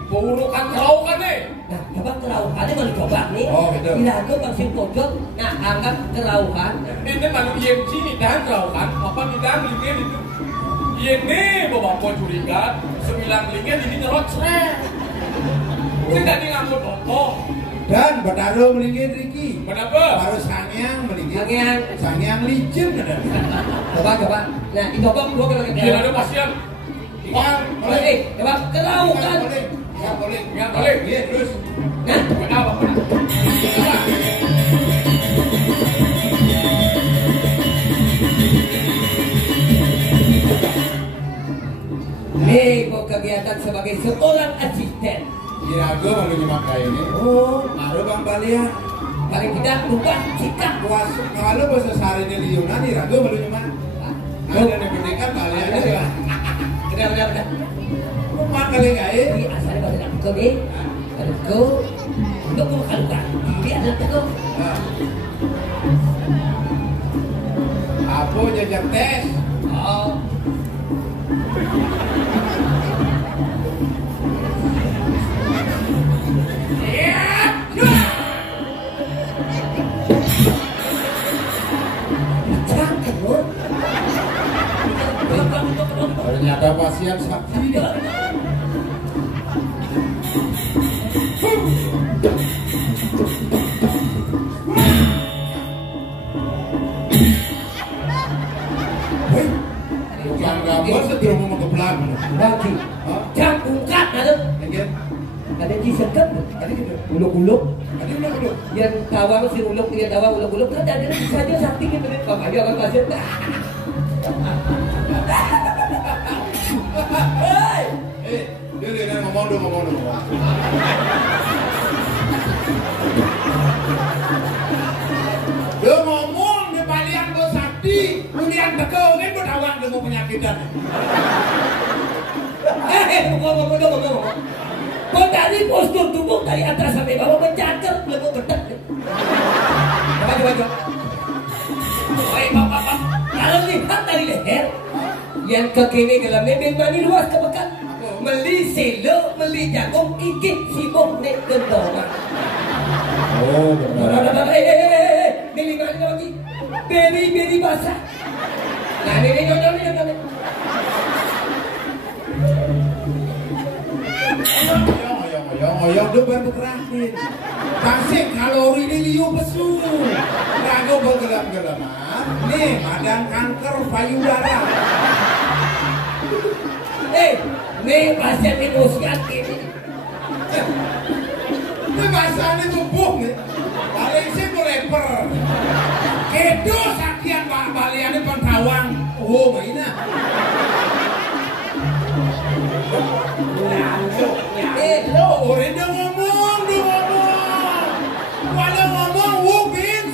Pengurukan keraukan nih. Nah, coba keraukan ini baru coba nih. Oh, gitu. Bila aku masih pojok, nah anggap keraukan. Ini malu IMC dan keraukan. Apa tidak lingin itu? Ini bapak curiga 9 lingin ini nyerot seret. Tidak di ngangkut potong. Dan bertaruh melingin Riki. Kenapa? Baru sangyang melingin. Sangyang licin ada. Coba. Nah, dicoba dua kali lagi. Iya ada pasien. Boleh, coba keraukan. Boleh. Iya terus. Nah, Kenapa? ini kok kegiatan sebagai seorang asisten. Diragu baru nyemak kayak ini. Oh, Baru Bang Balian. paling tidak lupa sikap. Kalau bahasa sehari ini di Yunani ragu baru nyemak. Ada yang pendidikan Balian juga. Benar. Rumah kali gak ya? Ini asalnya pada nak kau deh. Ada kau. Untuk kau kalukan. Dia ada kau. Apa jajak tes? Oh. Ternyata pasien sakti. Yang gambar setelah mau ke belakang. Lagi. Jam ungkat ada. Ada di sekat. Tadi gitu. Uluk-uluk. Tadi udah. Yang tawang si uluk dia tawang uluk-uluk kan ada saja sakti gitu nih. Bang aja kan pasien. Dia ngomong dong. Dia ngomong di Balian bos sakti, kemudian tegau kan buat awak dia mau penyakitan. Ngomong. Kau dari postur tubuh dari atas sampai bawah mencatat belum bertek. Coba. Bapak. Kalau lihat dari leher, yang ke kiri dalamnya memang luas ke bekan. Meli selo, meli jagung, ikik sibuk nek gendongan. Oh, benar. Beli mana lagi? Beri basah. Nah, ini. Oyong dia baru terakhir. Kasih kalori ini liu besu. Ragu bergelam-gelaman. Nih, badan kanker payudara. Nih pasien emosian ini. Ini bahasanya tubuh nih. Paling sih leper. Itu sakian Balian ini pentawang. Oh, mainnya. Orang dia ngomong. Walau ngomong, wubin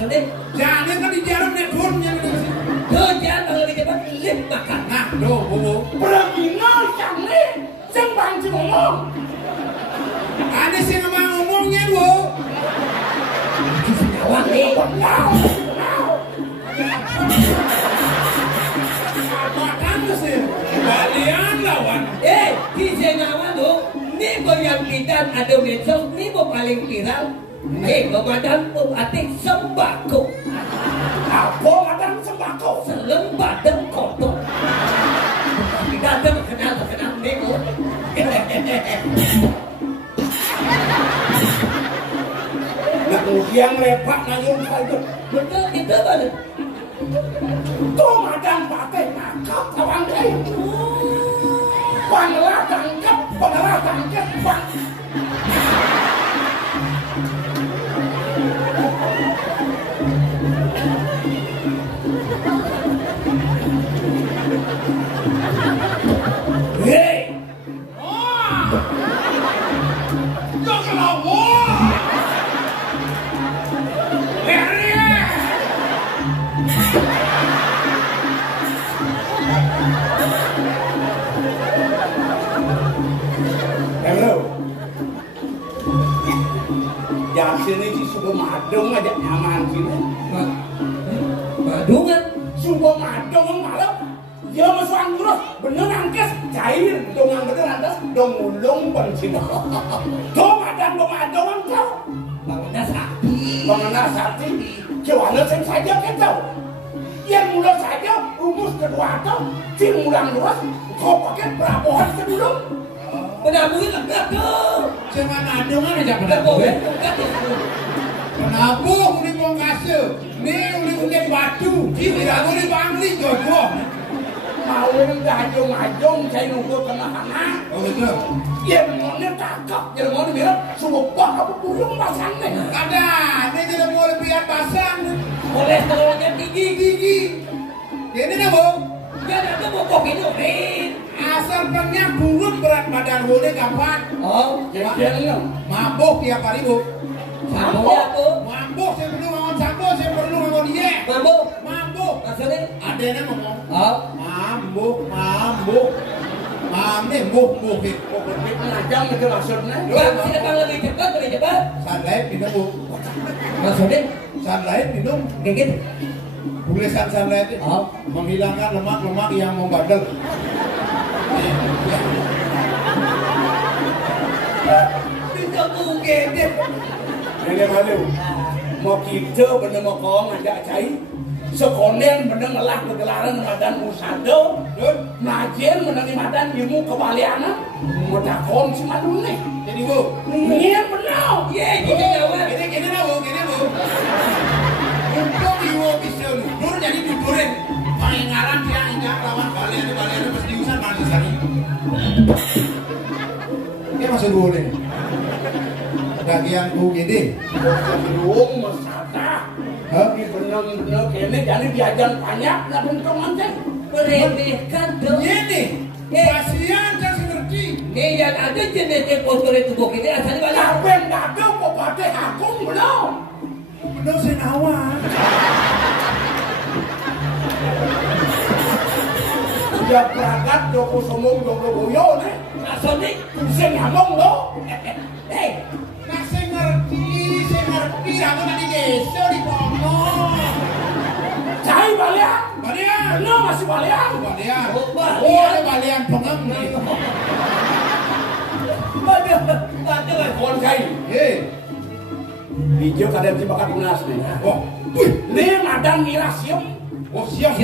Maksudnya? Jangan kan di jarum nek durnya nek. Tuh jangan kalau di depan lip makan. Nah, do bobo. Pergino canggih, sing banci ngomong. Ada sih ngomongnya, Bu. Awak nih. Makan sih. Balian lawan. Di Senawan tuh, ini yang kita ada medsos, ini paling viral. Komandan Bupati sembako. Apa madang sembako? Selembadan kotor. Kita ada kenal nih, Bu. Nah, yang lepak nayung itu. Betul itu banget. Tuh madang pakai nakap kawan deh. Pangelah tangkap, bang. Hei, Jangan lawan. Hello. Yang sini sih suka madung aja nyaman sini. Badungan. Suka madung malam. Ya masuk terus bener angkes cair dong bener angkes dong ulung bensin. Tuh madang pemadungan kau. Mengenal sakti. Kewana sing saja kita. Yang mula saja rumus kedua atau cing mulang luas. Kau pakai perabohan sebelum. Penabuhin lengkap tuh. Cuman adungan aja Penabuhin benar. lengkap tuh. Kenapa uli wong kasih? Nih uli unik batu. Ini gak uli bangli jodoh. Mau ngajung saya nunggu kena anak. Oh betul. Yang mana takap, yang mana bilang sumpah apa burung pasang nih. Ada. Ini tidak mau lihat pasang. Kolesterolnya tinggi. Ini nih bu. Gak ada mau kopi nurin. Asal pennya burun berat badan uli kapan? Oh, Jadi Mabuk tiap hari bu. sambungnya aku. Mabuk saya perlu ngomong sampo, saya perlu ngomong dia. Mabuk. Mabuk. Maksudnya? Ada yang ngomong. Oh, Mabuk. Mabuk itu. ngajang itu maksudnya. Bang, silakan lebih cepat. Sunlight minum bu. Maksudnya? Sunlight minum. Kayak gitu. Tulisan sunlight itu Oh. menghilangkan lemak-lemak yang membandel. Bisa gede. Ini malu. Mau kita bener mau kau ngajak cai. Sekonen bener ngelah kegelaran madan usado. Najen bener di madan ilmu kebalianan. Mau takon si malu nih. Jadi bu. Ini yang benar. Gini kawan. Gini bu. Untuk iwo bisa ludur jadi dudurin. Pengingaran dia injak lawan balian pas diusan masih sari. Ini masuk dulu nih. Bagian bu gini. Belum mesata. Ini bener-bener kene jadi diajar banyak nak untung aja. Meremehkan dong. Ini pasien kan seperti. Nih yang ada jenis kotor itu tubuh ini asalnya banyak. Kapan dagang kok pada hakung belum? Bener senawa. Dia berangkat Joko Somong Joko Boyo nih. Maksudnya? Bisa ngomong lo. Nah saya ngerti. Aku tadi desa di kono. Cai balian. Balian. Bener masih balian. Balian. Oh, balian. Oh, ada balian pengem nih. Aduh. Kon cai. Hijau kadang si bakat dinas nih. Oh, wih. Nih madang mirasium. Oh, siap.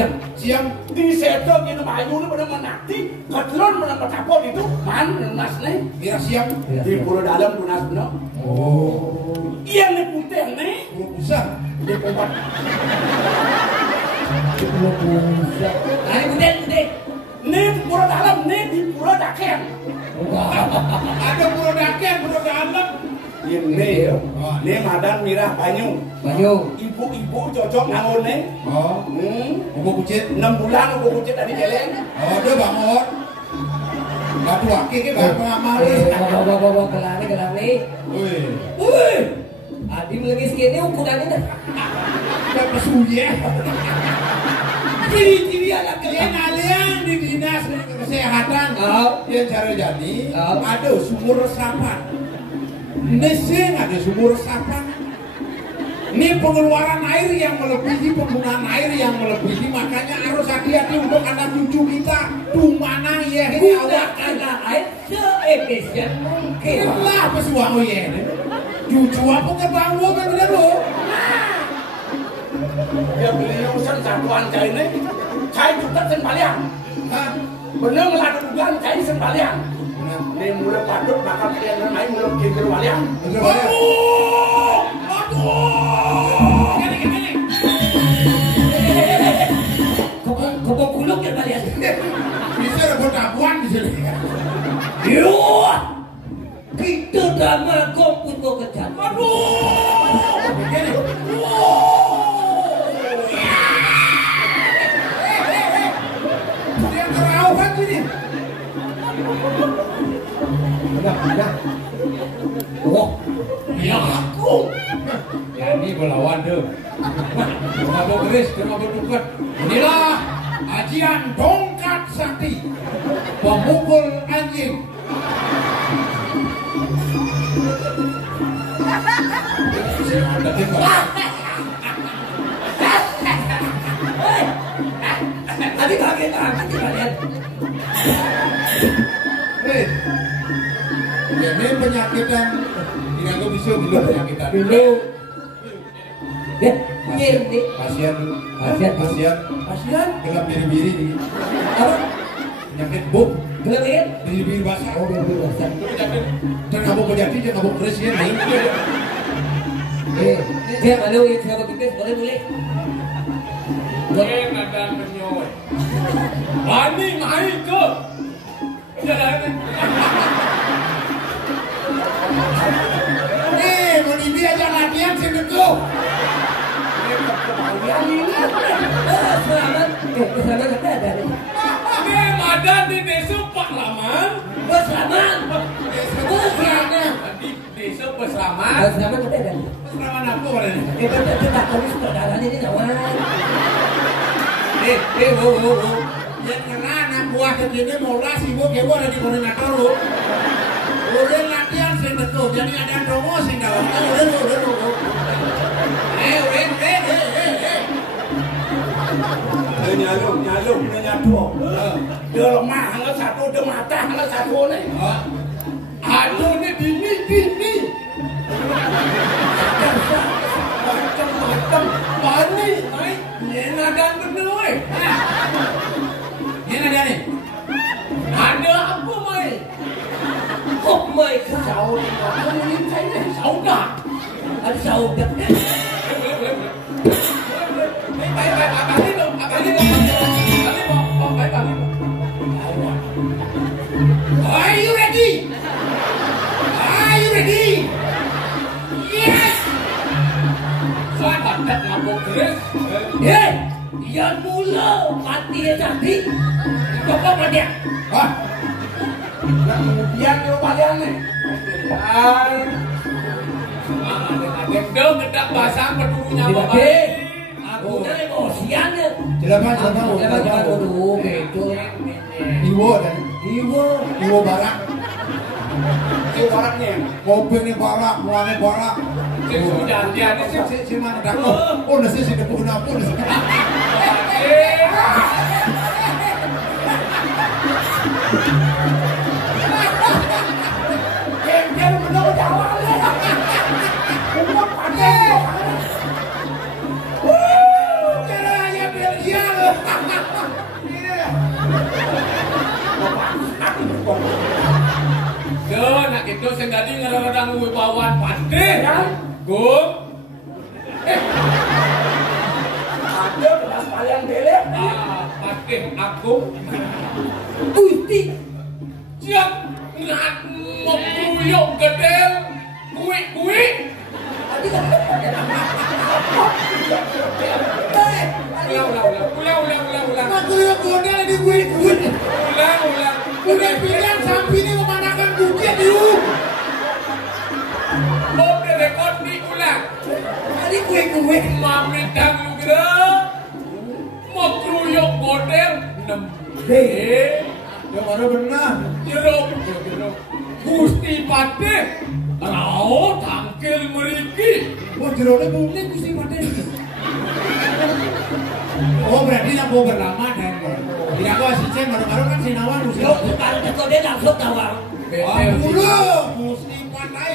Di seto gitu maju ini bener menakti. Ketelon bener bertapon itu. Man dinas nih. Biar siap. Di pulau dalam dinas bener. Oh, Iya nih putih nih. belum usah. Di tempat. Nah, gede. Nih di pulau dalam nih di pulau daken. Ada pura daken, pura dalam. Ini nih madang mirah banyu. Banyu. Ibu-ibu cocok ngangon nih. Oh, Ubo kucit. 6 bulan udah kucit tadi jalan. Oh, dia bangun. Batu aki ke baru pengamal. Bawa kelari. Wih. Wih. Adi lagi segini ukurannya dah. ada pesuye. Ciri-ciri anak Yang kalian di dinas kesehatan, yang cara jadi ada sumur resapan. Nesing ada sumur resapan. Ini pengeluaran air yang melebihi, penggunaan air yang melebihi, makanya harus hati-hati untuk anak cucu kita. Dumana ya ini awak gunakan air seefisien mungkin. lah pesuang ya. Cucu apa kebawa bener lo? Ya beliau urusan satuan cair ini, cair juga sembalian. Bener ngeladu dugaan cair sembalian. Ini mulai patut bakal kalian main mulai kikir walian. Kok kuluk ya kalian? Bisa rebut abuan di sini. Yo, kita drama komput kok kejar. Dia terawat ini. Udah. Oh, Ya aku. Ya ini belawan deh. Mabuk keris, mabuk duket. Inilah ajian dongkat sakti, pemukul anjing. tadi kaget kalian. Ini penyakitan. Ini aku bisa dulu penyakitan. Dulu. Ya, ini. Pasien dulu. Pasien. Gelap biri-biri ini. Apa? Penyakit buk. Gelap ya? Biri-biri basah. Oh, biri-biri basah. Dan ngabuk penyakit, dan ngabuk keris ya. Dia kalau yang siapa kita boleh. Yang ada menyoy. Ani naik ke jalan. Menibi aja latihan sendiri. Selamat ada. Ini ada di desa Paklaman. Selamat. Di desa Peslaman. Selamat ada. Selamat apa orang ini? Kita tulis perdagangan ini kawan. Yang kena anak buah segini mau las ibu kebu ada di koordinator lu. Udah latihan sendiri. Jadi ada promosi kalau udah. Nyalung, nyatu. Dia lemah, hanya satu, dia mata, hanya satu nih. Aduh, ini dini. Macam-macam, pani, ini ada bener. Ini ada nih. Ada apa, Mai? Oh my god. Saudara, ini saya saudara. Ada saudara. Are you ready? Yes. Saya tak ngabuk keris. Yang mula mati cantik. Bapak dia. Kemudian dia balik nih. Dia ngedak basah pedurunya bapak. Aku dah emosiannya. Jangan dulu gitu. Iwo dan Iwo barak. Itu baraknya. Kopi ini barak, muangnya barak. Jangan Si mana dah? Oh, nasi si depu napun. Dia benar jalan. Umur pandai. Caranya Belgian. Nak itu senggadi ngeradang wibawan pandai kan? Gum. Ada kelas kalian belek. Pandai aku. Uti. Siap ngat mokuyok gedel. Kui. Ulang. Makuyok godel di gue. Ulang. Udah bilang sampai ini memanakan bukit yuk. Oke rekod di ulang. Tadi gue. Mami dan Ya baru benar. Jeruk. Gusti Patih. Rao tangkil meriki. Wah jeruknya kuning Gusti Patih. Oh berarti nak mau berlama dan tidak kau asisten baru-baru kan sinawan Gusti. Kalau itu dia langsung tawang. Gusti Patih.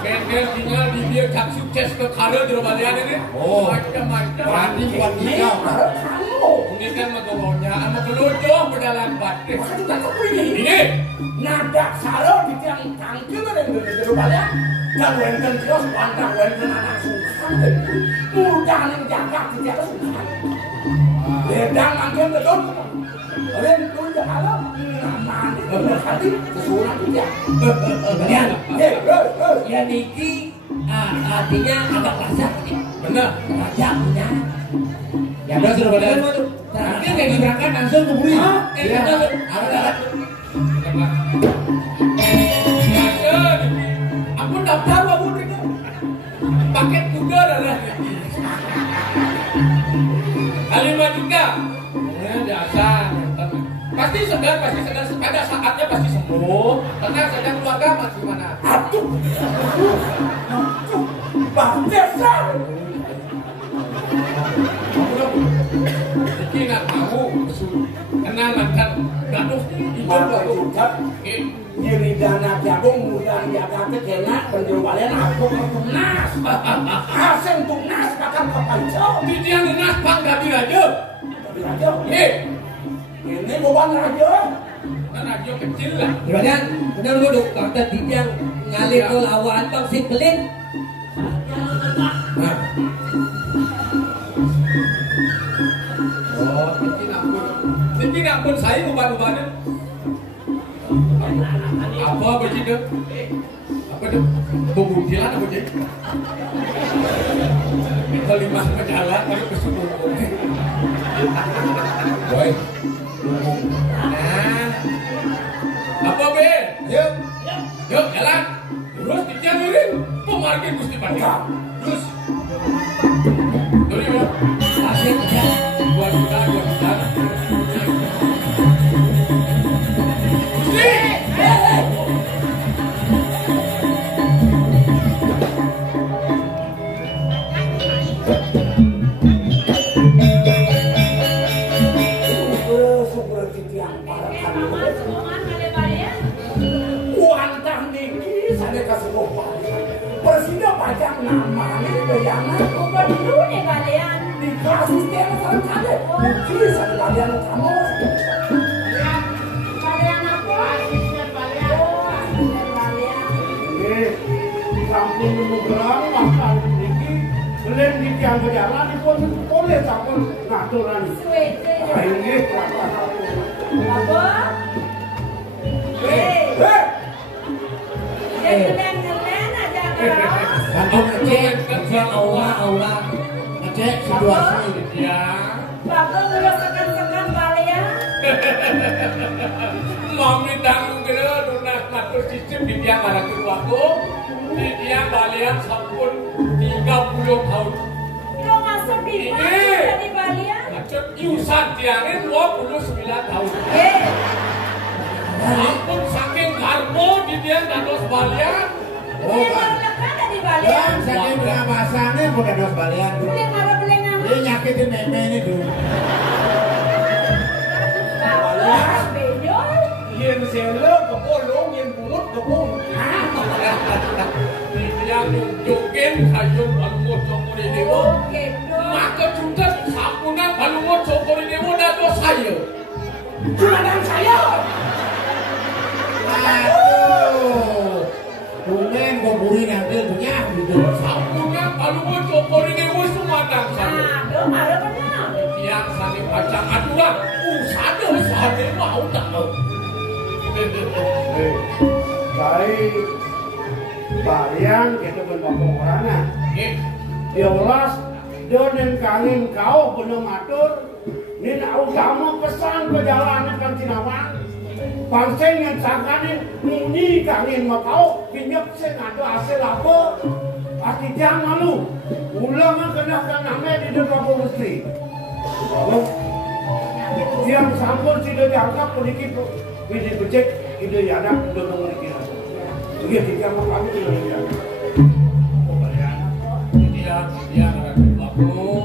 Bengkel tinggal di dia jak sukses ke kado di Balian ini. Oh. Macam-macam. Berarti buat dia. Ini kan megawanya sama kelucuh berdalam batin. Ini Nada salo di tiang tangkil ada yang begitu banyak. Dan wenten kios pantang wenten anak Susan. Mudah nih jaga di tiang Susan. Bedang mangkin betul. Kalian tuh jaga nama nih berarti kesulitan dia. Ya niki artinya agak kasar nih. benar. Raja punya. Ya udah sudah pada. Nanti kayak diberangkat langsung ke Buri. Iya. Ada. Aku daftar babu itu. Paket juga ada. 5 juta. Ya biasa. Pasti segar. Pada saatnya pasti sembuh. Karena sedang keluarga masih mana? Aduh. Bang Desa. Jadi nak tahu kenal mantan gaduh Maka juga nyeri dana jagung mudah jaga kena penjualan aku tunas. Asing tunas bakal kepancau. di dia lunas pang gabi aja. Raja. Ini beban raja. Kan aja kecil lah. Kemudian benar bodoh kata tiang ngalir ke lawan bang si pelit. Nah. Oh, ini ampun saya uban-ubannya. Apa begitu? Apa itu? Pembutilan apa jadi? Kita 5 penjalan baru ke Sumur. Boy. Nah. Apa be? Yuk jalan. Terus dijalurin. Pemarkir Gusti Patih. Terus. Duri ya. Asik ya. 2 juta. Seperti tiang para Wantah niki saya kasih lupa. Presiden pajak namanya bayangan. Buka dulu nih kalian. Dikasih tiang serang kade. Niki saya kalian kamu. Kalian apa? Asisten kalian. Oh, asisten kalian. Sampun menugrak maka niki belen di tiang berjalan dipun boleh sampun ngaturan. Suwede. Ini Apa? Kelen aja keras. Bantu ngecek aura. Ngecek situasi. Ya. Bapak udah sekan-sekan kalian. Mami tanggung kena lunas matur sistem di tiang anak keluarga. Di tiang balian sampun 30 tahun. Lo masuk di mana jadi kalian? Macet iusan tiangin 29 tahun. Ampun saking karbo di tiang dados balian. Oh, Kan ada di kalian. yang saya bilang bahasanya udah dos balian. Beli mana beli ngamuk? Dia nyakitin meme ini dulu. Bapak benjol. yen selo kepolong yen bungut kepung. Di tiang nunjukin hayung balungot cokori dewa. Gitu. Maka juga sampunan balungot cokori dewa dados saya. Jualan saya. Aduh. Kumen kok Buri ngambil punya gitu. Sampunan balungot cokori dewa sumatang saya. Aduh, ada benar. Tiang saling pacang aduan. Sadar mau tak mau. Baik. Balian kita berbapak orangnya. Dia ulas dan kangen kau penuh matur. Nin agama pesan perjalanan kan Cinawang. Panseng yang sakanin muni kangen makau pinjak sen ada hasil apa? Pasti jangan malu. Ulang kena kan namanya di depan Bapak Mesti. Dia Tiang sampun sudah dianggap sedikit pilih becek ide ada udah mengerti. Begitu tiang kami sudah dianggap. Dia akan berlaku.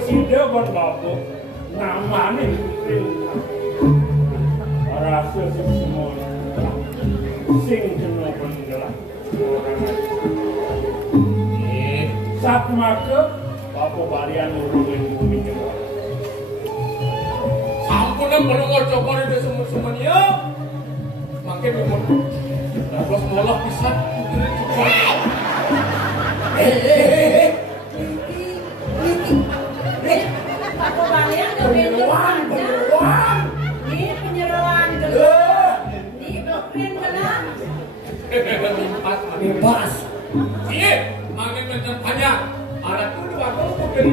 Sida kon bapo namane rasa semua sing kena penjelas sak maka bapo balian urung bumi jawa sampun perlu cokor itu semuanya makin memang terus molah bisa Bebas. Iya, makin macam banyak. Anak itu waktu dari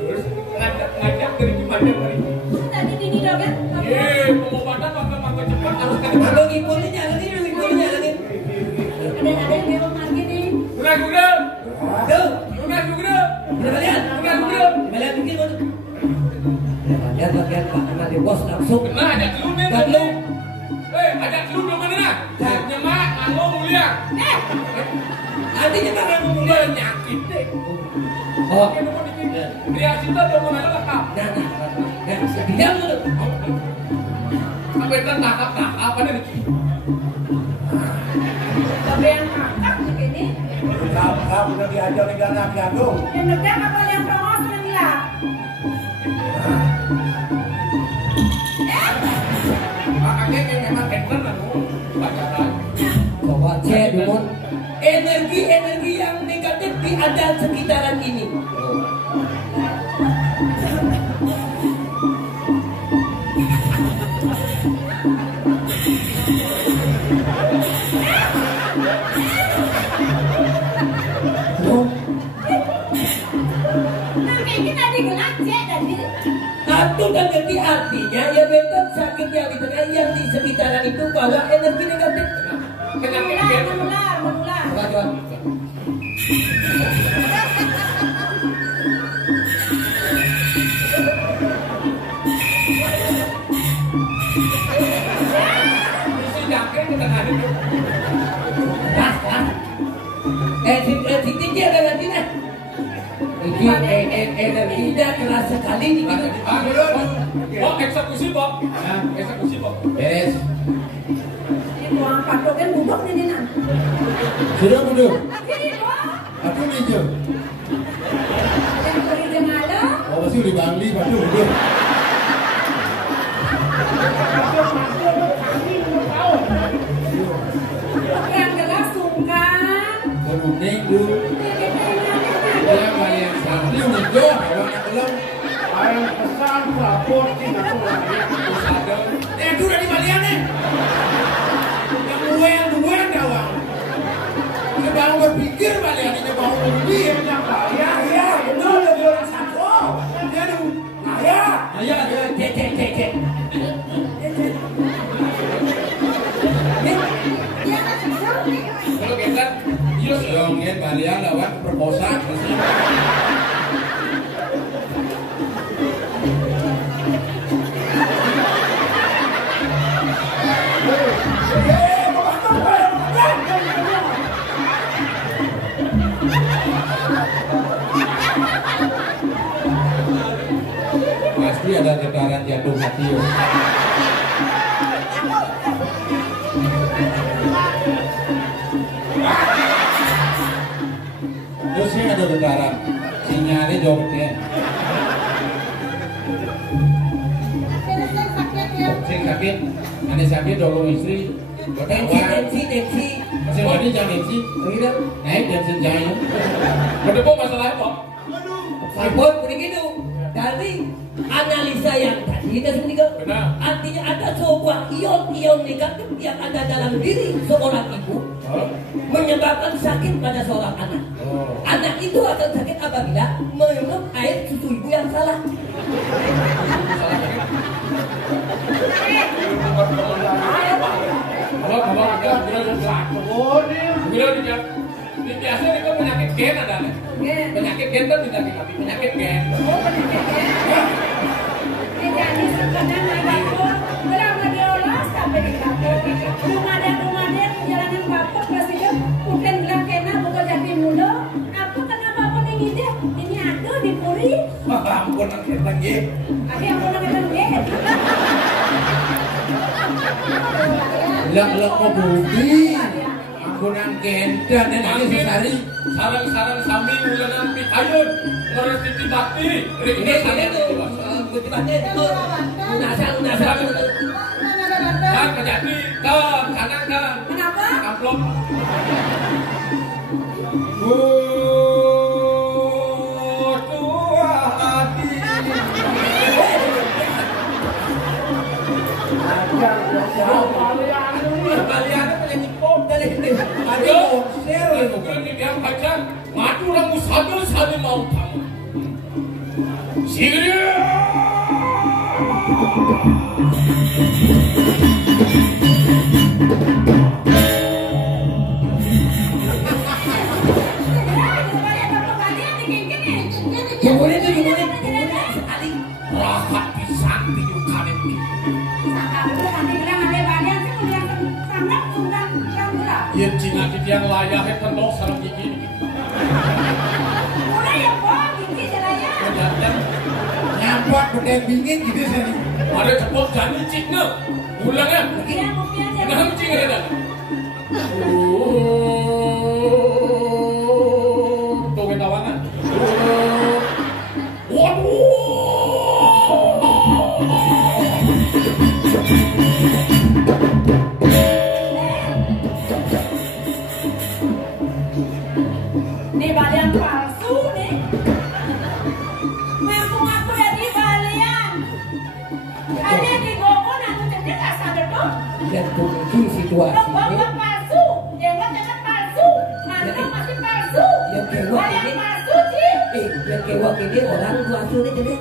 terus ngajak dari gimana dari. Tadi ini dong kan? Iya, pengobatan makin cepat harus kan. Kalau ibunya jalanin, ibunya jalanin. Ada yang memang lagi nih. Udah juga. Tuh, Udah juga. lihat. Melihat mungkin baru. Bagian Pak nanti bos langsung. Nah, ajak lu nih. Dan lu. Ajak lu dong mana? Nyemak, anggo mulia. Nanti kita akan Mulia nyakit deh. Oh, Dia cinta dong mana lengkap. nah, diam dulu. Sampai tertangkap apa nih? Tapi yang angkat begini. Kamu udah diajar negara Kiandung. Yang negara kapal yang promos yang hilang. Makanya memang handphone lalu pacaran. Coba cek dulu. Energi yang negatif di ada sekitaran ini. Satu dan ngerti artinya ya betul sakit yang di tengah yang di sekitaran itu bahwa energi negatif. Menular. Coba. Si jangkrik kita ada tuh. Si tinggi ada nanti nah. Ini energinya keras sekali nih. Oh, eksekusi, Bob. Eksekusi, Bob. Yes. Ini buang patoknya budok nih nan. Sudah buduk. Ini buang. Aku hijau. Yang pergi jengala. Oh masih di Bangli, padu buduk. Yang gelas sungkan. Kemudian dulu. Dia banyak sapi hijau, kalau nak belum. Ayam pesan lapor tidak ada. Itu udah di Balian nih. Yang duel jawab. Dia baru berpikir Balian ini baru berpikir. Ya, itu udah orang satu. Dia dulu. Ayah, cek. Kalau kita, Yongin Balian lawan perkosaan. Pasti ada getaran jantung hati. Terus ini ada getaran, sinyalnya jawabnya. Sing sakit, ada sakit tolong istri. Tensi. Masih tadi jangan sih. Begitu. Naik dan senjaya. Berdebu masalahnya kok. Sabun begitu. Dari analisa yang tadi kita sebutkan, Benar. artinya ada sebuah ion-ion negatif yang ada dalam diri seorang ibu menyebabkan sakit pada seorang anak. Anak itu akan sakit apabila minum air susu ibu yang salah. Kalau ada ini biasa itu penyakit gen ada nih. Penyakit gen itu penyakit apa? Penyakit gen. Jadi sebenarnya bapak berapa diolah sampai di kampung. Rumah dia jalanin bapak presiden mungkin bilang kena buka jadi mulu. Apa kenapa apa nih ide? Ini ada di Puri. Ampun angkat lagi. Ada yang pernah kena dia. Lek kok budi. Ampun angkat dan nanti sesari. Sarang-sarang sambil ulanan pikayun ngerti tibati. Ini tuh, kutipannya itu lunasan. Dan kejadi kanan. Kenapa? Amplop. Tua hati. Kalian penyanyi pop dari ini. Ayo, bukan dia baca. Madu ramu sadu mau kamu. Siria. Gimana sekali. Rahat pisang tiup karet ini. Yen cina yang layak penuh sarang gigi. Nyampak berdeng bingit gitu sih. Ada cepot jani cikna. Ulangnya. Nah, cing ada. Tuh kita wangan. Ini balian palsu nih. Ngaku-ngaku dari balian. Ada di Gogo nanti cendek gak sadar tuh. Dan begini situasinya. Gogo palsu, jenggot palsu, mantu masih palsu. Balian palsu sih. Yang kewak ini orang tua asli jadi.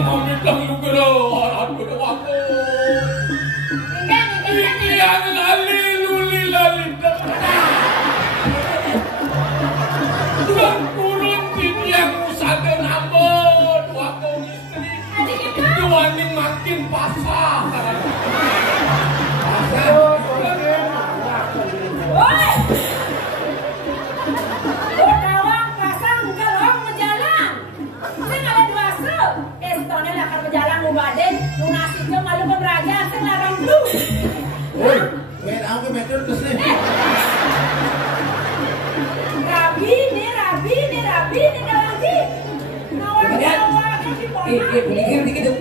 Mami bilang lu gerak, aku udah waktu. Ini yang lali. Tuhan kurun yang usaha nambah waktu istri. Duaning makin pasah. Woi! Berdawang pasang galong ngejalan. Saya ada dua sel. Estonnya lah kan berjalan mubaden. Lunasi jom malu beraja. Saya larang dulu. Wait, aku ke metro terus nih. Rabi nih lagi. Nawar di pondok. Begitu.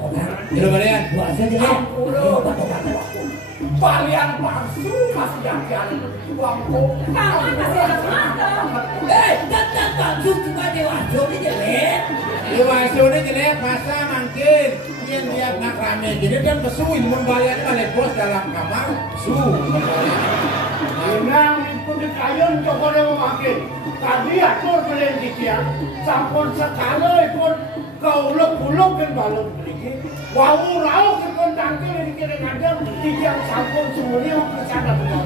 Orang. Jero balian. Puasa jelek. Balian palsu masih yakin. Waktu. Kamu masih ada mata. Tetap bagus cuma dewasa ini jelek. Dewasa ini jelek, masa mungkin yang dia nak rame gini kan kesu, mun balian balik bos dalam kamar, kesu. Inang itu di kayun cokore makin. Tadi atur belen dikian, sampun sekali pun kauluk-uluk kan balon beli. Wau rau kan tangkil ini kira kadang dikian sampun semuanya kesana betul.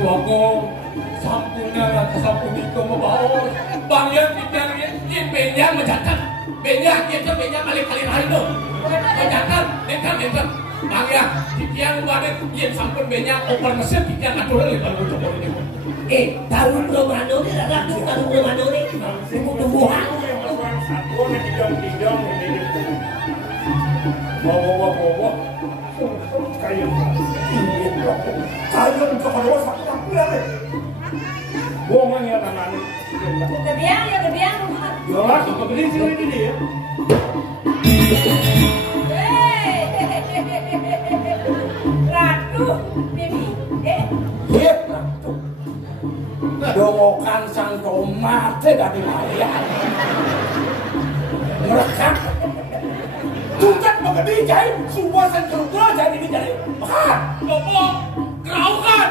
Wako sampuna sampun itu membawa balian dicari benjang mencatat. Benjang kita benjang kali-kali hari itu. Mencatat, nengkan. Balian dikian buat yang sampun benjang oper mesin dikian atur lagi kalau coba ini. Tahun Romano ini ada tahun Romano ini tumbuhan. Satu nih dijong ini. Bawa. Kayun. Kayun cokore satu ya. Bohong ya tanah. Kebiang. Ya, beli sini dia. Ratu, Bibi, pokokan sang mate dari layan. Merekat. Tukat menggedijai, semua senjata jadi dijari. Makan, ngomong, keraukan.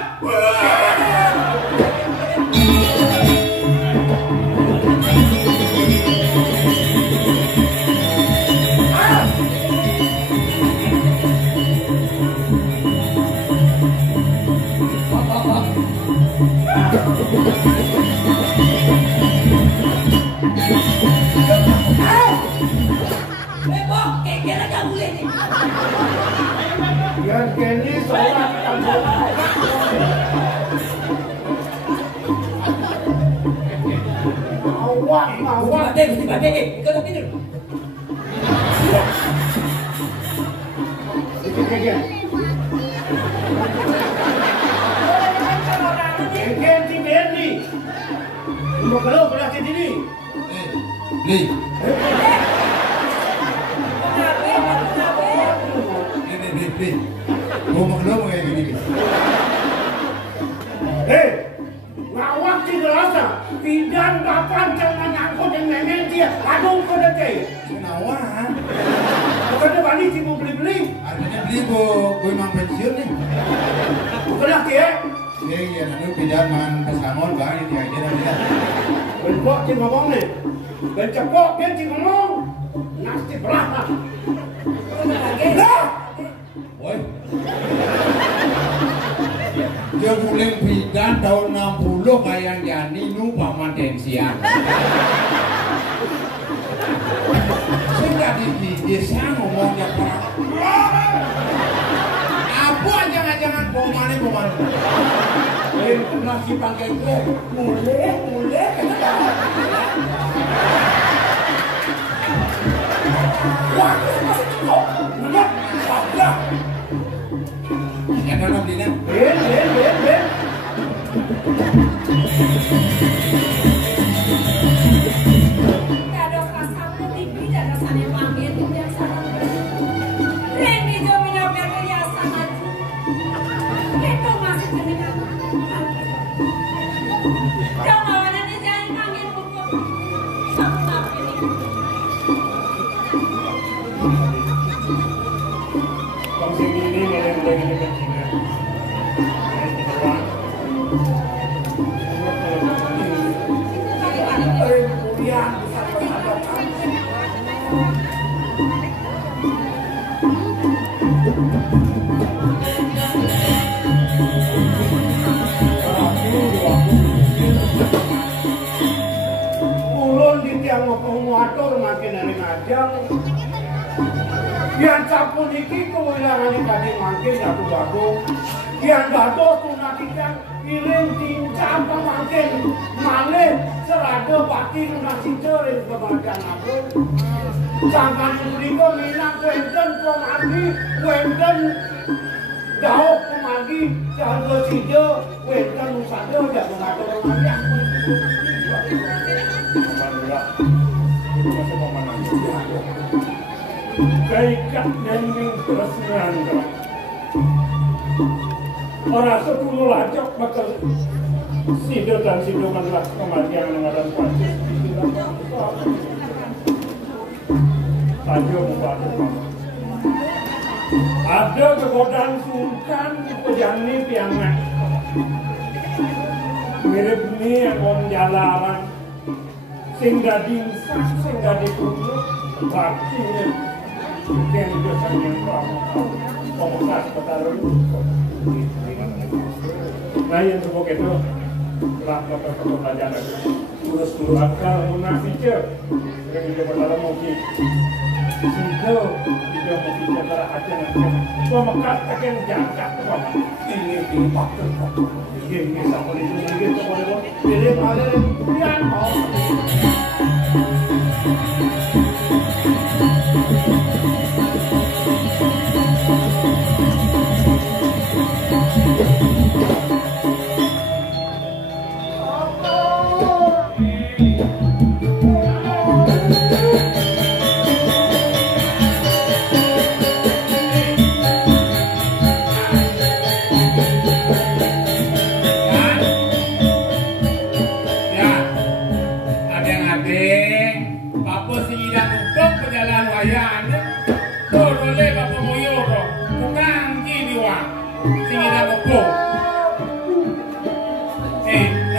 Yang kini seorang awak Ikut tidur. Yang si Berni mau kalau belah sini Li. Li. Mau maklum kayak gini. ngawak si Gelasa pidan kapan jangan ngangkut yang nenek dia aduh kode kei Kenapa? bukannya balik si mau beli-beli Artinya beli gue emang pensiun nih. bukannya kia Iya, nanti pindah makan pesangon bang, itu aja nanti. bencok si ngomong nih bencok dia si ngomong nasi berapa Woi. Dia mulai pindah tahun 60 kayak Jani nu paman tensian. Saya di desa ngomongnya apa jangan-jangan pomane. nasi pakai gue mulai wah masih cukup benar sabar Yang dalam dina. Ben. Kado kasamu tinggi dan rasanya panggil itu yang sama. Reni domino berhiasa maju. Itu masih jenengan. Dong awanannya jangan panggil pupuk. Sama maafin ini. Konsep ini mulai kepentingan. Ulun di tiang penguatur makin dari ngajang. Yang sampun iki kewilangan di tadi makin satu bagung. Yang dados tunakikan kirim cincang pemakin malih serada bati tunasi cering kebagian aku. Sangkan mriko minang wenten pemagi wenten dauk pemagi jaga sijo wenten usada jak mengatur ngajak. Kaikat nyanyi keresmian orang sepuluh lacok bakal sido dan sidoman lah kematian mengadam Prancis Tajo membantu ada kegodaan sultan pejani piangan mirip ini yang om jalaran sing dadi insaf sing dadi tunduk bakinya mungkin biasanya yang pemekas petarung nah yang sebut itu telah melakukan pelajaran terus dulu akal munafik yang dia berdalam mungkin sido tidak mungkin cara aja nanti pemekas akan jangka ini faktor ini sama ini sama ini malah kemudian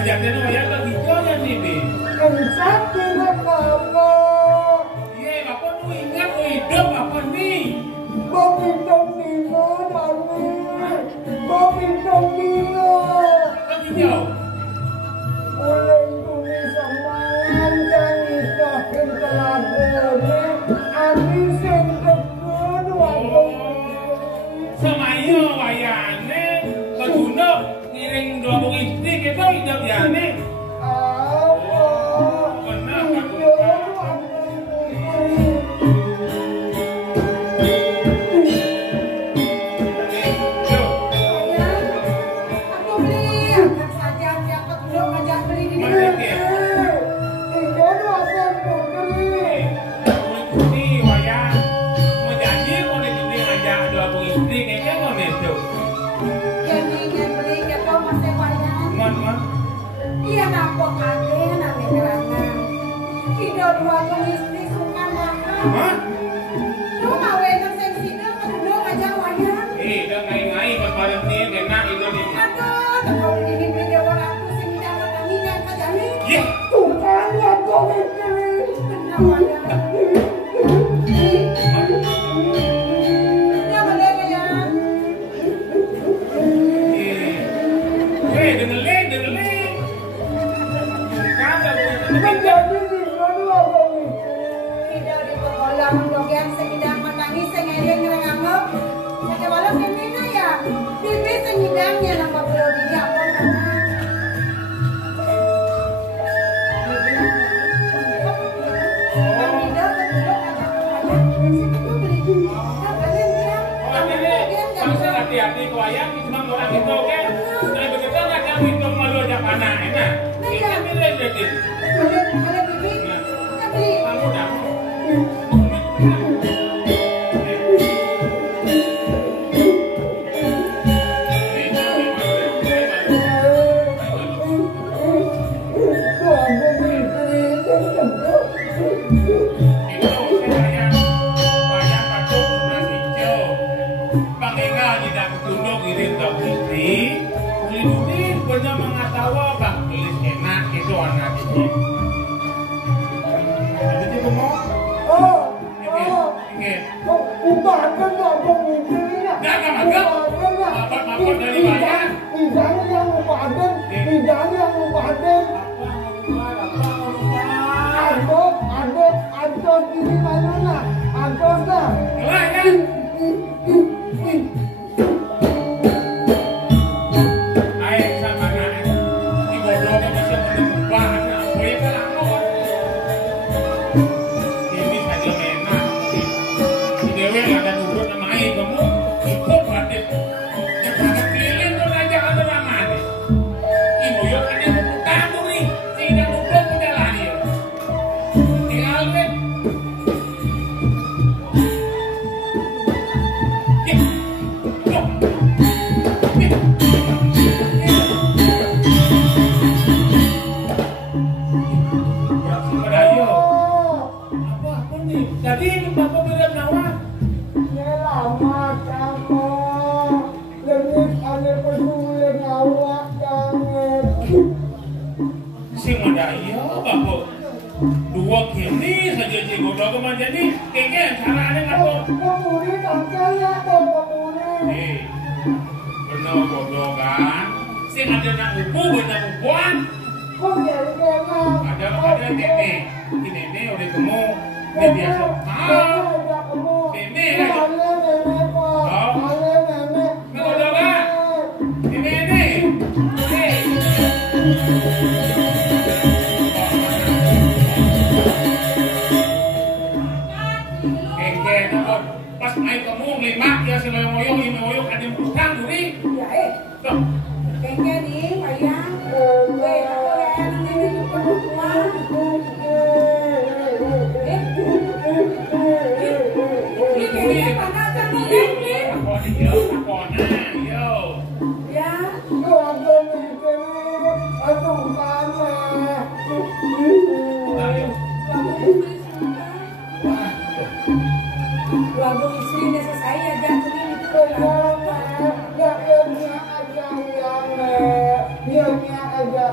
ngajak dia wayah lagi jonya nih bi. Ensak tidak apa. Iya, bapak tuh ingat tuh hidup apa nih? Bobi Domino Dani. Bobi Domino. Lagi jauh. Ulang tuni samalan dan ikahin telagone. Abi sentekun waktu. Semayo wayane kejuno ngiring dua bung istri kita hidup ya nih. Iya nampok aden ane gerangan. Tidak dua istri suka makan. Lu mau enak sing sida kudu ngajak wayang. Dah ngai-ngai kemarin nih kena itu nih. Aduh, kalau ini beli dewan aku sing dapat angin kajani. Iya. Tuh kan ya kau itu. Benar wayang. Ya boleh ya. Dengerin. Menjadi di mana kau itu? Tidak diperbolang dogen sengidang menangis sengedeng ngerenganggep. Saya walau kemana ya? Bibi sengidangnya nama beliau dia apa mana? Hati-hati ke wayang cuma orang itu oke. Tapi begitu nggak ada itu malu aja mana enak. Ini milih jadi. Ada bibi, tapi Kamu dah.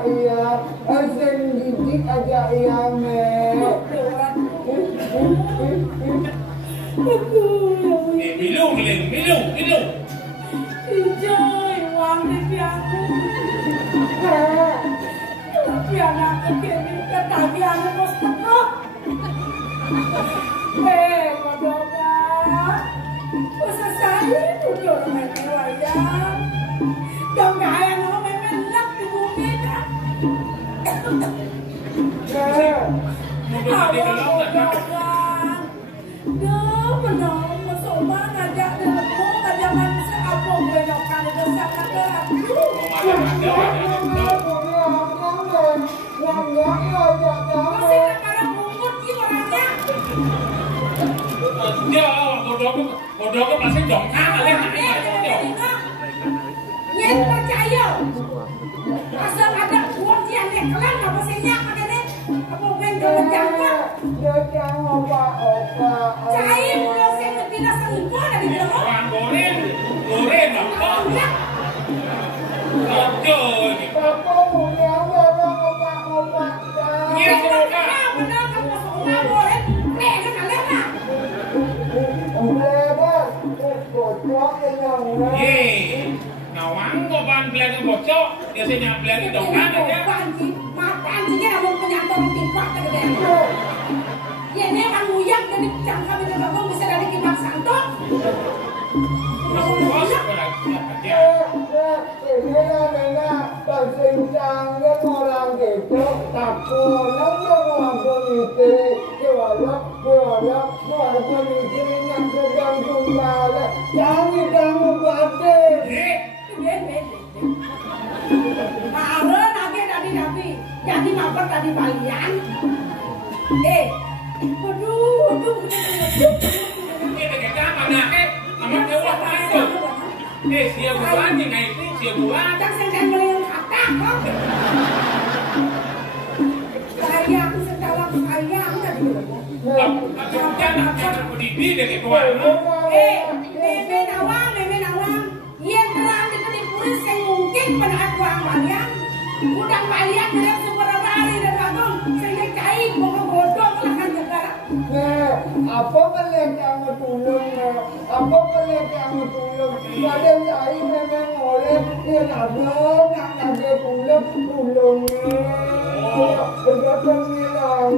Iya aja iya Mek. Minum. Ijoy, uang di piaku. Tapi anakku kini ketagihan bos tekok. Kodokan. Usaha saya tujuh meter wayang. Dong kaya mau memelak di bumi kan. Kodokan. Duh, menong, mesoma ngajak demo, ngajak manusia apa gue nokan itu sangat berat. Masih sekarang mungut sih orangnya. Dia bodoh pasti dongkang kali Nyet percaya. Asal ada uang sih aneh kelan apa sih nyak makanya apa ben kemenjangan. Cai mulut saya tidak selingkuh dari dalam. Orang goreng apa? Ojo ini. Nyet Benar kamu semua boleh. Kan kalian lah. Nawang kok bahan belajar bocok, biasanya belajar dongkang aja. Makannya mau penyantong timbak ke daerah. Ya ini emang nguyak dari cangkang itu kamu bisa dari kipas santok. Bos lagi aja. Ini namanya persincang orang gitu takut nanti orang polisi kewalah polisi yang sedang kembali jangan kamu batin. Maren nabi jadi mampet tadi balian. Waduh. Ini kita mana amat jawab itu. Siap bulan yang itu siap bulan. Jangan sedang melihat kata kok. Sayang tadi. Jangan berdiri dari tuan. Meme nawang. Yang terang di penipuan yang mungkin pada uang balian. Udang balian dari sumber lari dan batung. Sehingga cair bodoh lahan negara. Apa boleh kamu tolong? Apa boleh kamu tolong? Kadang saya memang oleh yang ada tolong. Berapa bilang?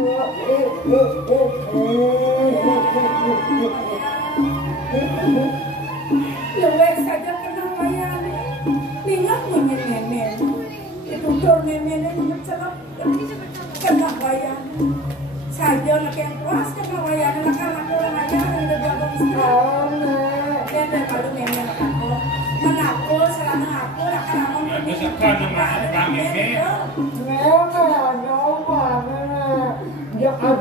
Lewat saja kena wayang. Mingat memen. Ditutur memen yang celak kena wayang. Saja nak yang puas kena wayang. Anak-anak orang aja yang berjaga istirahat. Dan kalau memen aku menakul selama aku akan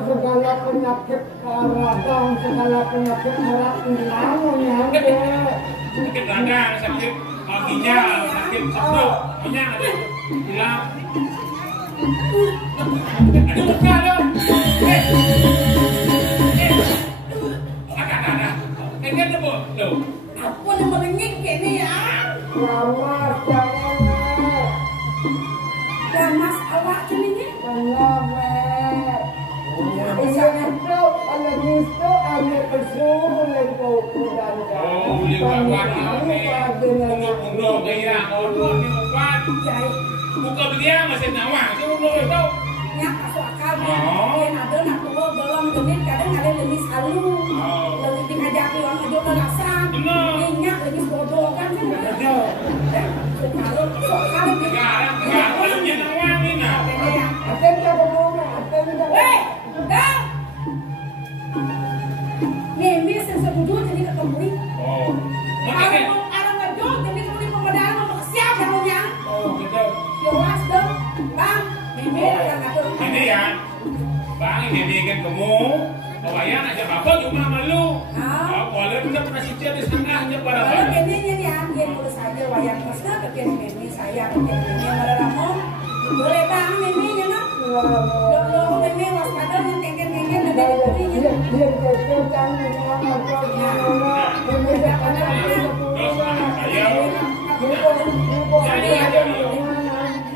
segala penyakit radang, segala penyakit merat hilangnya. Sakit radang, sakit ginjal, sakit stroke, banyak ada hilang. Ada buka dong. Ada. Kan ada bu. Apa yang merengik ini ya? Ramas jangan. Ramas awak sini. Ada persoalan yang kau dan Boleh buat gaya orang ni buat. Buka dia masih nawang, semua itu. Ya masuk akal. Yang ada nak tua belum genit, kadang ada lebih selalu. Lebih dihadapi orang hidup merasa. Ingat lebih bodoh kan? Kalau soal Sekarang yang nawang ni nak. Dah. Mimi sesuatu jadi ketemu. Orang ngejok jadi ketemu pemodal mau siap daunnya. Betul. Jelas dong, bang. Mimi yang ngatur. Ini ya, bang ini kan kamu. Wayang aja bapak cuma malu. Boleh kita pernah sijil di setengahnya para Kalau bang. Mimi yang dia tulis saja wayang mesra kekian Mimi saya kekian Mimi yang mereramu. Boleh bang Mimi ya nak. Lo Mimi waspada yang kengken dari kurinya. dia jangan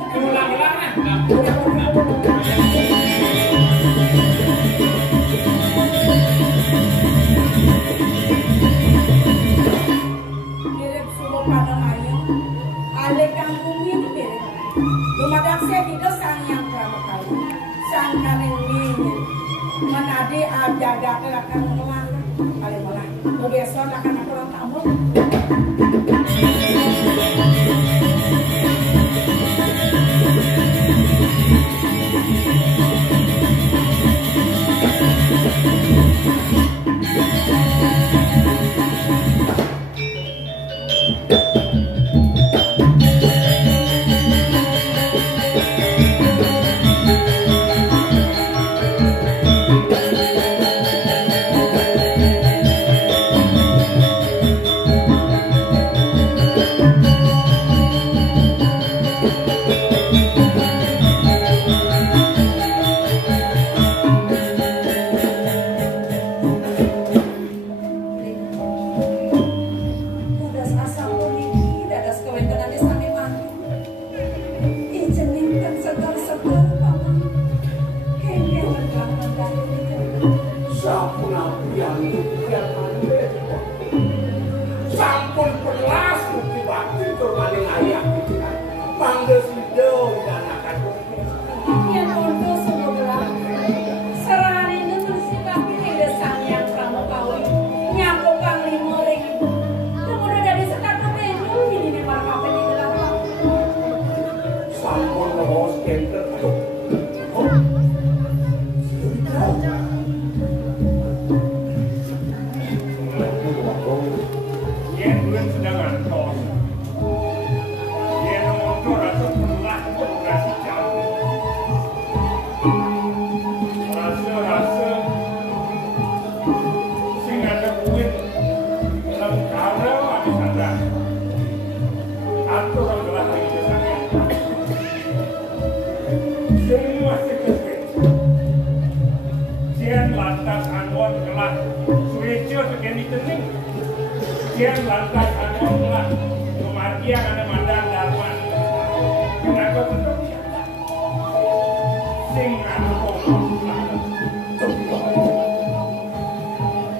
Ulang-ulang balik kampung ini mirip. Lumadak saya kita sang yang pramakali, sang kaneng ini, menadi ajaga akan mengelah, paling malah. Besok akan aku orang tamu. Sampun pelas bukti bakti turmaning ayah mangga sido dan akan Yang untuk semoga serahane nulis bakti ing sang yang pramakali nyampo kang 5.000. Kemudian dari sekat pemenu ini markape di dalam sampun host center Kian lantas anon lah kematian ada mandang darman kenapa betul sing anu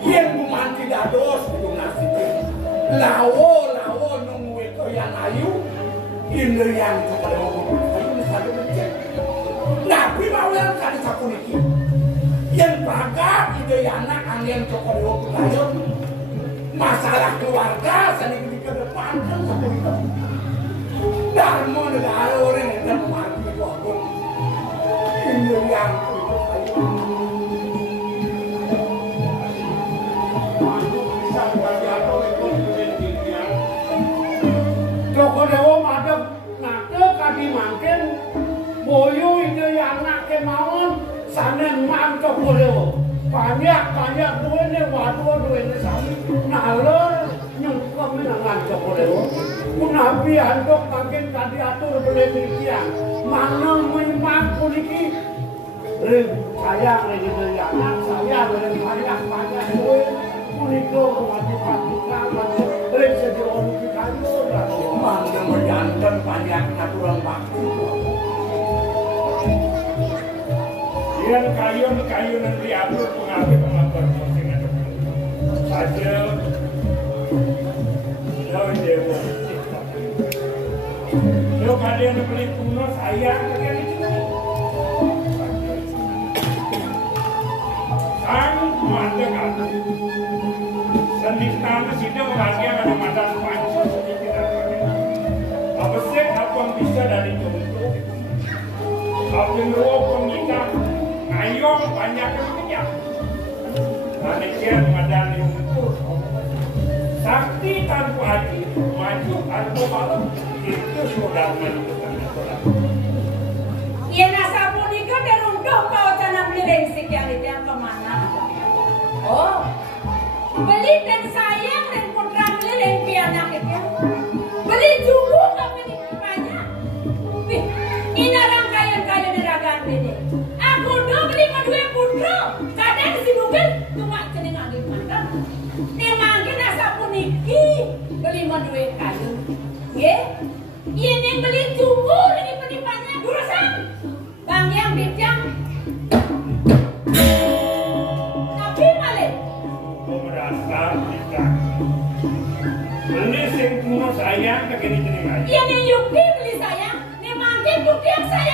yen mumanti dados kudu nasib lawo nunggu itu yang ayu ini yang kepada orang ayu satu becek nabi mau yang kali sapuniki yen bagat ide anak angin kepada orang ayu masalah keluarga saling dikedepankan seperti itu. Dharma negara orang yang mati walaupun ini yang bisa belajar itu Joko Dewa madep nate kadi mangken boyo ide yang anak kemauan sanen mam Joko Dewa. Banyak duitnya, waduh duitnya sami. Nalor nyungkem menangan Joko Dewa. Nabi handok makin tadi atur beli demikian. Mana memang puniki. Saya lagi beli anak saya beli banyak duit. Puniko wajib-wajibkan masih beli sejauh ini kayu. Mana menjantan banyak aturan bakti. Yang kayu nanti diatur pengaruh pengatur musik ada saja jauh dewa lo kalian beli kuno sayang kalian itu sang mata kamu sendirian situ bagian ada mata pancu sedikit apa sih apa bisa dari contoh apa yang pemikir ayo banyak kemudian manusia mengadani umur sakti tanpa haji maju tanpa malam itu sudah menentukan ya nasa punika teruntuk kau tanam lirengsik yang itu yang kemana oh beli dan sayang dan putra beli dan pianak itu beli juga gak beli banyak ini orang kaya neragan ini aku udah beli kedua putra kadang si Google cuma jeneng angin mantan nemangin asa puniki beli kedua kayu ya ini beli jumur ini penipannya durusan bang yang bijak tapi malah merasa bijak beli sing kuno sayang kegini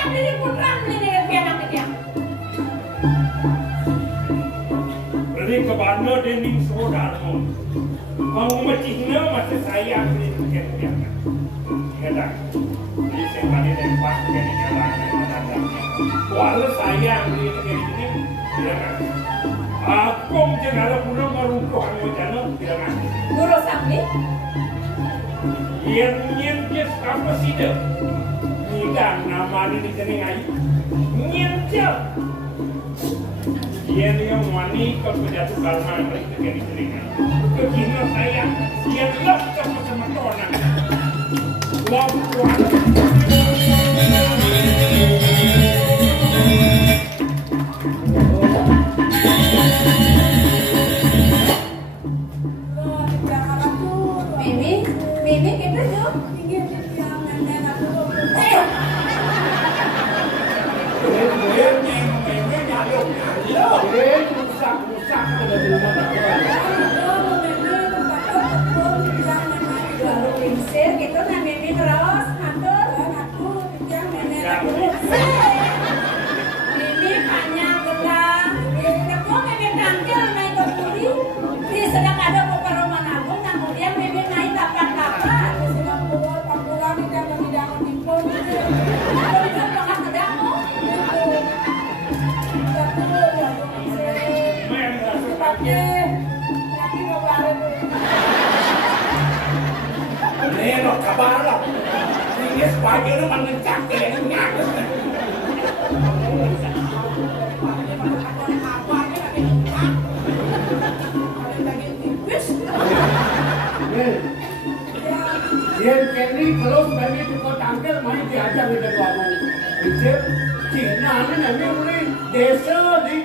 yang diri putrang ini pianak dia. Beri kebana dening saudara. Mau macihna masih sayang ni pianak. Kata, ini saya balik dari pas dari jalan dan walau sayang ni ini pianak. Aku menjadi pulang merungkau anu jalan pianak. Guru Sakti. Yang nyentes apa sih dah? Tidak nama ini kening ayu. Nyentes. Yang wanita berjatuh kalman mereka kening ayu. Begini saya yang lep sama orang. Lop. Mimi kita jo tinggi yang nenek aku. Rusak ada di rumah gitu nah Mimi terus atur aku yang nenek aku. Mimi hanya gelang. Tepung Mimi tampil main kebuli. Di sedang ada peperoman agung kemudian Mimi naik tapak-tapak. Sedang keluar pangkulan tidak timpul. Aku bisa banget kedamu. Ini kabar lah. Ini sepagi itu mengencang kelengar. Yang Kenny kalau sebagai tukang tangkel main diajar di depan. Itu Cina ni namanya mulai desa di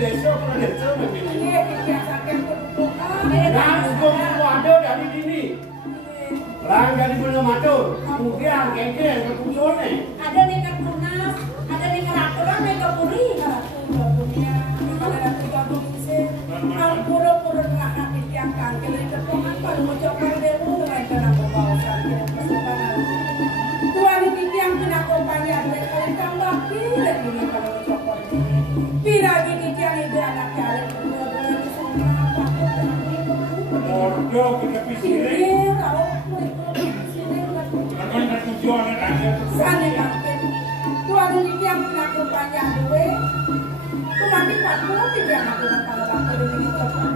desa pernah desa macam ni. Iya, dia sakit perbukaan. Dan hukum ada dari sini. Orang dari mana matur, kemudian kengkel berkumpul ni. Ada nekat lunas, ada nekat aturan, nekat puri. Ordo kita pisir. Mana tujuan ada? Sana kangen. Tuan ini yang aku panjang duwe. Tuan ini Pak Guru tidak aku kalau aku ini telepon.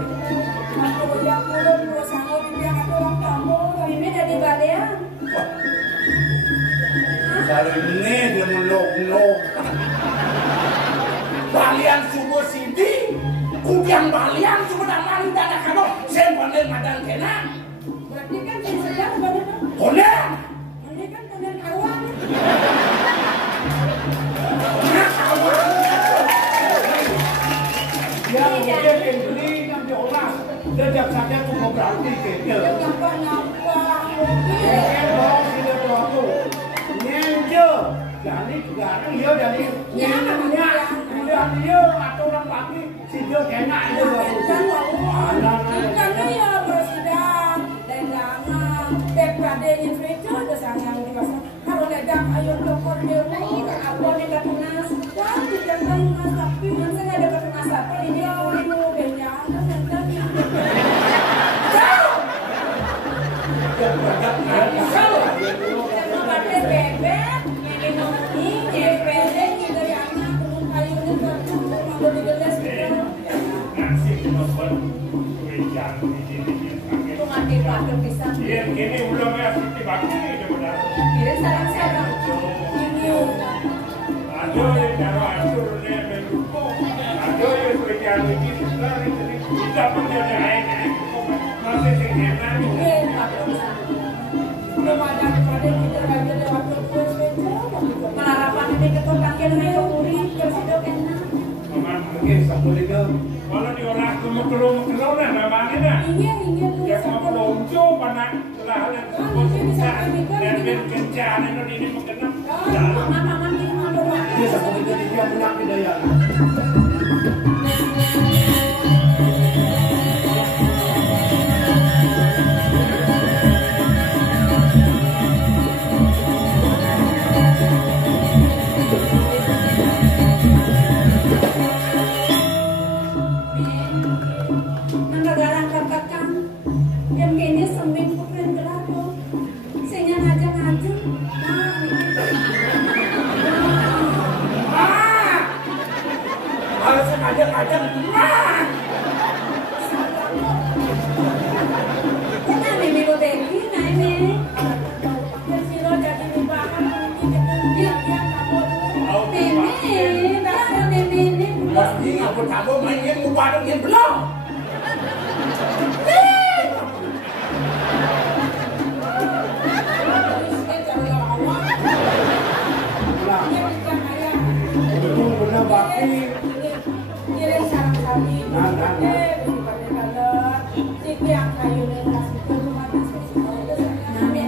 Aku yang Guru dua sango dia aku orang kamu. Mimi dari Balean. Dari ini dia melok-melok. Balian subuh sini, kudiang balian subuh damai dan kado. Saya pandai madan kena. Berarti kan yang sedang bagaimana? Boleh. Ini kan kalian kawan. Yang dia kendali yang dia orang, dia jak saja tu mau berarti kendal. Nampak. Kendal dia tu aku. Nyenjo, jadi sekarang dia jadi nyennya. Dia atau orang pagi, si dia kena dia baru. Karena ya presiden dan lama PKD-nya itu ada sangat dewasa. Kalau ledang ayo tokor dia aku nekat tunas. Wah, tidak tunas tapi saya ada tunas apa ini orang mudanya nanti. Salah. Karena pada bebek, minum ini, DPD kita yang turun kayunya terus mau digelas gitu. Nasi nonton wejan ini. Itu mati pakai pisang. Dia kini ulang asik dibagi dia benar. Kira sarang-sarang. Ini Ada yang cara aturnya mendukung. Ada yang wejan ini lari jadi kita punya lain. Masih sekian ini pakai pisang. Belum ada pada kita lagi ada waktu terus Pelarapan ini ketukankan naik ke puri, presiden kena. Mungkin satu liga. Kalau di orang kelung lah namanya dah. Iya Dia mau lonco pada hal yang dan kencana ini mengenang. Paman-paman ini mau Dia satu liga dia menang di daya. aja tenang. Kita mimi lo deki nah ini. Siro jadi lupakan dia kamu. Mimi, tak mimi ini. Bos ini aku mainin lupa dongin belum. Betul-betul bakti. Kirim sarang kami. Siki yang kayu kasih ke rumah nami.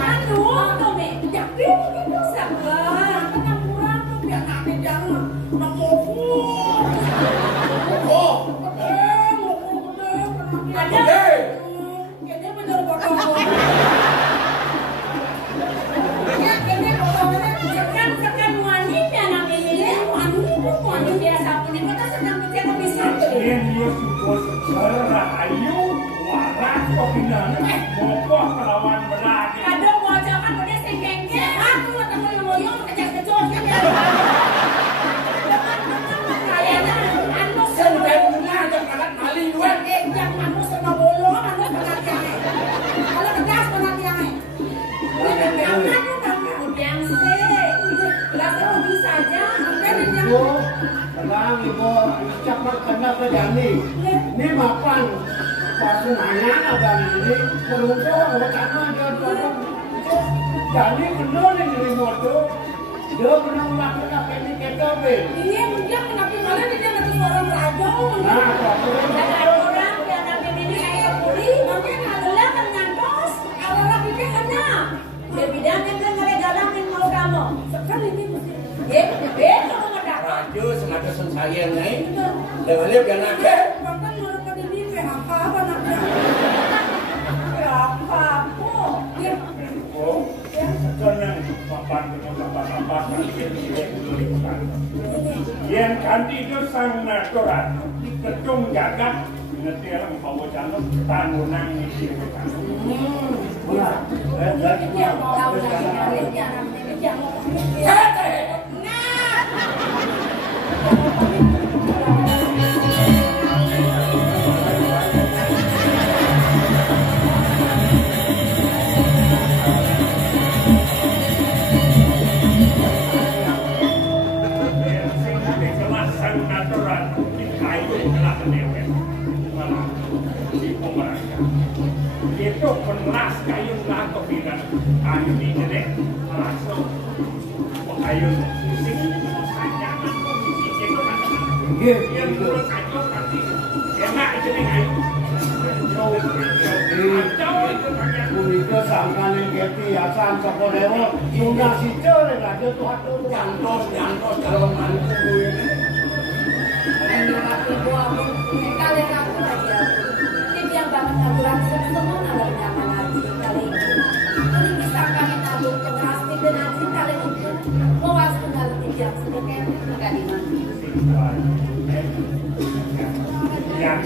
Aduh, Tommy, jadi begitu sabar. Rahayu, waras kopinan, bokoh kelawan belaki. Kadang mau jangan pada sengkengnya. Aku ketemu yang loyong kecil-kecil kan ya. Kayaknya anu Sentengnya aja kalat mali dua. yang anu sama bolong anu penatiannya. Kalau tegas penatiannya. Yang gelas itu saja. Ibu, tenang ibu, cepat kena ke Jani. Ini makan pasungannya ada ini beruntung rencana dia dorong. Jani benar ini motor. Dia benar melakukan ini ketobe. Iya, dia kenapa malah dia nggak orang rajau. Nah, Ada orang yang nanti ini air puri, makanya adalah ternyangkos. Kalau lagi dia kena, dia bidan yang kan ada dalam yang mau kamu. Sekali ini mesti, kamu nggak dapat. Raju sengaja sensayang nih. Lewalnya biar nakal. Bahkan menurut kami ini PHK apa naknya? PHK apa? Ya, Oh, sekarang papan dengan papan yang kanti itu sang natural di gedung jagat nanti orang bawa jalan tanunan ini dia mau tahu lagi dia namanya dia mau. sang natural di kayu telah menewek di pemerintah itu penas kayu lantok bidan kayu di jelek langsung kayu musik saja yang turun saja nanti enak jadi kayu Kunika sangkaning keti asan saka lewat lunas ijo lek aja tuh atuh Jantos kalau mantu gue ini. Ini laki gua pun kali aku lagi aku. Ini yang banget aturan semua nalar nyaman aja kali itu. Ini bisa kami tabung pengeras dan aja kali itu. Mawas tinggal tiap sedekah enggak di mana. yang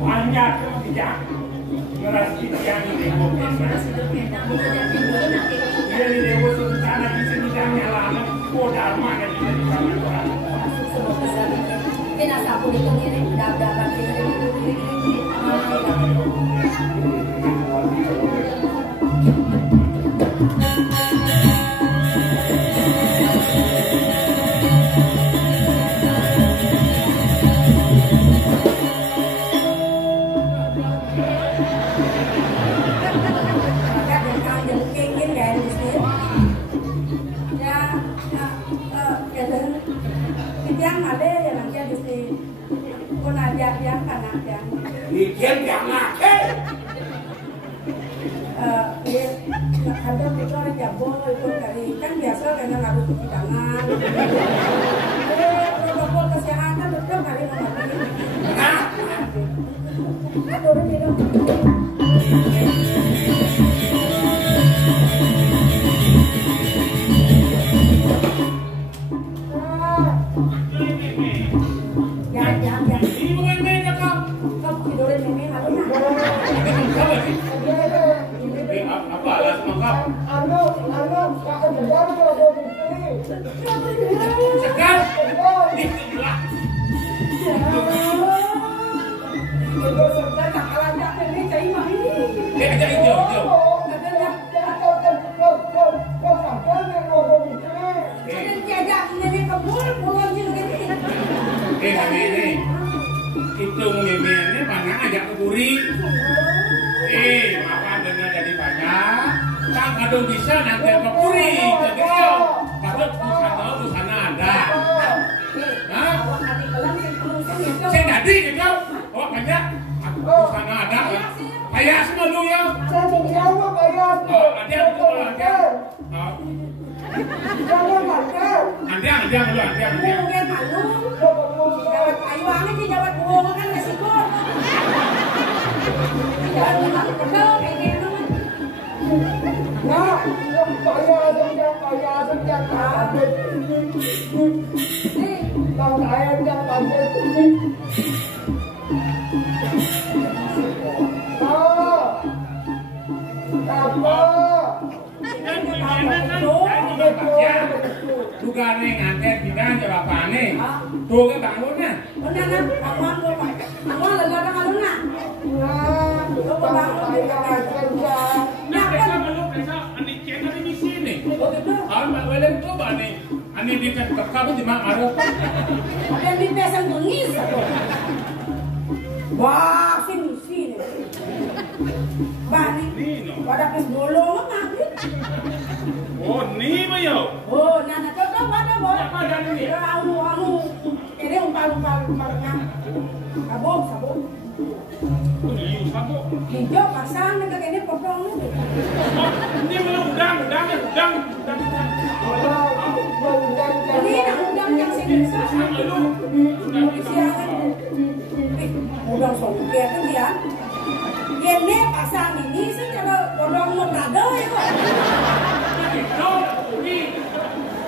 banyak tidak ngeras yang di mobil dia di dewa sultana di sini dan nyalakan kodar mana kita di sana orang Kena sapu itu ini dapat Bikin jangan ada kita jabol itu dari kan biasa karena harus cuci tangan. Protokol kesehatan betul kali mematuhi. Aduh, minum. Itu meme mana ajak ke buri. Makan dengan jadi banyak. Kan kadang bisa nanti ke buri. Jadi patut busana ada. Hah? Saya jadi gitu. Oh banyak. Busana ada. Kayak semua lu ya. Oh ada betul ada. Dugane nganten bidang jawabane. Tuh ke bangunnya. Benar, awan lo Pak. Awan lelada kaluna. Lo bangun di kerja. Nah, besok ani cek ani di sini. Awan Mbak Welem coba nih. Ani di kakak cuma marah. Dan di pesang bengis. Wah, sini. Bani. Pada kes bolong mati. Oh, ni mayo. Oh, nana toto pada boy. Apa dan ini? Anu. Ini umpal-umpal sabuk. Oh, liu sabuk. Hijau pasang dekat ini potong ini. Oh, ini belum udang. Ini nak udang yang sini. Sama lu. Siang. Udang songket kan ya. Ini pasang ini secara potong mau berada ya kok.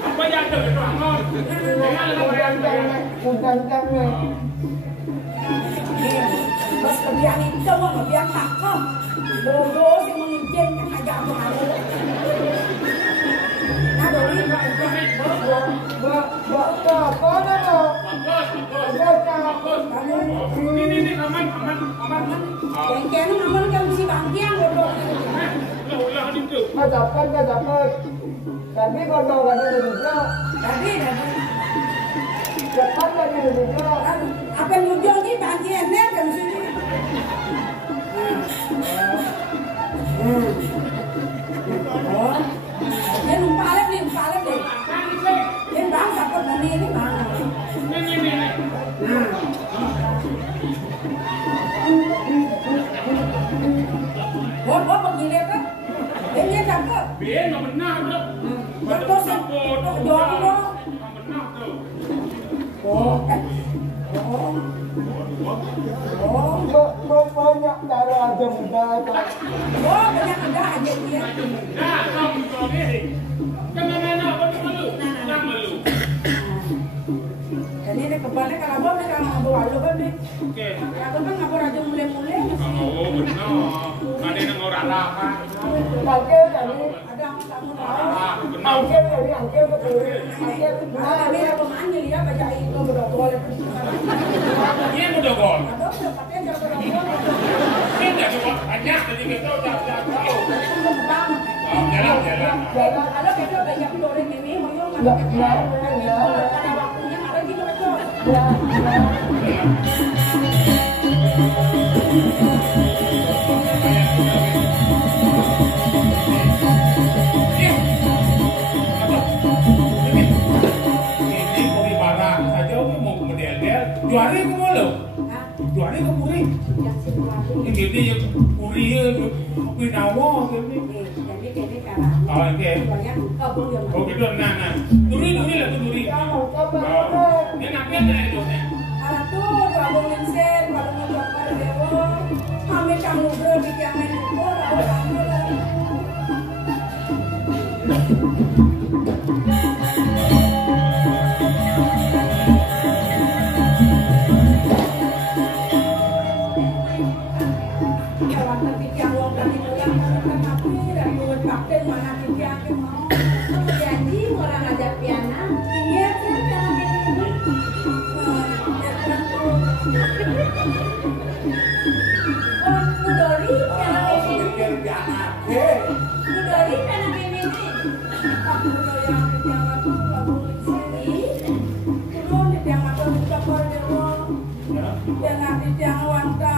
Apa yang ada itu angor? Mas kebiang itu mau kebiang takut. Bodo sih mengizinkan aja aku harus. Nah doi, Ini aman. Kengkeng aman kan si bangkian bodo. Ulah itu. Nggak dapat. Tapi kalau nggak ada juga, Jadi. cepat lagi juga. Apa yang ujung ni bangkian ni kan sini. Oh, dia umpalin ni. Dia bang dapat dari ini bang. Ini. Gua pergi lihat kan. Dia dapat. Biar nggak benar tuh. Betul Sabut. dong. Nggak benar tuh. Mau banyak cara aja mudah. Oh, banyak ada aja dia. Nah, kamu kau ni. Jangan apa malu. Jangan malu. Jadi ini kebanyakan kalau abang ni kalau abang walau kan ni. Okey. Kalau kan abang raja mulai. Oh, benar. Ada yang orang lapan. Angkel tadi, Ada yang tak mau. Benar. angkel betul. Angkel Nah, ini apa mana dia baca itu berdoa. Ini mudah gol. Ada pakai jago berdoa. Ini jadi banyak jadi kita dah tahu. Jalan. Kalau kita banyak goreng ini, mau pada waktunya ada juga betul. Juari ke mulu? Juari ke puri? Ini dia puri puri nawa Jadi ini karena Oh, okey. banyak kabur yang Oh, gitu. Nah. Duri lah tu duri. Dia nak kena itu. Alah tu abang lenser, kalau mau buat pada dewa, kami kamu berbicara main bola, kamu lah. Kalau terpikir uang kami pulang, kenapa dan buat kapten mana pikir mau? Jadi orang ajar piano, iya kan piano ini. Oh, Budori piano ini. Budori piano ini. Aku yang piano tu, aku sini. Turun di piano tu buka kordewo. Piano piano wanta.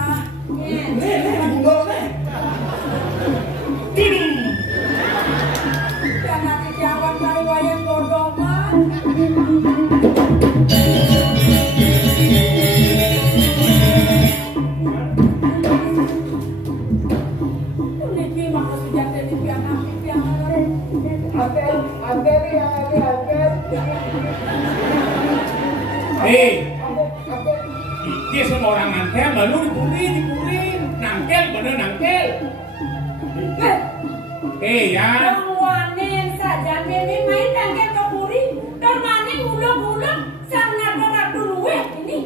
Piano piano wanta wayang godoman. Niki mau sejak dari piano. Dia semua orang nangkel, lalu dipuri. Nangkel, bener nangkel. Ya. Wanen saja mimi main nangkel ke puri. Dormane ulung-ulung sang nado-nado luwe ini.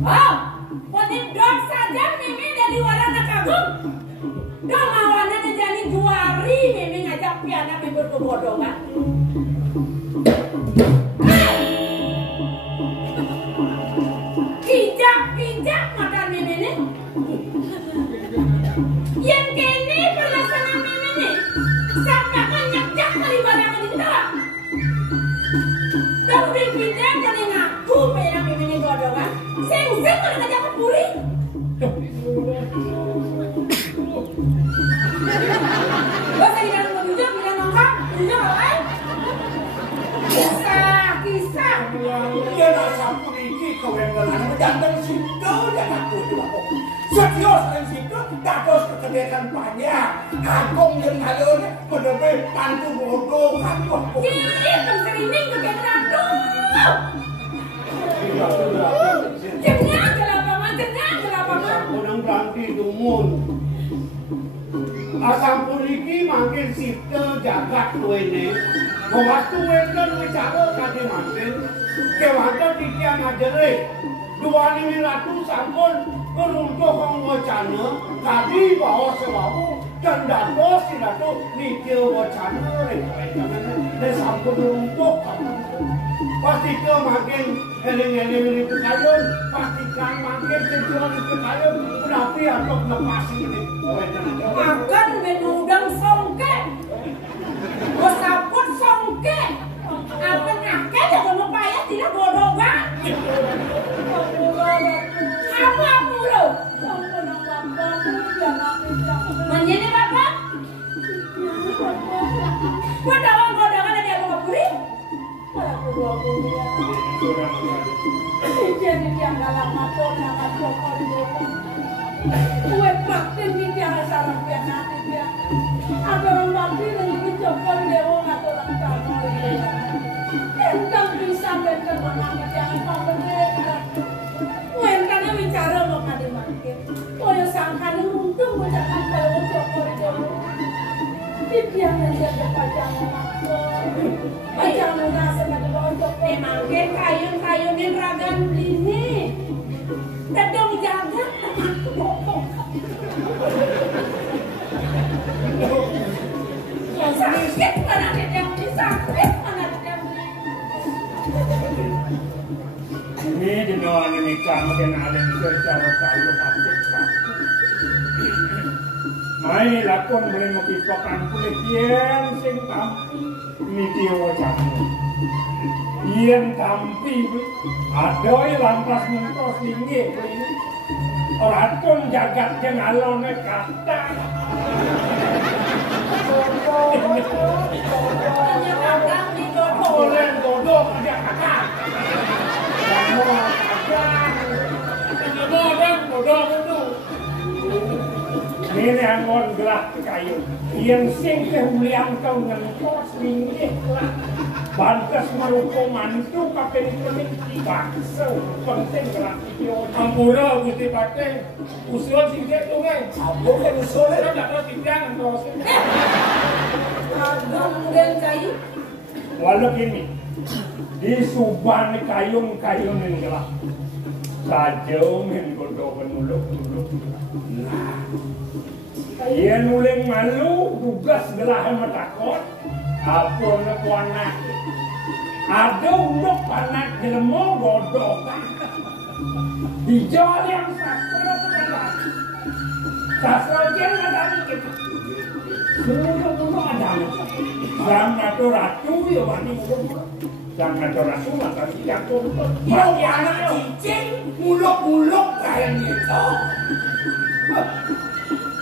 Oh, poni dok saja mimi di warna kagum. Dong awana jadi juari memang ngajak piana bibir kebodohan. Pijak makan memene. Yang kene perlaksana memene. Sampai kan nyak kali barang ini dah. Tapi pijak kan ngaku pengen memene godongan. Seng mana ngajak kepuri. Bahasa di dalam menunjuk, tidak nongkrong, menunjuk apa? Kisah. Dia nak sampun ini kau yang berlaku jantan situ dan aku tidak kok. Setiap orang situ dapat kecerdasan banyak. Kagum yang halus benar-benar pantu bodoh kagum. Jadi penserining kegiatan tuh. Jenang kelapaman. Orang berhenti dumun. Asampun iki makin situ jagat tuene. Waktu wedan bicara tadi makin kewantan dikian ajere. 2.000 sampun keruntuh kong wacana tadi bawa sewabu dan dato si dato mikir wacana dan sampun runtuh pasti ke makin eling-eling itu kalian pastikan makin sejual itu kalian berarti atau lepasin ini Akan menudang songke. Wasapun songke. Apa ngake jangan mempayah tidak bodoh kan? Apa lo? Menjadi bapak? Padahal godongan ada yang ngapuri? Jadi yang dalam motor nama sokor kue praktis di tiara sarang biar nanti dia. Ada orang bakti lagi sokor dewa atau orang kamu ini. Entang bisa bener menang jangan kau berdeka. Entangnya bicara mau kade makin. Oh ya sangkan untung jangan kalau sokor dewa. Di tiara dia pajang makor. Pajang lunas sebagai untuk memangkin kayun ragan ini. Tadong jaga sakit mana yang sakit mana yang ini di luar ini kamu kan ada secara kalau pakai mai lakon boleh mengipakan kulit yen sing tampi mikir wajamu yen tampi adoi lantas mentos tinggi Ratun jagat yang alone kata. Boleh bodoh aja kakak. Kamu kakak. Bodoh. Ini angon gelap kayu. Yang sing kehulian kau ngengkos minggih lah. Bantas merupakan mantu pakai dikelik dibakso. Penting gelap video. Ampura gusti pakai. Usul sih dia tuh kan. Apa kan usulnya? Kita tak tahu tinggal terus. Agam dan kayu. Walau gini. Di Subang kayung-kayung yang gelap. Sajau menggodok penuluk. Nah. Ia nuling malu, tugas gelah matakot. Apa nak anak? Ada untuk anak jelmo godokan. Dijual yang sastra bukan. Sastra yang ada dikit. Semua ada. Sama tu ratu ya wani. Sama tu ratu maka tidak tuntut. Mau anak cicing muluk-muluk kayak gitu.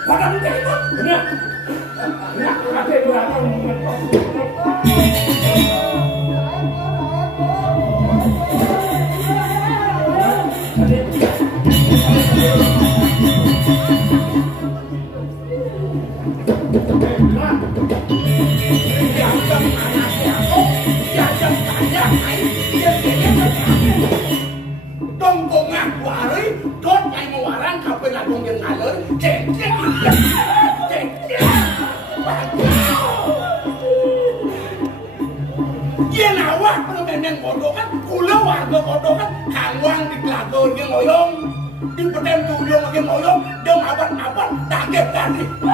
Padahal kita itu benar. Nak ada berapa mengetok. Tông ngạc quả đấy, cốt anh mà quả răng khảo bên là công nhân ngài lớn, chết. Dia nawak penuh yang bodoh kan, kulo warga bodoh kan, kangwang di kelakon yang ngoyong, di pedem tuyung yang ngoyong, dia apa Iya.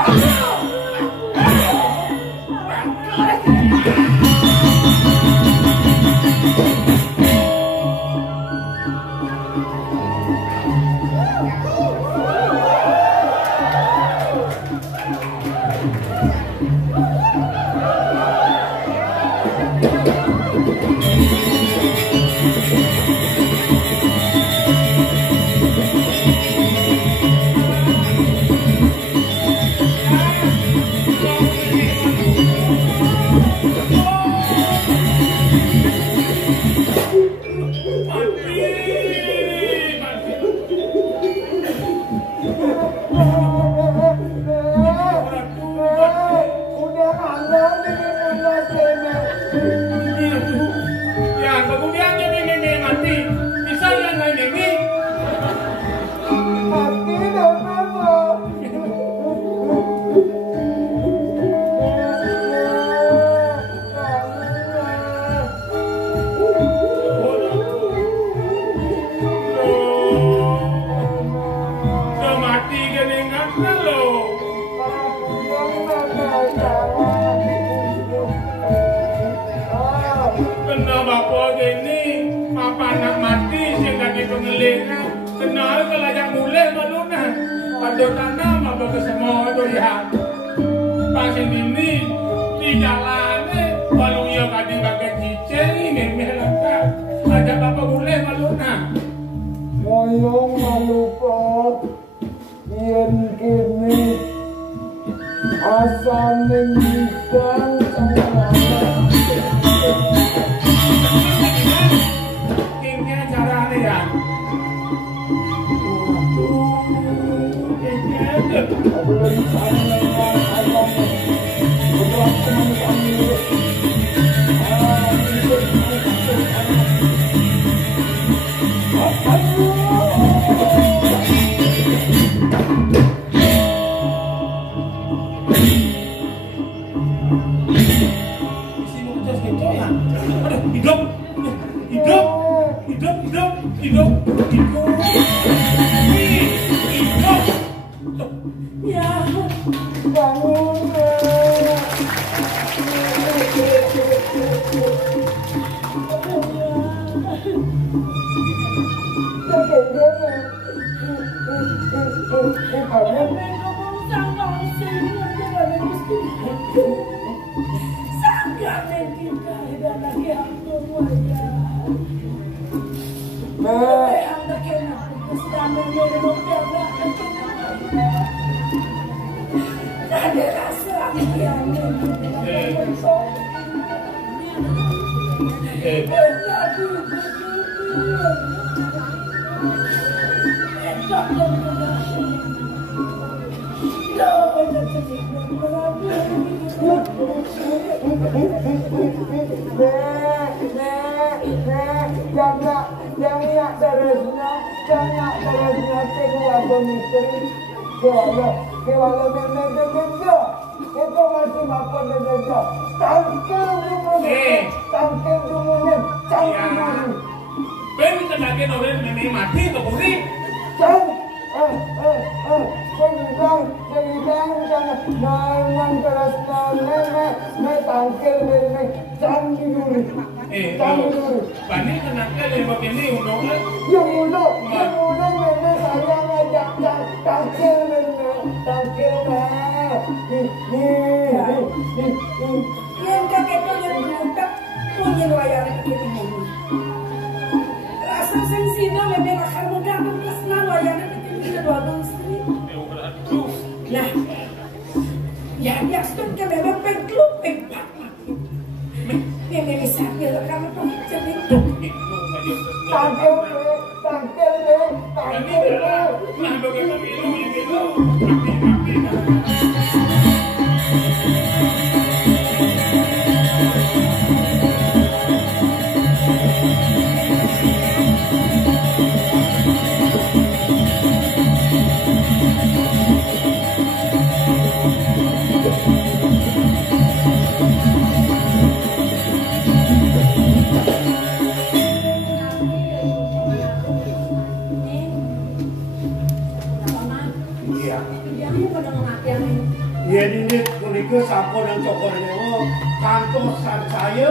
Yang ini pada ngakir ini. Yen ini punika sampun yang cokor nyewa kantos saya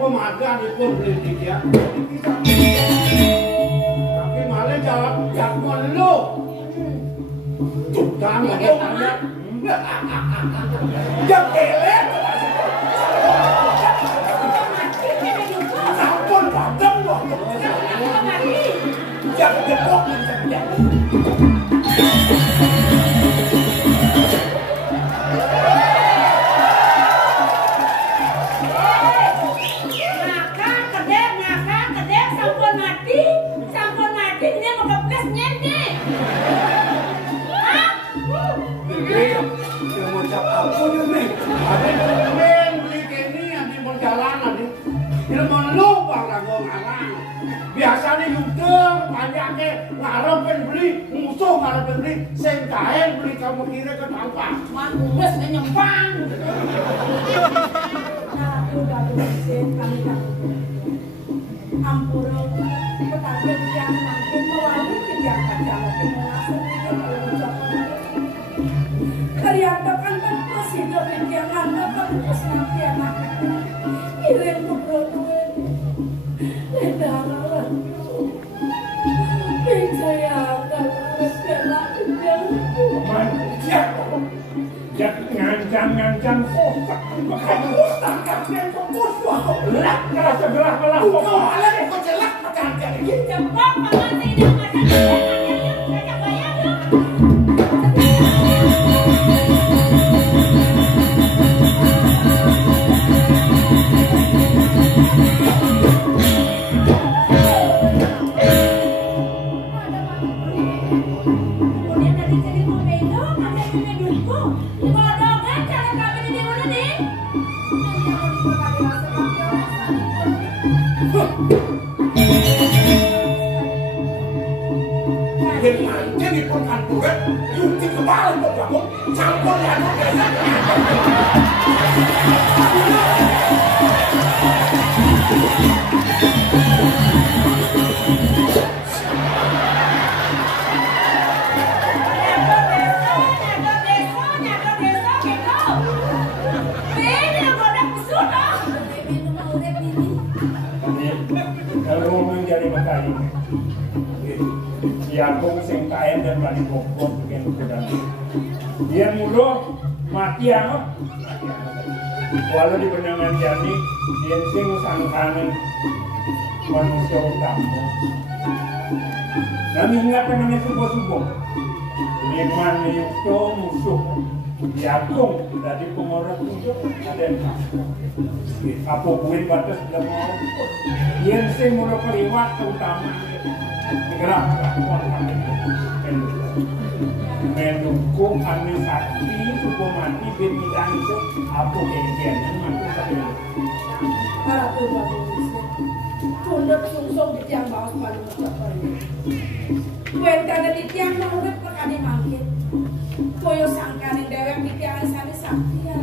pemaganipun beli dia. Tapi malah jawab jak melu. Tukang ngomongnya. Jak elek. Sampun padang loh. Jak depok jak. Biasanya yudeng, banyaknya ngarepin beli, musuh ngarepin beli, sing kain beli kamu kira ke tanpa. Mangus nyempang. Nah, udah sen kami tak. Ampura, petani yang mampu melalui kegiatan jalan mengasah kalau ucapan. Kariatakan kan presiden yang anda kan nanti anak kirim ke Broadway. Ledaran, saya akan berselah dengan jak ngancam kosak kamu kosak kalian fokus lah kalau segera melakukan hal yang kau jelek macam ini cepat mengerti dengan macam saya bayar. Jadi pun kantoran, yunti kemarin kok kamu campur ya kalau menjadi makanya Diagung sing kain dan bani bokor bikin ukuran dia mulu mati ano walau di benangan jani dia sing sangkanan manusia utama dan ingat namanya subuh-subuh Iman itu musuh Diagung dari pengorot itu ada yang apa buin batas dalam mau dia sing mulu periwat terutama gerak mendukung kami sakti suku mati bintang itu apa kegiatan mati sakti para tuan tunduk sungsung di tiang bawah paling ucapkan kuenta dari tiang urip perkali mangkit koyo sangkane dewek di tiang sane sakti ya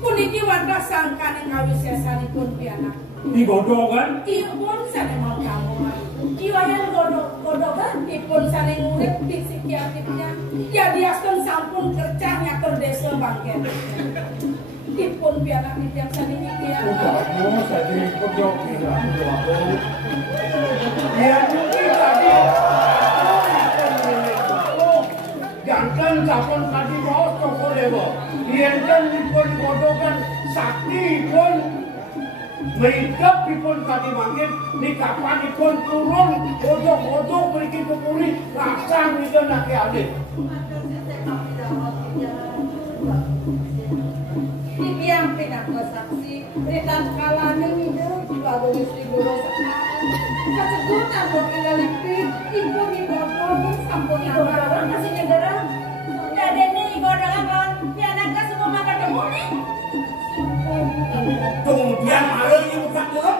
puniki warga sangkane kawisesanipun pianak digodokan ipun sane mau kamu kiwayan godokan ipun sane ngurip di psikiatriknya ya diaskan sampun kerja nyatur desa bangket ipun pianak di tiang sane niki ya kamu saja ikut jauh ya mungkin tadi jangan sampun tadi mau toko dewa yen ipun godokan sakti pun mereka pun tadi mangkit ni kapan pun turun odok-odok berikin kepuri rasa mereka nak ke adik di biang pinako saksi rekan kalane hidup lalu istri guru sekarang kesegutan berkira lipit ibu di botol sampun nama kasih negara dade nih godongan lawan pianaka semua makan demu nih kemudian malah ini buka belum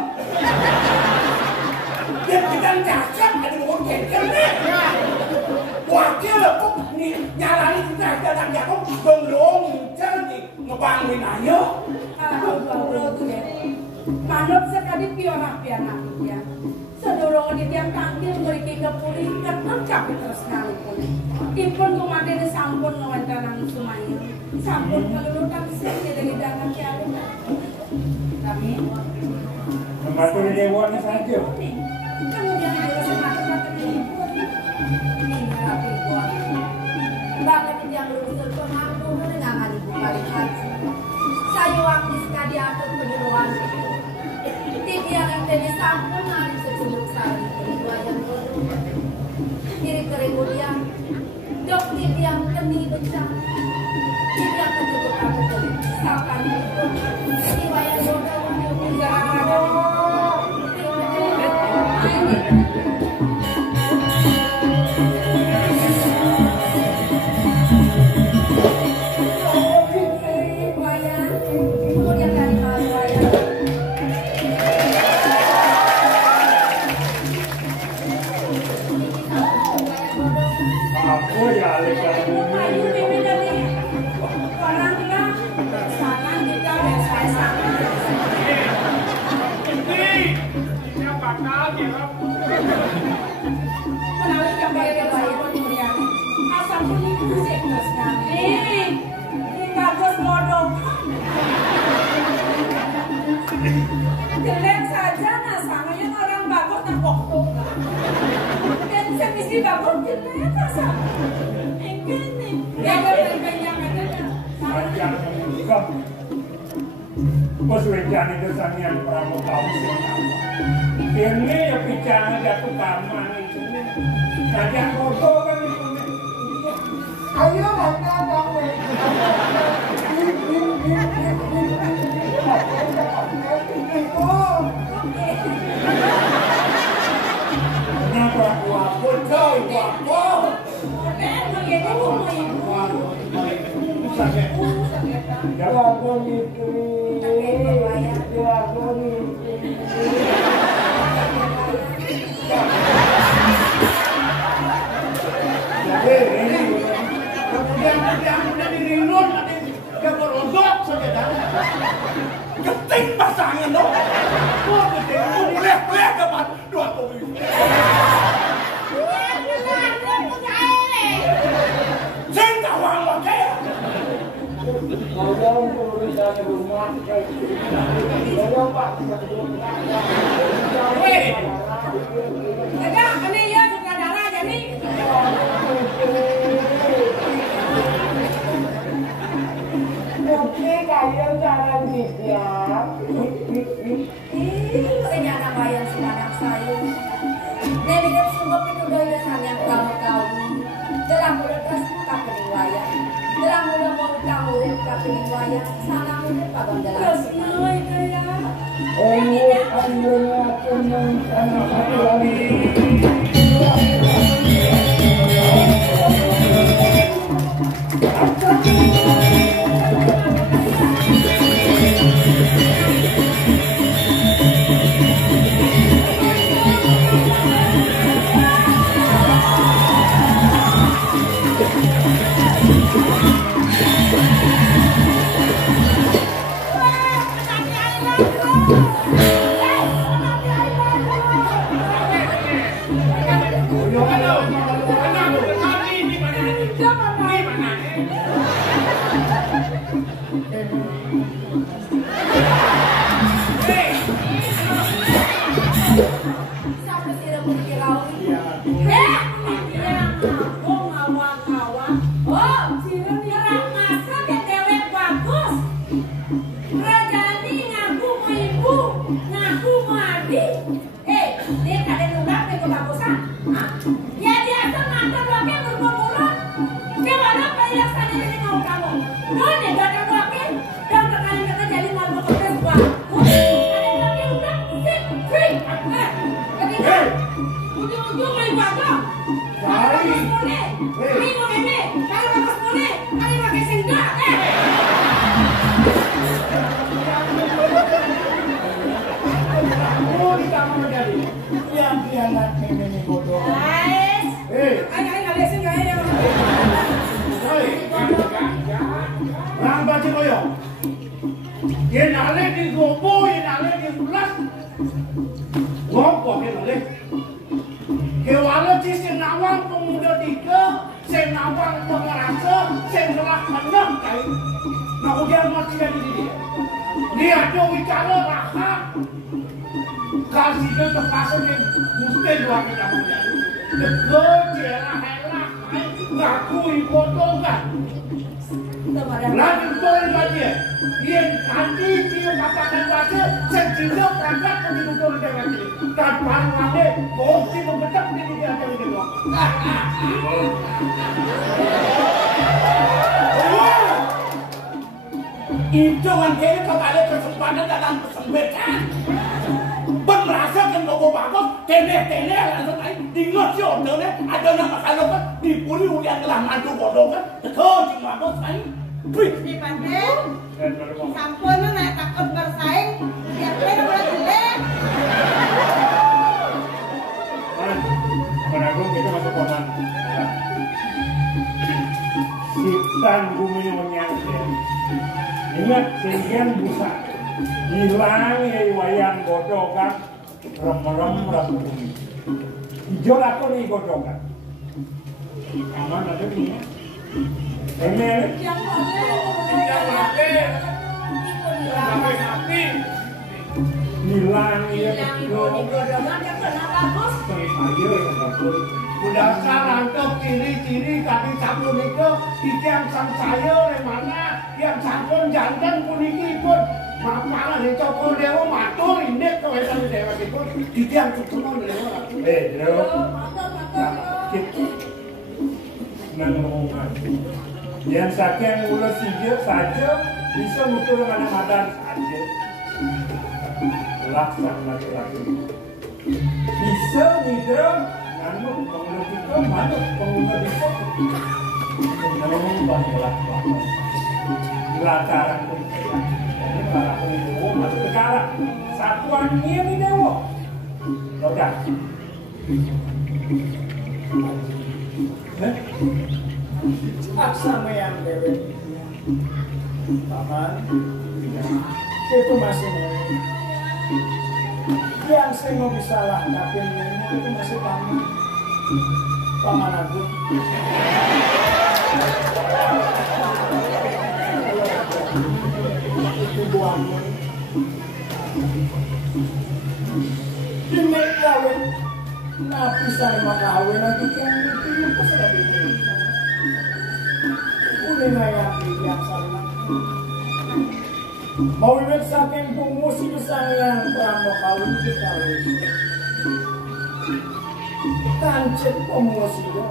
dia kita cakap ada ngomong keker nih wakil kok nih nyalani kita datang jakom dong jadi ngebangunin ayo manut sekali pianak ya Sedurunge tiyang tangkil mriki kepuri lengkap terus kali pun. Dipun kumadene sampun ngawontenan sumaya. Sampun kalulutan sing didangan kali. Kami Matur dewane saja. kemudian juga semakin ini rapi buat. Banget yang lulus pengaku menangan ibu kali haji. Saya waktu sekali atur penyeruan itu. Titi yang tadi sampun hari seculuk sari kedua yang bodoh. Kiri kemudian dok titi yang keni becah. Titi yang ketutup aku beli. Sapan itu. Jiwa yang bodoh jelek saja nasangnya orang bagus tak pokok dan semisi bagus jelek rasa ini ya banyak aja Panjang mengucap Pesulitan itu sangat pramuka ini ya bicara jatuh kaman itu saja foto kan itu ayo mana kamu kenapa aku jauh keting pasangan dong. Boleh kapan dua kopi. Saya tawang pakai. Kalau urusan rumah, kalau Pak. Ada ini ya sutradara jadi. Oke, kalian jangan bijak. Senyata bayang semangat saya. Nenek sungguh itu doa sangat kamu tahu. Dalam mulut kasih riwayat. Dalam mulut mau kamu kasih riwayat. Sana mulut pabang dalam. Terus mulai kaya. Akhirnya tenang sama satu lagi. Yenale di gopo, yenale di ulas. Ngopo yenale? lain. Nah udah mati dari dia. Dia ada bicara raka. Kasih dia terpasang yang mesti luar kita menjadi. Kekerjaan helah, ngaku ipotongan. Lanjut turun lagi. Dia nanti dia katakan baca sejauh berangkat ke turun dengan ini. Tanpa ada bukti membetak di dia akan dibuat. Itu kan kayaknya kembali kesempatan dalam kesembetan. Merasakan logo bagus, tene langsung naik di ngosyo deh. Ada nama kalau kan dipuli udah telah mantu bodoh kan, kau cuma bagus naik. Di Panten, sampulnya naik takut bersaing, siapa yang boleh jelek? Menanggung kita masuk koman. Sitan bumi menyangkir. Ingat sekian busa. Hilang ya wayang godokan, rem-rem bumi. Hijau aku nih godokan. Aman ada nih. Emel. Yang mati. Hilang ya. Godongan yang pernah bagus. Ayo yang bagus. Udah sekarang ke kiri-kiri kaki sampun itu, yang sang sayur yang mana, yang sampun jantan puniki pun. Malah di cokol dewa matur indek kewetan dewa itu yang semua dewa. Dewa. Mengumpulkan. Yang saking ulas hijau saja bisa mutul mana-mana saja. Laksan laki-laki. Bisa nidra nganu pengelut itu manut pengelut itu. Menung banyak banget. Lataran pun. Para pendewo masuk ke cara satuannya di dewo. Udah. Sama yang dewe. Paman, itu masih dewe. Yang saya mau bisa lah, tapi itu masih paman. Paman aku. Itu buahmu. Ini kawin. Nabi sama kawin nanti yang itu pasti lebih ini. Udah yang sama. Mau ingat saking pumusi kesayang pramu kawin kita. Kancet pumusi itu.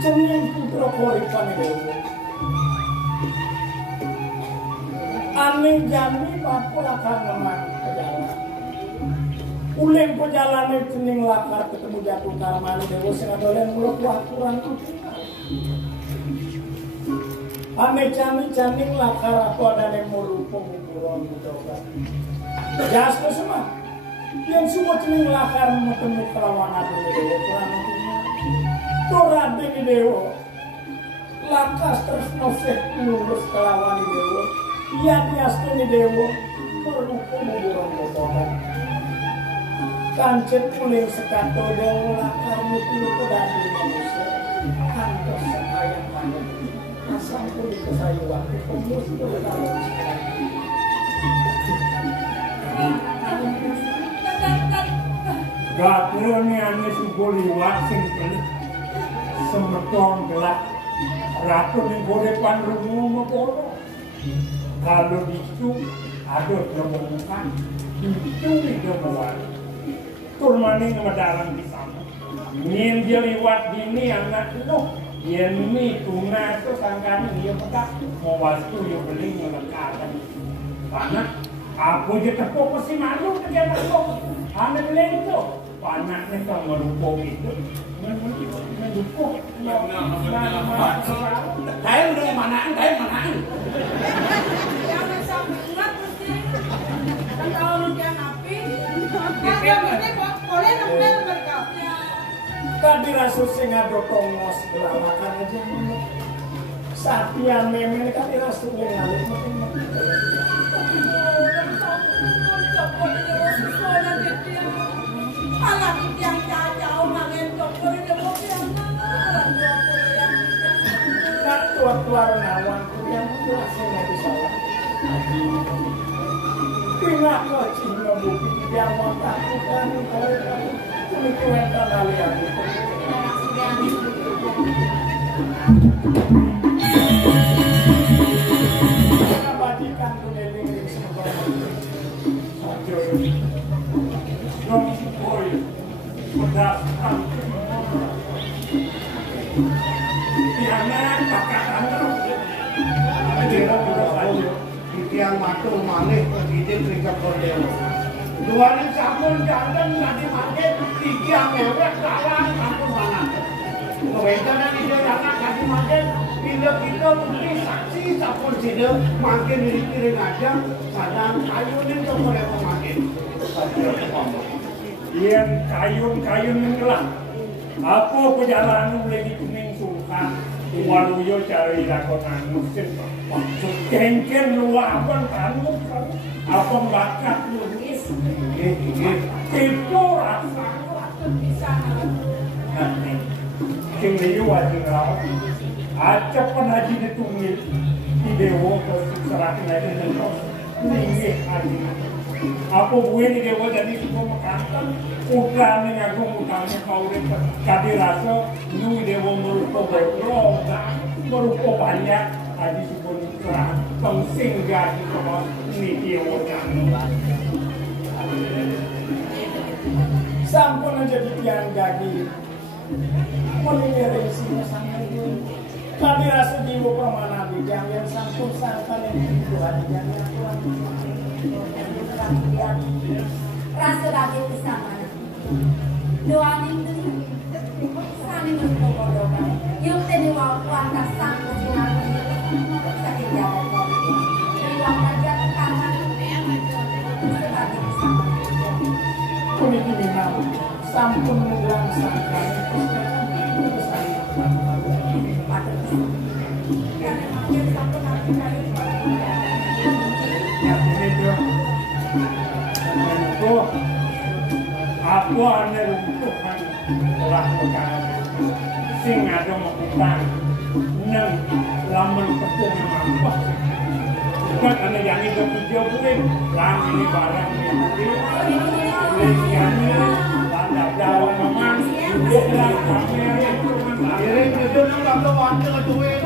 Cening putra koripan itu. Aning jami mampu lakar ngeman pejalan. Uleng pejalan itu cening lakar ketemu jatuh karmani dewa sing adolen mulut wakuran kucing. Ame jami cening lakar aku ada yang mulu pengukuran budokan. Jas tu semua. Yang semua cening lakar ketemu kerawanan dewa kurang kucingnya. Torade ni dewa. Lakas terus nosek lulus kelawan dewa. Ia diastuni dewa perlu penguburan botohan. Kancet puling sekato dewa lakar mukulu kodani manusia. Kantos sekayang banyak. Asam puling kesayuan. Pemus berdalam Gapura ni ane suboli waksing pelik. Semetong gelap. Ratu ni godepan rumah mapolo. Kalau itu ada yang mengumumkan, itu dia mewar. Turmani ngedalang di sana. Nyen dia lewat dini anak itu, yen ni tuna itu sangkana dia petak mau wastu dia beli ngelengkakan. Panak, aku je tepuk pasti malu kerja tepuk. Ane beli itu, panaknya kalau merupuk itu, merupuk. Kayak udah manaan. Jangan sampai ingat mesti. Kan kalau hujan api, ada mesti boleh nempel mereka. tadi rasul sing ngadotongos belalakan aja. Sapi yang memen tadi rasul yang ngalih Malah yang jauh makin jauh dia mau yang kan tuat keluar nawan yang berhasilnya di sana. Pindah ke Cina bukti yang mengatakan oleh kamu pemikiran kalian itu. Bajikan keliling sebagai saja. Dong boy, pedas antum. Tiangnya pakatan terus. Ada juga saja. Tiang matur malih begitu tingkat kordel. Luarin sampun jantan nanti makin tiang mewek kawan sampun mana. Kewencanan ide anak kasih makin bila kita mesti saksi sampun sini makin diri aja sadang kayunin ke mereka makin. Yang kayun mengelah. Apa perjalanan lagi kuning sultan waluyo cari lakonan musim maksud kengken luapan tanuk apa bakat lukis itu rasa bisa nanti sing liu wajib rawat aja penaji ditungil di dewa ke seratin aja nentos ninggih aja apa gue ni dewa jadi semua makantan ukran ni agung utama kaurin kadi rasa nu dewa merupa berroga merupa banyak aji sebut serah pengsinggah di bawah ni dewa jami sampun aja dipian gagi mengiring sini sampai kadi rasa jiwa pemana bijang yang sampun sangkan yang itu hati yang rasa lagi bersama doa minggu saling berkodokan yuk tadi waktu atas sang sinar sakit jalan dari waktu aja tangan sebagai bersama kuniki memang sampun mulang sangkan itu saling pada karena makin sampun nanti kali aku ane runtuhan telah berkata sing ada mengutang neng laman tepung mampah bukan ane yang itu dijauhin lang ini barang ini lesiannya landak daun memang duduk lang kamera kirim itu nang lalu waktu keduin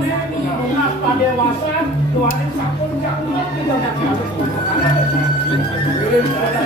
mengas padewasa tuanin sapun jangkut tidak ada harus kirim pada